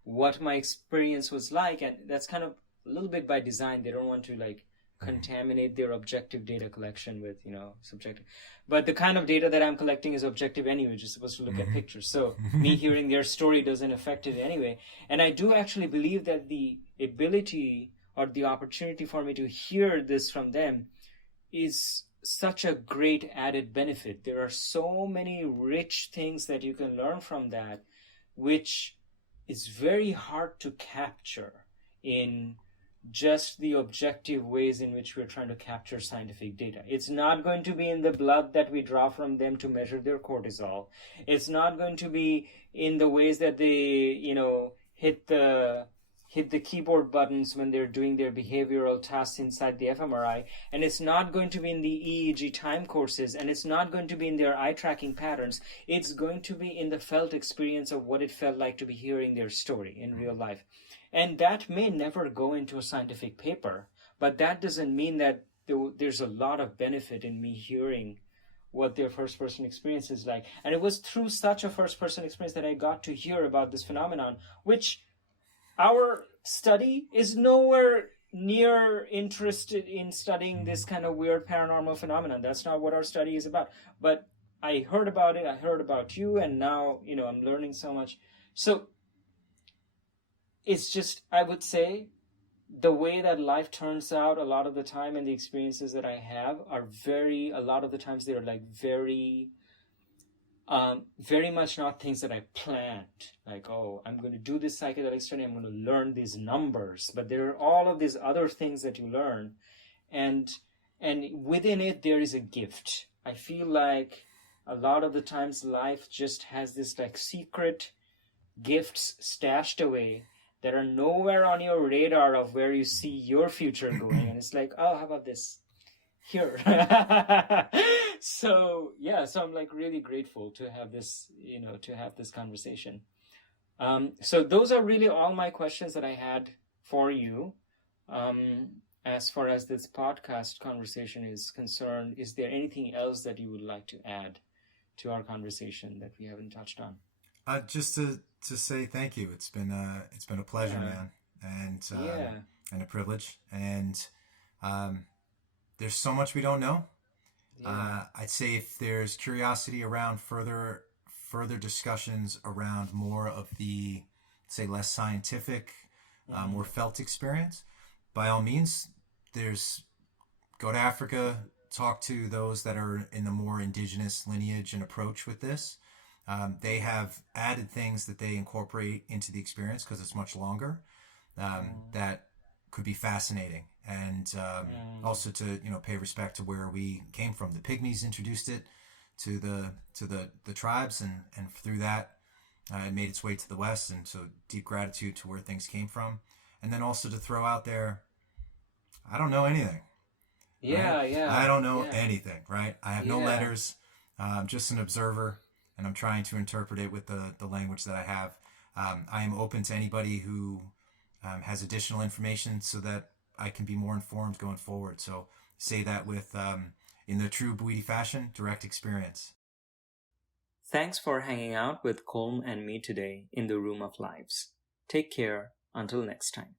what my experience was like. And that's kind of a little bit by design. They don't want to contaminate their objective data collection with, subjective. But the kind of data that I'm collecting is objective anyway, just supposed to look at pictures. So me hearing their story doesn't affect it anyway. And I do actually believe that the ability or the opportunity for me to hear this from them is such a great added benefit. There are so many rich things that you can learn from that, which is very hard to capture in just the objective ways in which we're trying to capture scientific data. It's not going to be in the blood that we draw from them to measure their cortisol. It's not going to be in the ways that they, hit the keyboard buttons when they're doing their behavioral tasks inside the fMRI, and it's not going to be in the EEG time courses, and it's not going to be in their eye tracking patterns. It's going to be in the felt experience of what it felt like to be hearing their story in real life. And that may never go into a scientific paper, but that doesn't mean that there's a lot of benefit in me hearing what their first-person experience is like. And it was through such a first-person experience that I got to hear about this phenomenon, which our study is nowhere near interested in studying this kind of weird paranormal phenomenon. That's not what our study is about. But I heard about it, I heard about you, and now, I'm learning so much. So it's just, I would say, the way that life turns out a lot of the time and the experiences that I have are a lot of the times they're very much not things that I planned. Like, oh, I'm going to do this psychedelic study, I'm going to learn these numbers. But there are all of these other things that you learn. And within it, there is a gift. I feel like a lot of the times life just has this secret gifts stashed away that are nowhere on your radar of where you see your future going. And it's like, oh, how about this? Here. So I'm really grateful to have this, to have this conversation. So those are really all my questions that I had for you. As far as this podcast conversation is concerned, is there anything else that you would like to add to our conversation that we haven't touched on? Just to say thank you. It's been a pleasure, man, and a privilege. And there's so much we don't know. I'd say if there's curiosity around further discussions around more of the, say, less scientific, more felt experience, by all means, go to Africa, talk to those that are in the more indigenous lineage and approach with this. They have added things that they incorporate into the experience because it's much longer. That could be fascinating, and also to pay respect to where we came from. The Pygmies introduced it to the tribes, and through that it made its way to the West. And so deep gratitude to where things came from, and then also to throw out there, I don't know anything. Right? I don't know anything. Right? I have no letters. I'm just an observer. And I'm trying to interpret it with the language that I have. I am open to anybody who has additional information so that I can be more informed going forward. So say that with, in the true Bwiti fashion, direct experience. Thanks for hanging out with Colm and me today in the Room of Lives. Take care until next time.